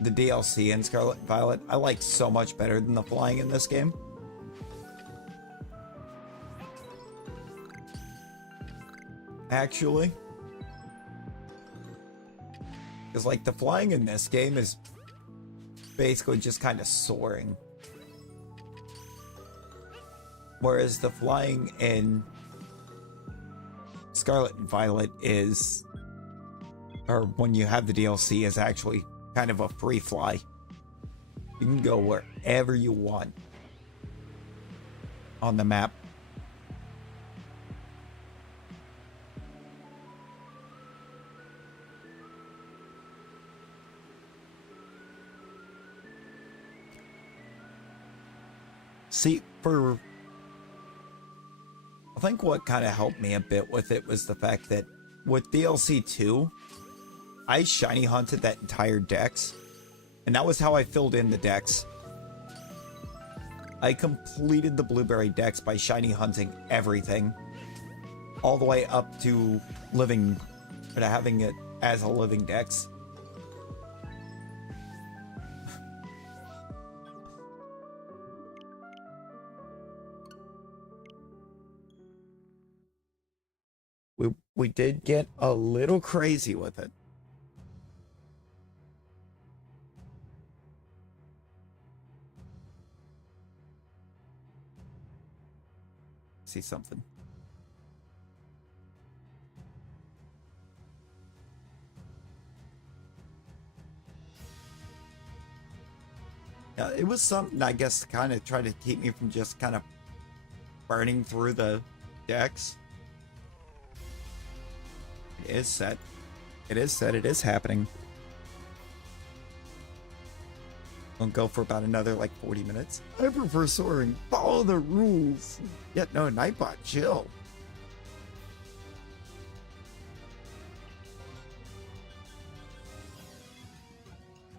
the DLC in Scarlet and Violet, I like so much better than the flying in this game. Actually. Because like the flying in this game is basically just kind of soaring. Whereas the flying in Scarlet and Violet is, or when you have the DLC, is actually kind of a free fly. You can go wherever you want on the map. See, I think what kind of helped me a bit with it was the fact that with DLC 2, I shiny hunted that entire dex, and that was how I filled in the dex. I completed the Blueberry dex by shiny hunting everything, all the way up to having it as a living dex. We did get a little crazy with it. See something. Yeah, it was something, I guess, to kind of try to keep me from just kind of burning through the decks. It is set. It is set. It is happening. We'll go for about another like 40 minutes. I prefer soaring. Follow the rules. Yet no, Nightbot, chill.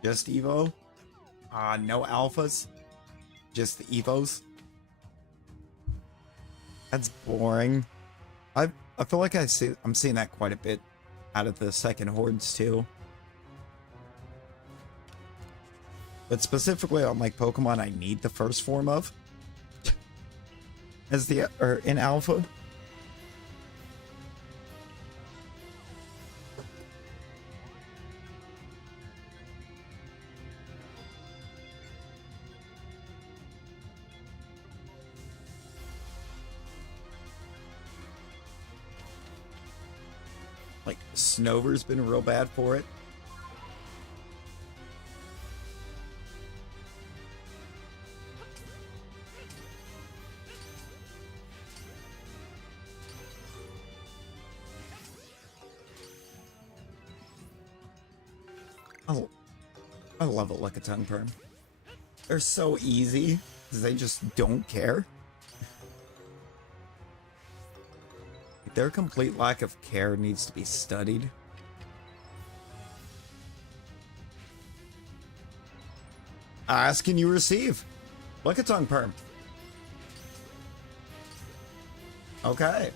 Just Evo? No alphas? Just the Evos? That's boring. I feel like I'm seeing that quite a bit out of the second hordes too. But specifically on like Pokemon I need the first form of as the or in alpha. Like Snover's been real bad for it. I love a Lickitung Perm. They're so easy because they just don't care. Their complete lack of care needs to be studied. Ask and you receive. Lickitung Perm. Okay.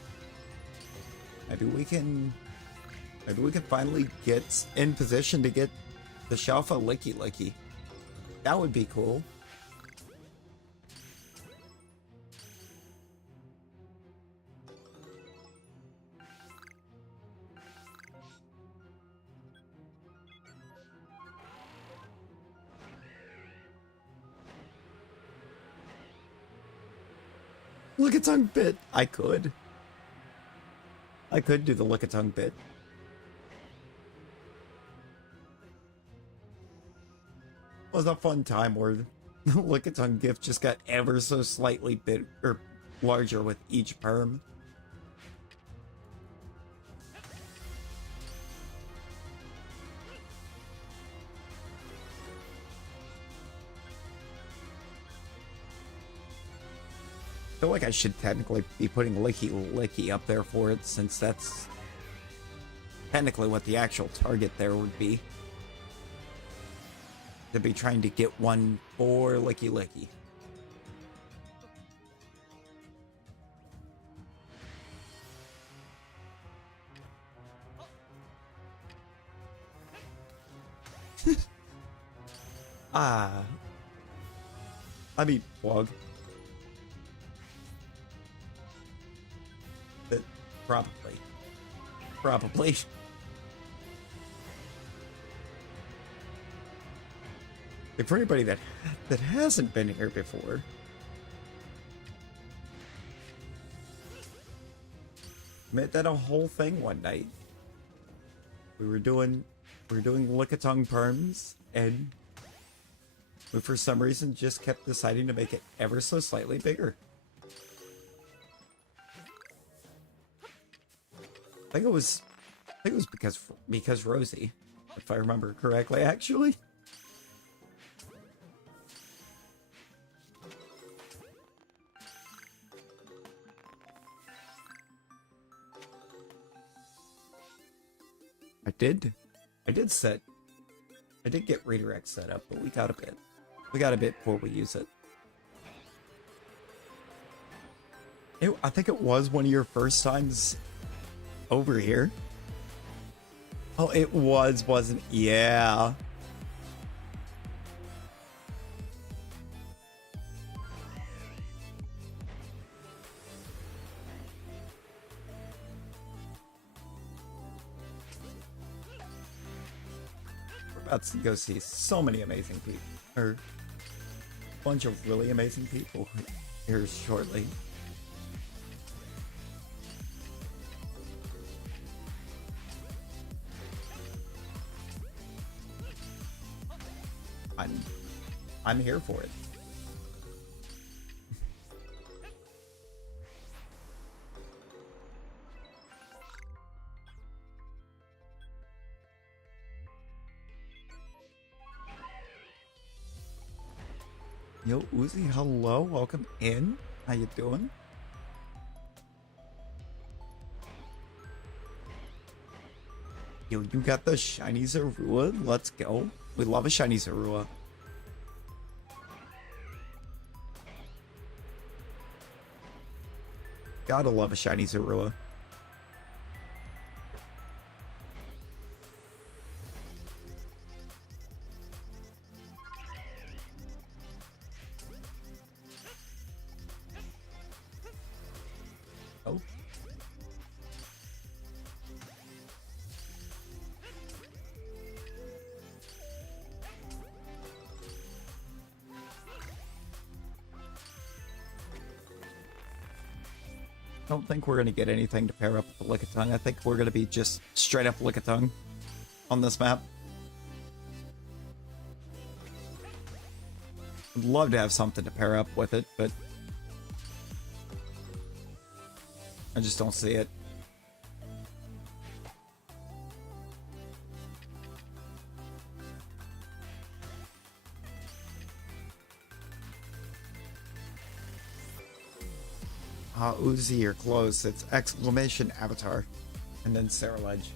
Maybe we can finally get in position to get the Shalpha Licky. That would be cool. Lickitung bit. I could do the Lickitung bit. It was a fun time where the Lickitung gift just got ever so slightly bit or larger with each perm. I feel like I should technically be putting Licky up there for it, since that's technically what the actual target there would be. To be trying to get one for Licky. I mean, Plug. Probably. Like for anybody that hasn't been here before, made that a whole thing one night. We were doing Lickitung Perms, and we for some reason just kept deciding to make it ever so slightly bigger. I think it was because Rosie, if I remember correctly, actually. I did get redirect set up, but we got a bit before we use it. I think it was one of your first times over here. Oh, it wasn't? Yeah. We're about to go see so many amazing people, or a bunch of really amazing people here shortly. I'm here for it. Yo, Uzi, hello, welcome in. How you doing? Yo, you got the shiny Zorua? Let's go. We love a shiny Zorua. Gotta love a shiny Zorua. Oh. I don't think we're going to get anything to pair up with the Lickitung. I think we're going to be just straight up Lickitung on this map. I'd love to have something to pair up with it, but I just don't see it. Uzi, you're close. It's exclamation avatar. And then Sarah Ledge.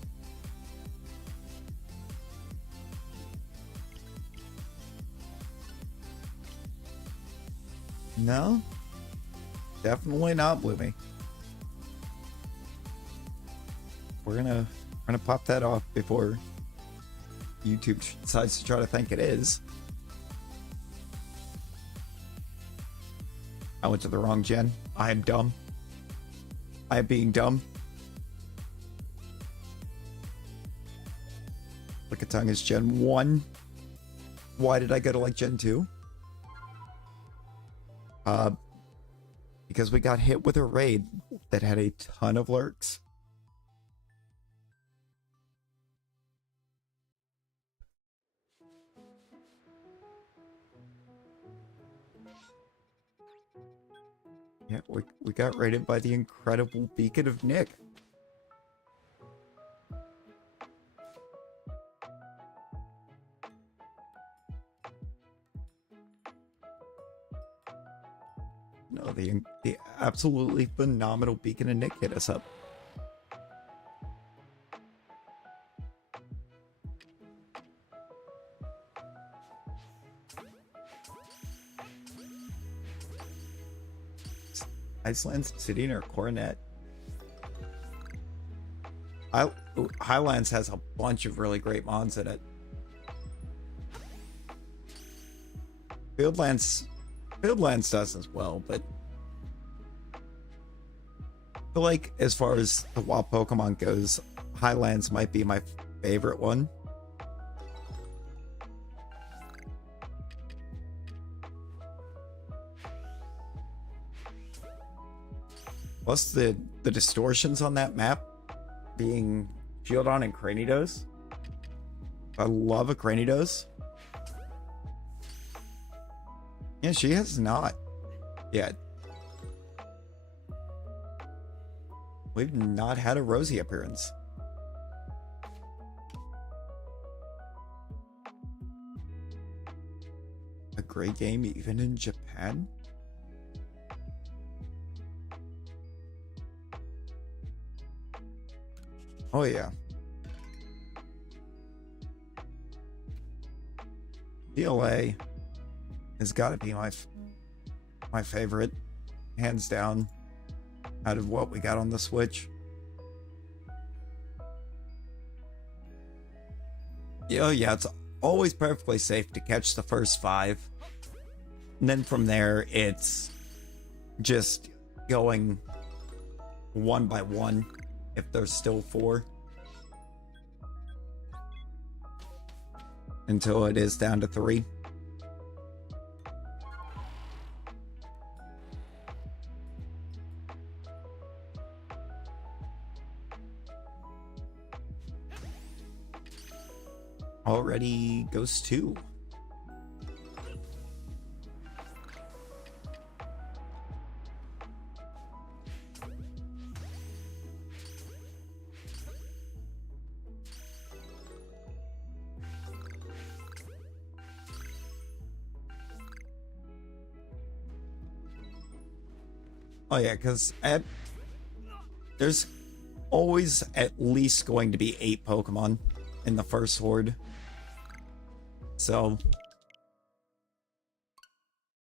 No? Definitely not Bloomy. We're gonna pop that off before YouTube decides to try to think it is. I went to the wrong gen. I am dumb. I am being dumb. Lickitung is Gen 1. Why did I go to like Gen 2? Because we got hit with a raid that had a ton of lurks. Yeah, we got raided by the incredible Beacon of Nick. No, the absolutely phenomenal Beacon of Nick hit us up. Iceland's sitting or Coronet. Highlands has a bunch of really great mons in it. Fieldlands does as well, but I feel like as far as the wild Pokemon goes, Highlands might be my favorite one. Plus the distortions on that map being Shieldon and Cranidos. I love a Cranidos. Yeah, she has not yet. We've not had a Rosie appearance. A great game even in Japan? Oh yeah. DLA has got to be my favorite, hands down, out of what we got on the Switch. Yeah, it's always perfectly safe to catch the first 5. And then from there, it's just going one by one if there's still 4. Until it is down to 3. Already goes 2. Oh yeah, because there's always at least going to be 8 Pokemon in the first horde. So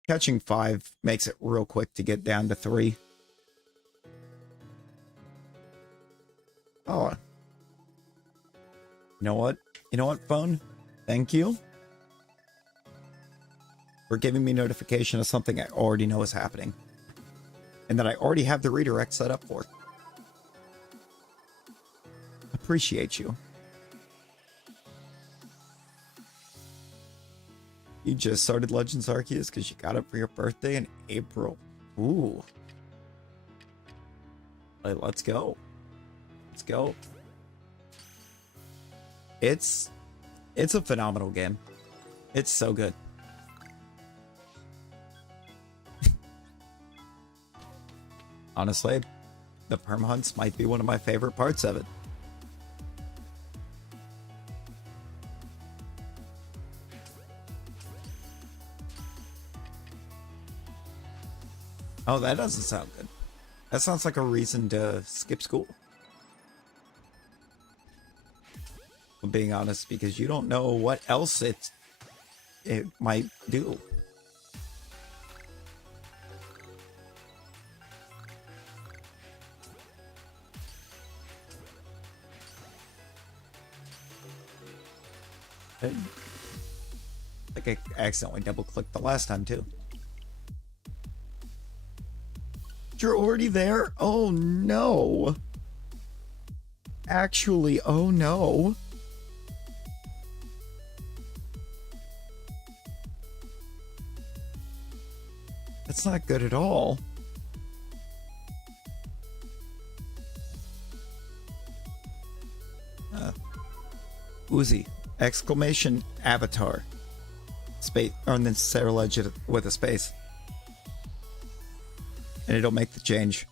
catching 5 makes it real quick to get down to 3. Oh. You know what? You know what, phone? Thank you for giving me notification of something I already know is happening. And that I already have the redirect set up for. Appreciate you. You just started Legends Arceus because you got it for your birthday in April. Ooh. Let's go. Let's go. It's a phenomenal game. It's so good. Honestly, the perm hunts might be one of my favorite parts of it. Oh, that doesn't sound good. That sounds like a reason to skip school. I'm being honest, because you don't know what else it might do. Like I accidentally double-clicked the last time too. You're already there? Oh no. Actually, oh no. That's not good at all. Uzi. Exclamation avatar. Space, and then Sarah it with a space. And it'll make the change.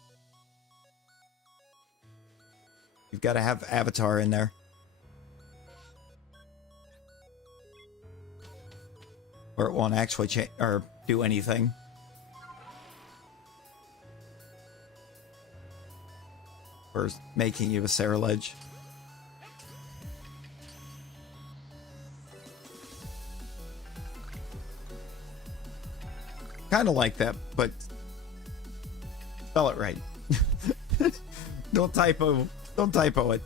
You've got to have avatar in there. Or it won't actually change or do anything. Or making you a Sarah Ledge. Kind of like that, but spell it right. Don't typo it.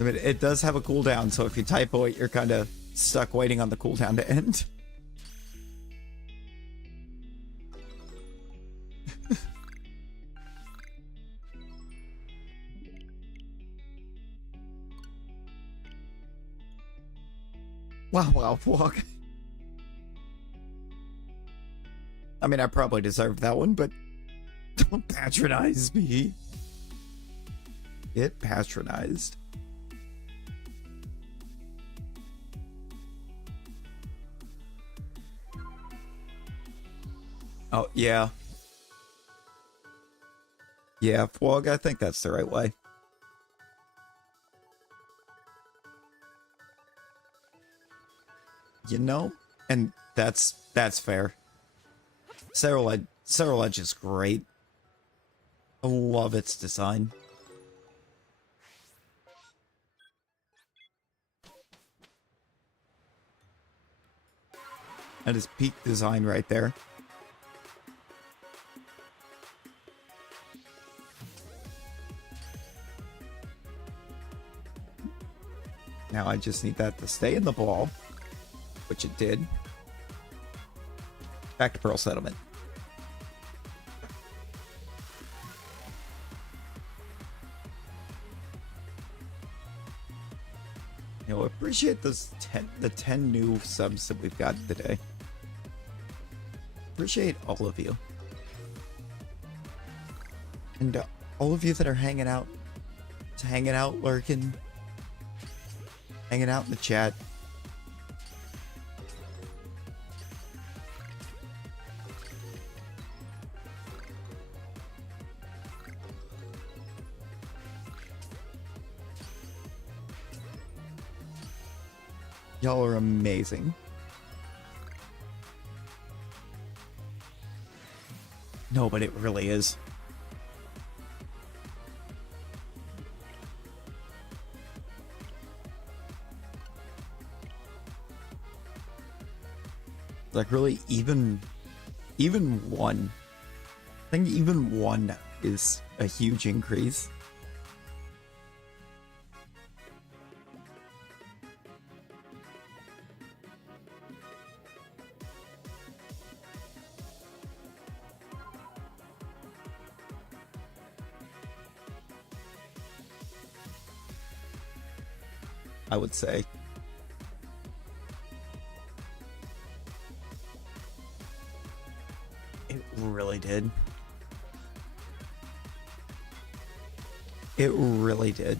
I mean, it does have a cooldown, so if you typo it, you're kind of stuck waiting on the cooldown to end. Wow, walk. I mean, I probably deserved that one, but don't patronize me. Get patronized. Oh, yeah. Yeah, Fwog, I think that's the right way. You know? And that's fair. Sarah Ledge is great. I love its design. That is peak design right there. Now I just need that to stay in the ball, which it did. Back to Pearl Settlement. You know, appreciate the 10 new subs that we've got today. Appreciate all of you. And all of you that are hanging out, lurking, hanging out in the chat. Y'all are amazing. No, but it really is. Like really, even one. I think even one is a huge increase. I would say. It really did. It really did.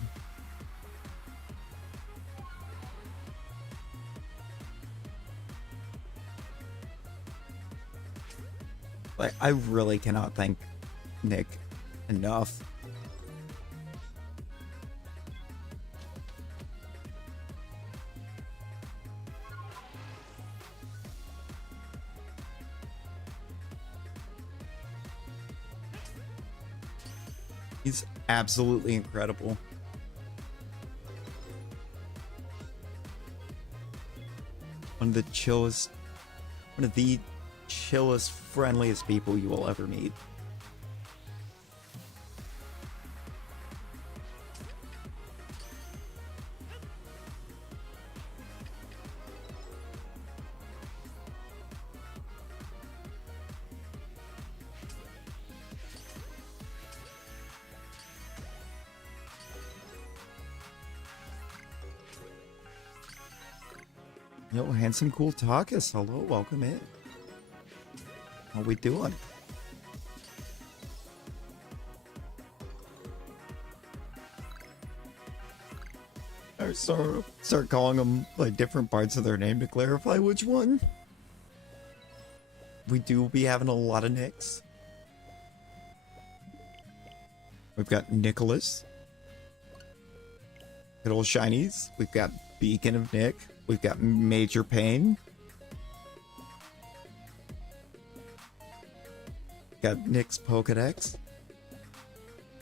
Like, I really cannot thank Nick enough. He's absolutely incredible. One of the chillest, friendliest people you will ever meet. Yo, handsome cool Takas. Hello, welcome in. How we doing? I start calling them like different parts of their name to clarify which one. We do be having a lot of Nicks. We've got Nicholas. Good old Shinies. We've got Beacon of Nick. We've got Major Pain. Got Nick's Pokedex.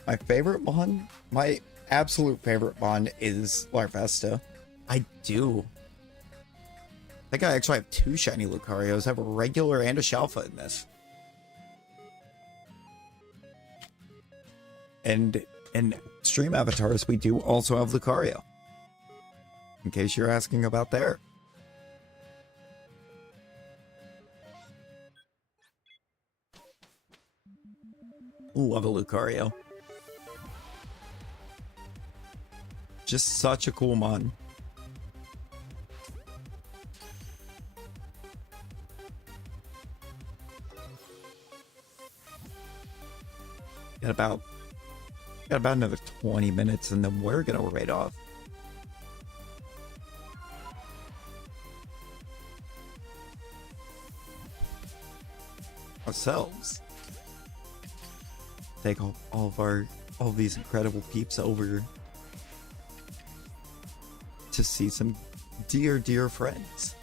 My favorite one, my absolute favorite one is Larvesta. I do. I think I actually have 2 shiny Lucarios. I have a regular and a Shalpha in this. And in Stream Avatars, we do also have Lucario. In case you're asking about there. Love a Lucario. Just such a cool mon. Got about another 20 minutes and then we're gonna raid off. Ourselves. Take all of these incredible peeps over to see some dear friends.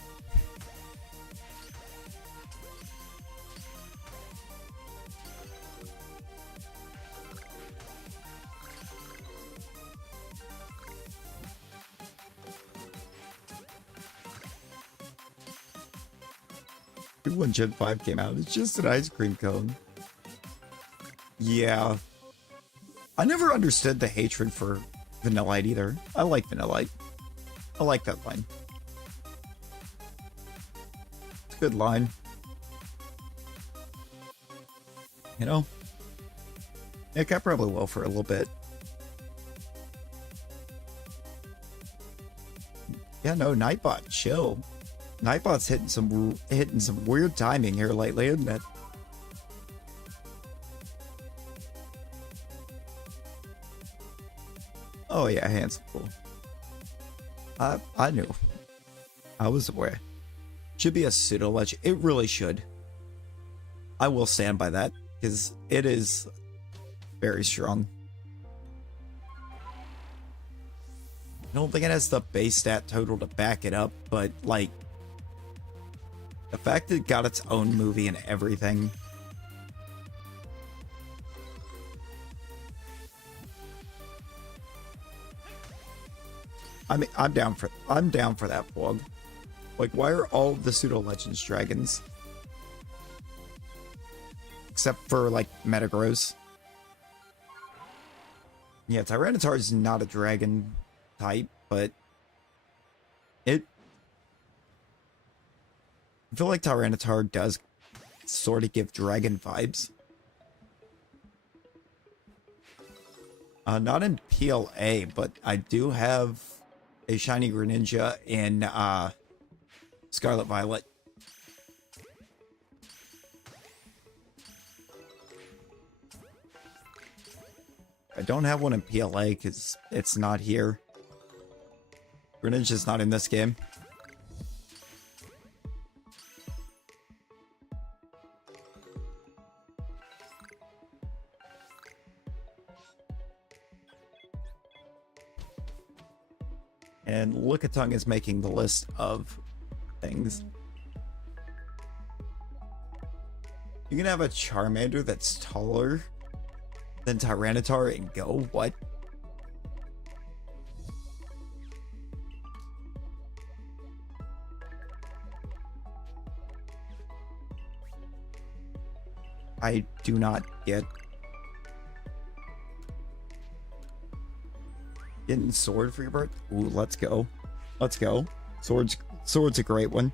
When Gen 5 came out, it's just an ice cream cone. Yeah. I never understood the hatred for Vanillite either. I like Vanillite. I like that line. It's a good line. You know? Nick, I probably will for a little bit. Yeah, no, Nightbot, chill. Nightbot's hitting some weird timing here lately, isn't it? Oh yeah, handsome cool. I knew. I was aware. Should be a pseudo ledge. It really should. I will stand by that because it is very strong. I don't think it has the base stat total to back it up, but like the fact that it got its own movie and everything. I mean, I'm down for that vlog. Like, why are all of the pseudo legends dragons? Except for, like, Metagross. Yeah, Tyranitar is not a dragon type, but I feel like Tyranitar does sort of give dragon vibes. Not in PLA, but I do have a shiny Greninja in Scarlet Violet. I don't have one in PLA because it's not here. Greninja's not in this game. And Lickitung is making the list of things. You can have a Charmander that's taller than Tyranitar and go? What? I do not get. Getting sword for your birth? Ooh, let's go. Let's go. Sword's a great one.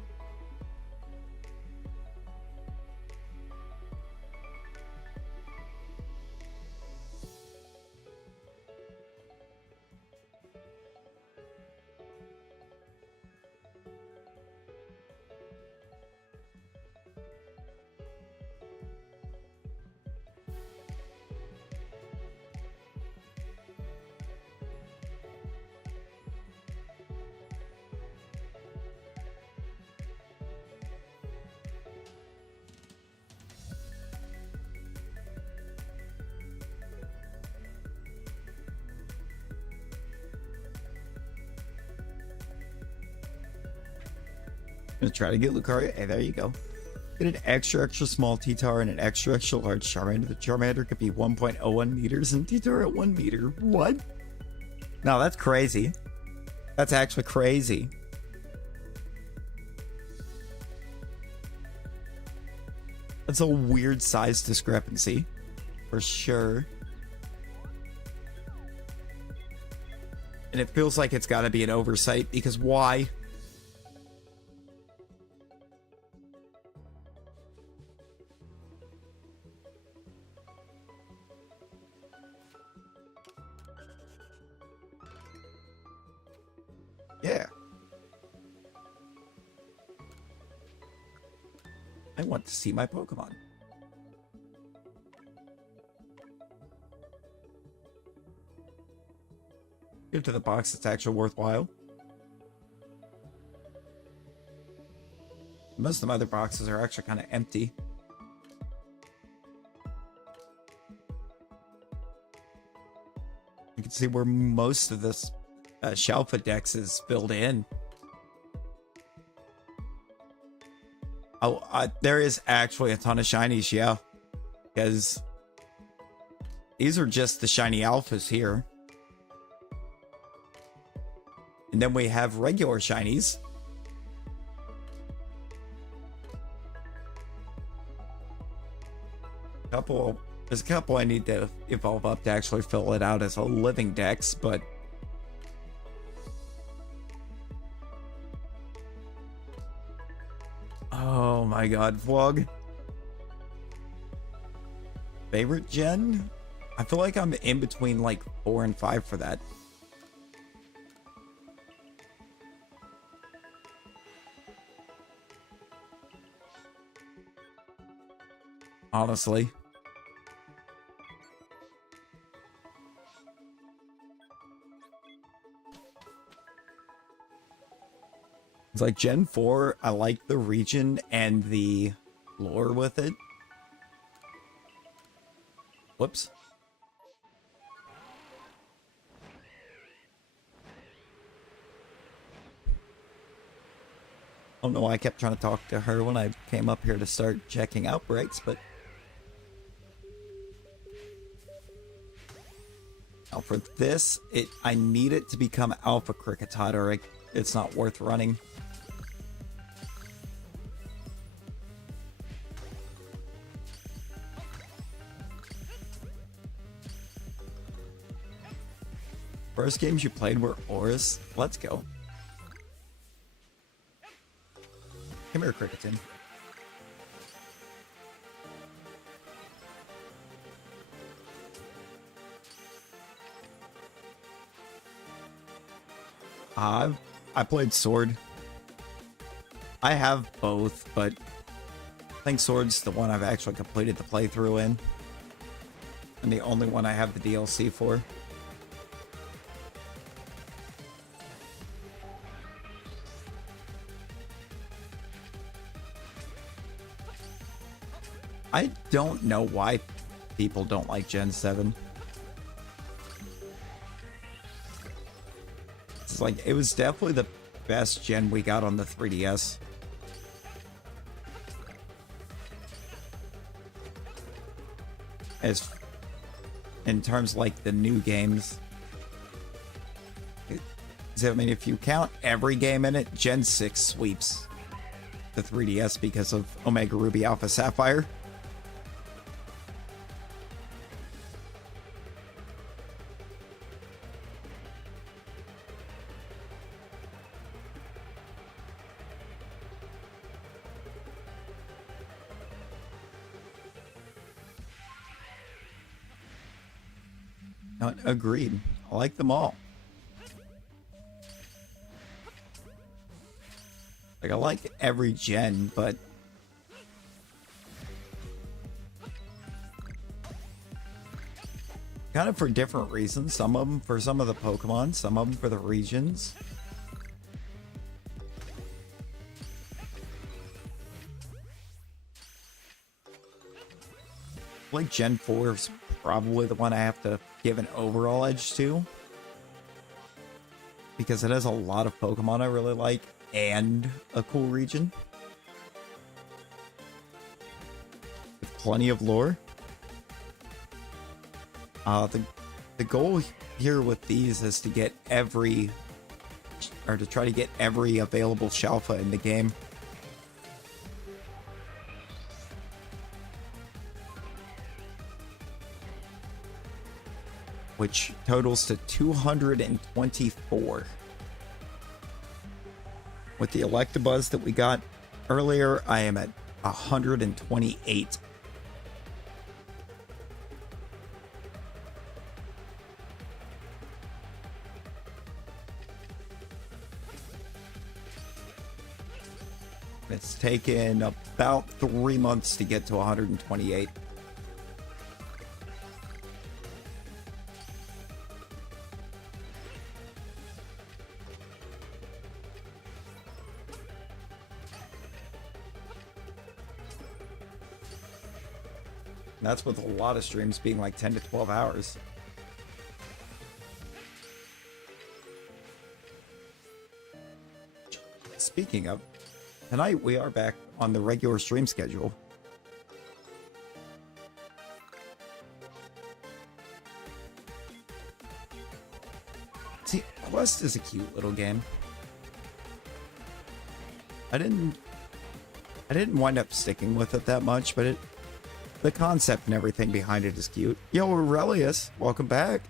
Gonna try to get Lucario. Hey, there you go. Get an extra small T-Tar and an extra large Charmander. The Charmander could be 1.01 meters and T-Tar at 1 meter. What? No, that's crazy. That's actually crazy. That's a weird size discrepancy. For sure. And it feels like it's gotta be an oversight because why? Yeah. I want to see my Pokemon. Give to the box that's actually worthwhile. Most of the other boxes are actually kind of empty. You can see where most of this Shalpha Dex is filled in. Oh, there is actually a ton of shinies, yeah. Because these are just the shiny alphas here. And then we have regular shinies. There's a couple I need to evolve up to actually fill it out as a living dex, but oh my god, Vlog. Favorite gen? I feel like I'm in between like 4 and 5 for that. Honestly. It's like Gen 4, I like the region and the lore with it. Whoops. I don't know why I kept trying to talk to her when I came up here to start checking outbreaks, but now for this, I need it to become Alpha Kricketot or it's not worth running. First games you played were Oris. Let's go. Come here, Cricketon. I played Sword. I have both, but I think Sword's the one I've actually completed the playthrough in. And the only one I have the DLC for. I don't know why people don't like Gen 7. It's like, it was definitely the best gen we got on the 3DS. As in terms of like the new games. I mean, if you count every game in it, Gen 6 sweeps the 3DS because of Omega Ruby Alpha Sapphire. Agreed. I like them all. Like, I like every gen, but kind of for different reasons. Some of them for some of the Pokemon, some of them for the regions. Like Gen 4 is probably the one I have to give an overall edge to, because it has a lot of Pokemon I really like and a cool region with plenty of lore. The goal here with these is to get every, or to try to get every available Shalpha in the game. Which totals to 224. With the Electabuzz that we got earlier, I am at 128. It's taken about 3 months to get to 128. That's with a lot of streams being like 10 to 12 hours. Speaking of, tonight we are back on the regular stream schedule. See, Quest is a cute little game. I didn't wind up sticking with it that much, but the concept and everything behind it is cute. Yo, Aurelius, welcome back.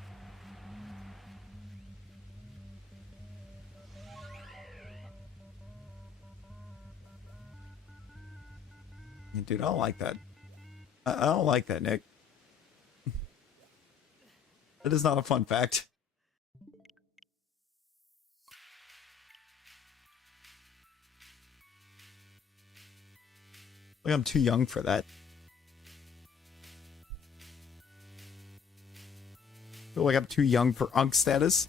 Dude, I don't like that. I don't like that, Nick. That is not a fun fact. Like, I'm too young for that. I feel like I'm too young for Unk status.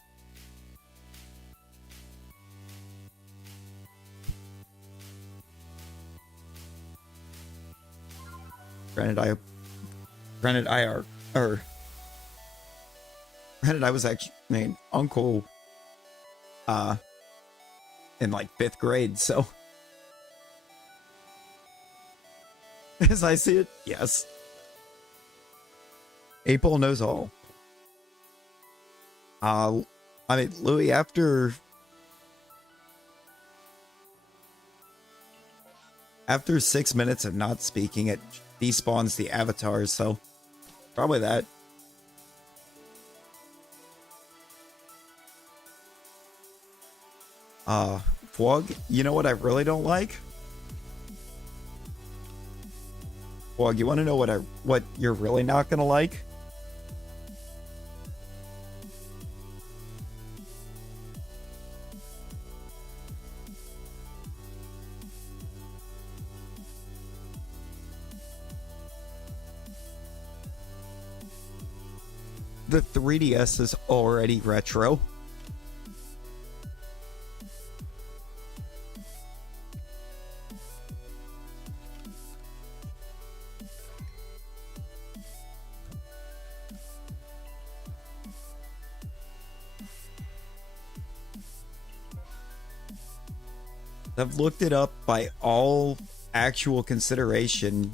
Granted, I was actually named Uncle in like 5th grade, so as I see it, yes. April knows all. I mean, Louis, after 6 minutes of not speaking, it despawns the avatars, so probably that. Fwog, you know what I really don't like? Fwog, you want to know what you're really not gonna like? The 3DS is already retro. I've looked it up by all actual consideration.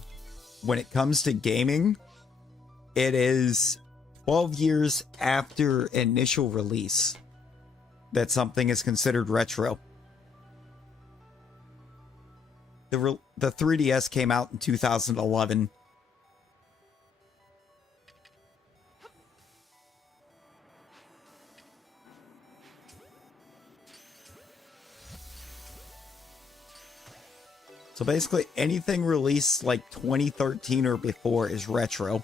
When it comes to gaming, it is 12 years after initial release that something is considered retro. The 3DS came out in 2011. So basically anything released like 2013 or before is retro.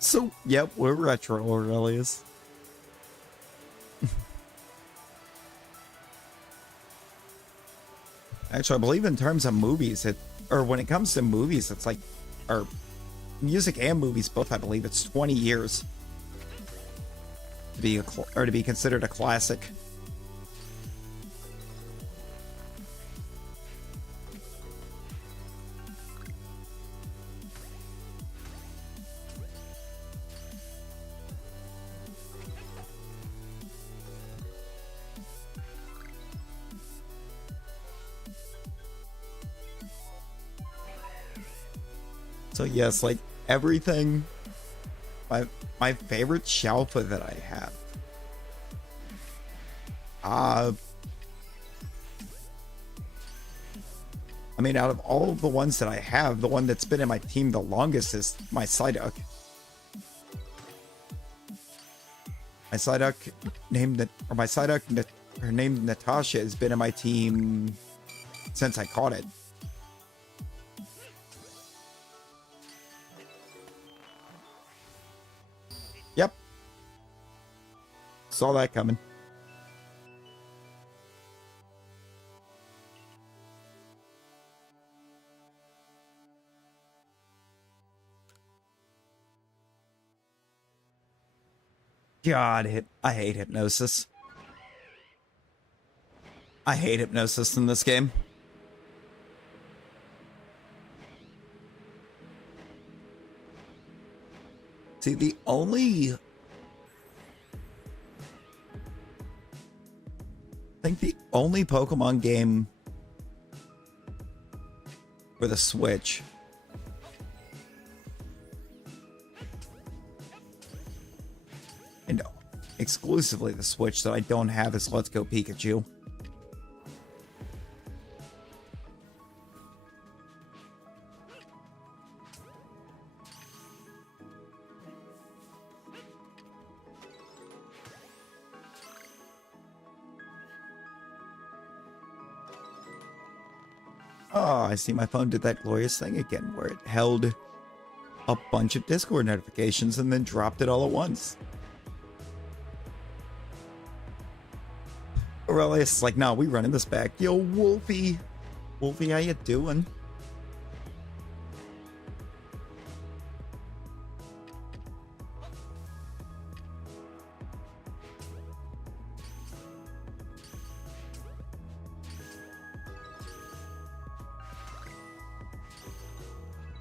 So, yep, we're retro, Aurelius. Actually, I believe in terms of movies, or when it comes to movies, it's like, or music and movies both, I believe it's 20 years to be to be considered a classic. So yes, like everything, my favorite Shalpha that I have. I mean, out of all of the ones that I have, the one that's been in my team the longest is my Psyduck. My Psyduck named Natasha has been in my team since I caught it. Yep. Saw that coming. God, I hate hypnosis. I hate hypnosis in this game. See, the only... I think the only Pokemon game for the Switch and exclusively the Switch that I don't have is Let's Go Pikachu. Oh, I see my phone did that glorious thing again where it held a bunch of Discord notifications and then dropped it all at once. Aurelius is like, nah, we running this back. Yo, Wolfie. Wolfie, how you doing?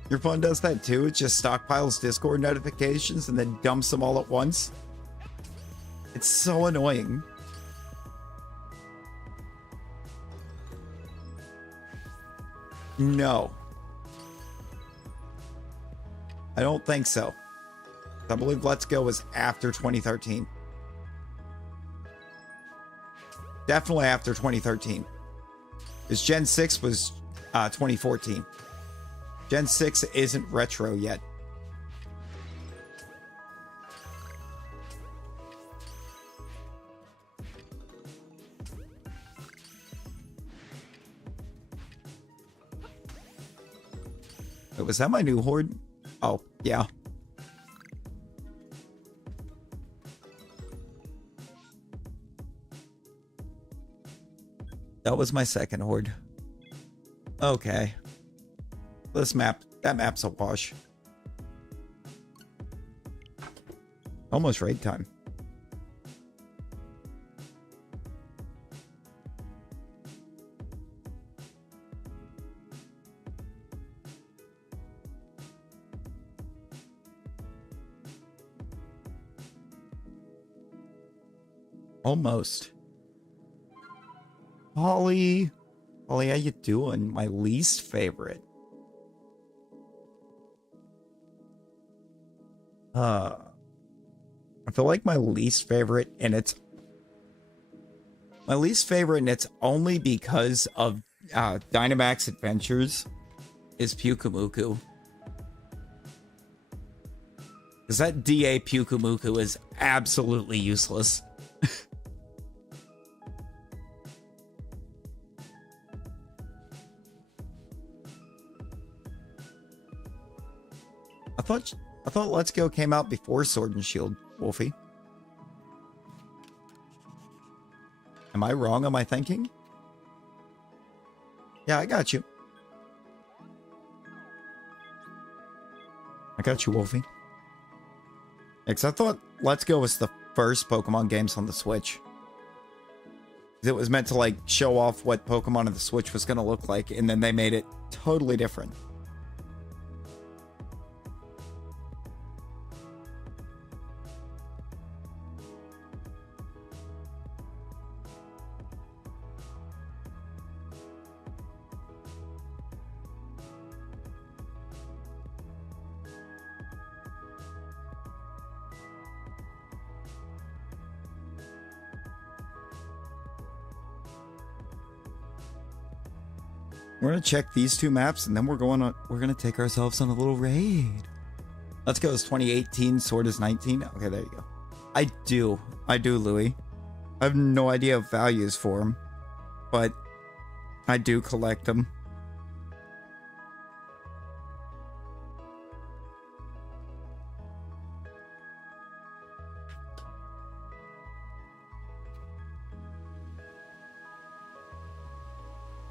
Your phone does that too? It just stockpiles Discord notifications and then dumps them all at once? It's so annoying. No. I don't think so. I believe Let's Go was after 2013. Definitely after 2013. Because Gen 6 was 2014. Gen 6 isn't retro yet. Wait, was that my new horde? Oh, yeah. That was my second horde. Okay. This map, that map's a wash. Almost raid time. Almost. Holly, how you doing? My least favorite. I feel like my least favorite, and it's only because of Dynamax Adventures, is Pyukumuku. Because that DA Pyukumuku is absolutely useless. I thought Let's Go came out before Sword and Shield, Wolfie. Am I wrong? Am I thinking? Yeah, I got you. I got you, Wolfie. Because I thought Let's Go was the first Pokemon games on the Switch. It was meant to, like, show off what Pokemon on the Switch was going to look like, and then they made it totally different. We're gonna check these two maps, and then we're gonna take ourselves on a little raid. Let's Go is 2018, Sword is 19. Okay, there you go. I do, Louis. I have no idea of values for them, but I do collect them.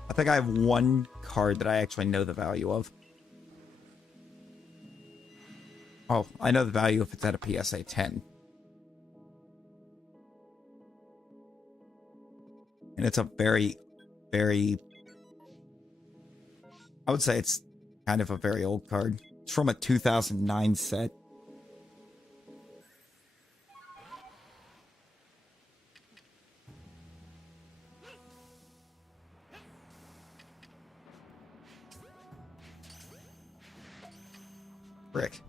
I think I have one card that I actually know the value of. Oh, I know the value if it's at a PSA 10. And it's a very, very... I would say it's kind of a very old card. It's from a 2009 set. Rick.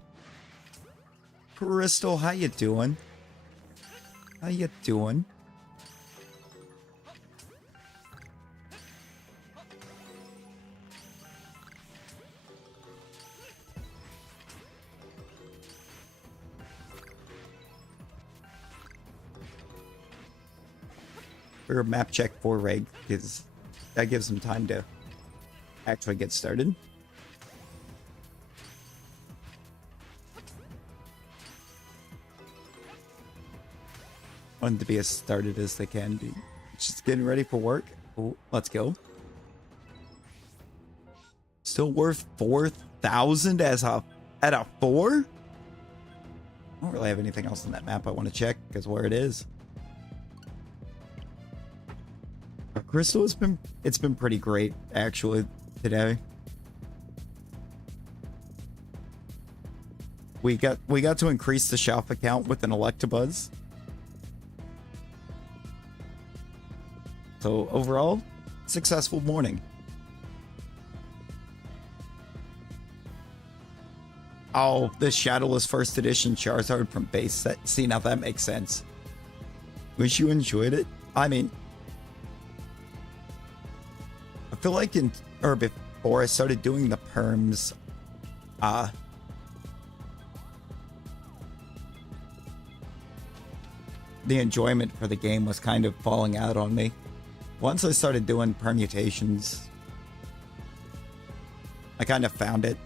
Crystal, how you doing? How you doing? For a map check for Reg, because that gives them time to actually get started. Want to be as started as they can be. Just getting ready for work. Oh, let's go. Still worth 4,000 as at a 4? I don't really have anything else on that map I want to check because where it is. Crystal it's been pretty great actually today. We got to increase the Shalpha count with an Electabuzz. So overall, successful morning. Oh, the Shadowless First Edition Charizard from base set. See, now that makes sense. Wish you enjoyed it. I mean, I feel like before I started doing the perms, the enjoyment for the game was kind of falling out on me. Once I started doing permutations, I kind of found it.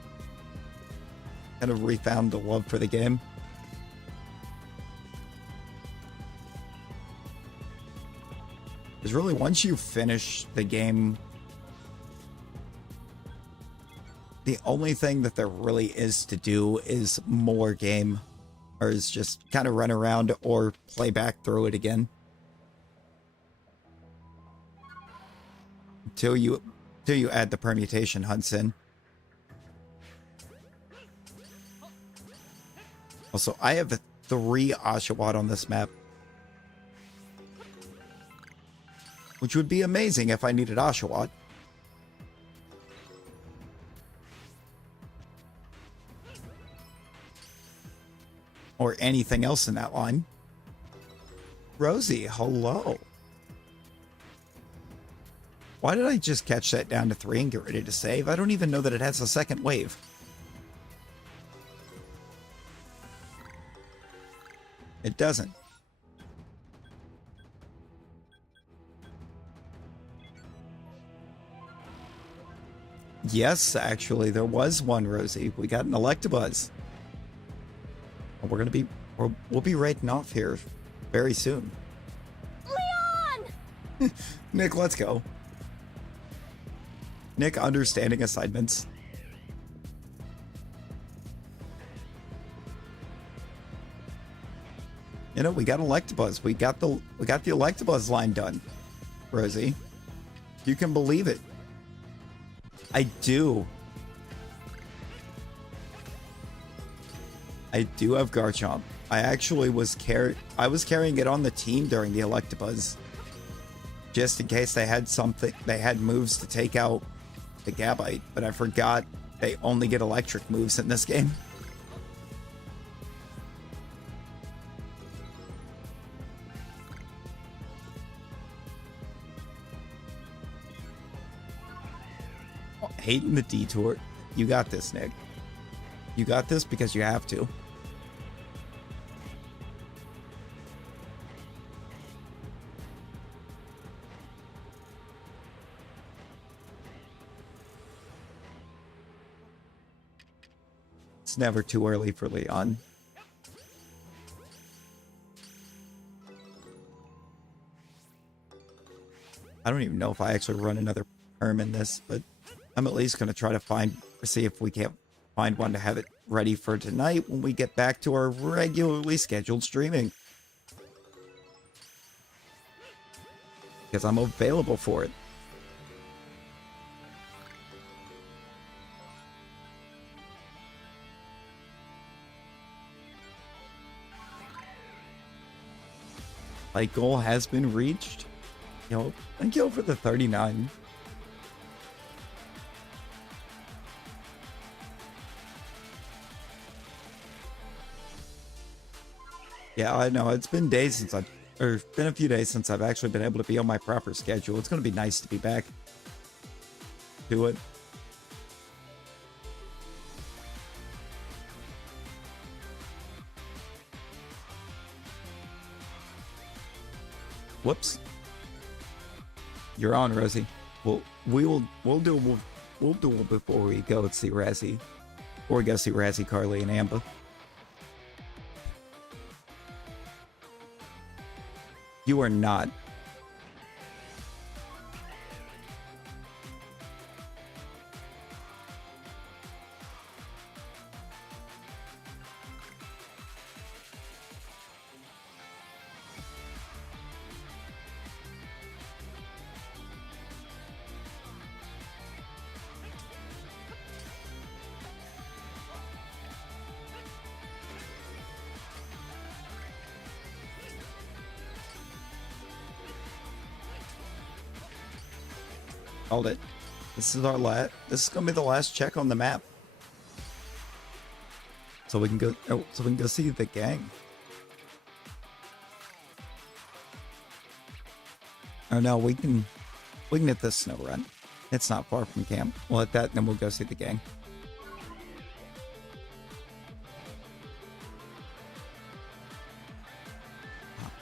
Kind of refound the love for the game. Because really, once you finish the game, the only thing that there really is to do is more game. Or is just kind of run around or play back through it again. Until you add the permutation hunts in. Also, I have 3 Oshawott on this map. Which would be amazing if I needed Oshawott. Or anything else in that line. Rosie, hello. Why did I just catch that down to 3 and get ready to save? I don't even know that it has a second wave. It doesn't. Yes, actually, there was one, Rosie. We got an Electabuzz. We'll be raiding off here very soon. Leon! Nick, let's go. Nick, understanding assignments. You know, we got Electabuzz. We got the Electabuzz line done, Rosie. You can believe it. I do. I do have Garchomp. I actually was carrying it on the team during the Electabuzz. Just in case they had moves to take out the Gabite, but I forgot they only get electric moves in this game. Hating the detour. You got this, Nick. You got this because you have to. It's never too early for Leon. I don't even know if I actually run another perm in this, but I'm at least going to try to see if we can't find one to have it ready for tonight when we get back to our regularly scheduled streaming. Because I'm available for it. Like, goal has been reached. Yo, thank you for the 39. Yeah, I know. It's been been a few days since I've actually been able to be on my proper schedule. It's going to be nice to be back to it. Whoops. You're on, Rosie. We'll do it before we go see Razzie. Or we go see Razzie, Carly, and Amber. You are not. Hold it. This is gonna be the last check on the map. So we can go. Oh, so we can go see the gang. Oh no, we can hit the snow run. It's not far from camp. We'll hit that, and then we'll go see the gang.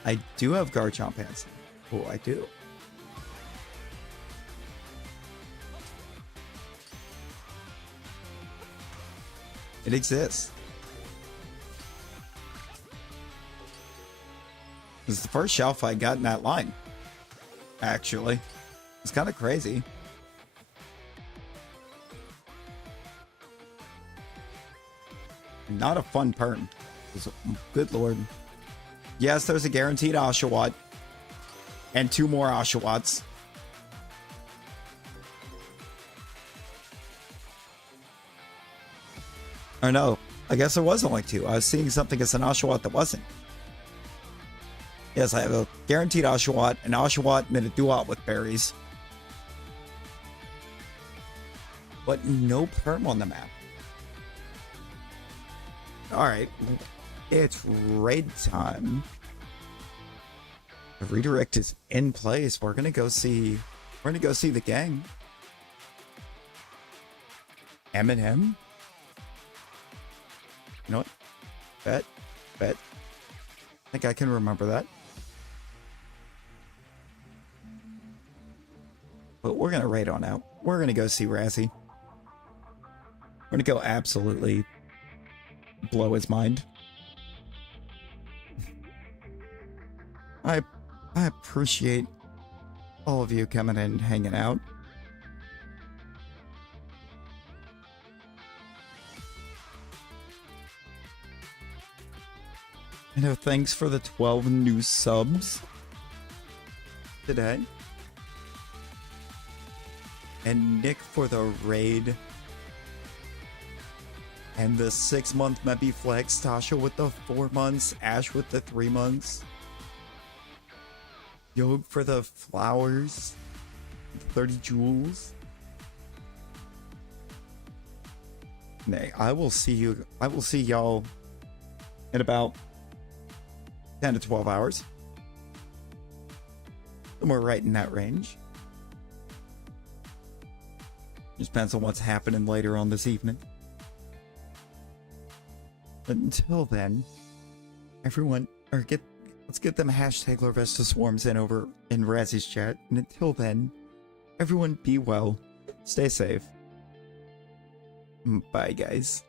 I do have Garchomp pants. Oh, I do. It exists. This is the first Shalpha I got in that line. Actually, it's kind of crazy. Not a fun perm. Good lord. Yes, there's a guaranteed Oshawott. And 2 more Oshawotts. Or no, I guess there was only 2. I was seeing something as an Oshawott that wasn't. Yes, I have a guaranteed Oshawott, an Oshawott, and a Duat with berries. But no perm on the map. Alright, it's raid time. The redirect is in place. We're gonna go see the gang. Eminem? You know what? Bet. I think I can remember that. But we're gonna raid on out. We're gonna go see Razzie. We're gonna go absolutely blow his mind. I appreciate all of you coming in and hanging out. You know, thanks for the 12 new subs today. And Nick for the raid. And the 6-month Meppy Flex. Tasha with the 4 months. Ash with the 3 months. Yog for the flowers. 30 jewels. Nay, I will see y'all in about 10 to 12 hours. Somewhere right in that range. Just depends on what's happening later on this evening. But until then, everyone, let's get them hashtag Larvesta Swarms in over in Razzie's chat. And until then, everyone be well, stay safe. Bye, guys.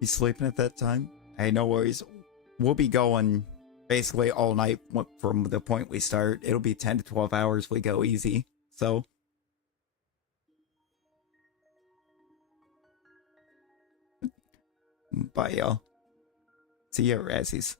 You sleeping at that time? Hey, no worries. We'll be going basically all night from the point we start. It'll be 10 to 12 hours. We go easy. So, bye, y'all. See ya, Razzies.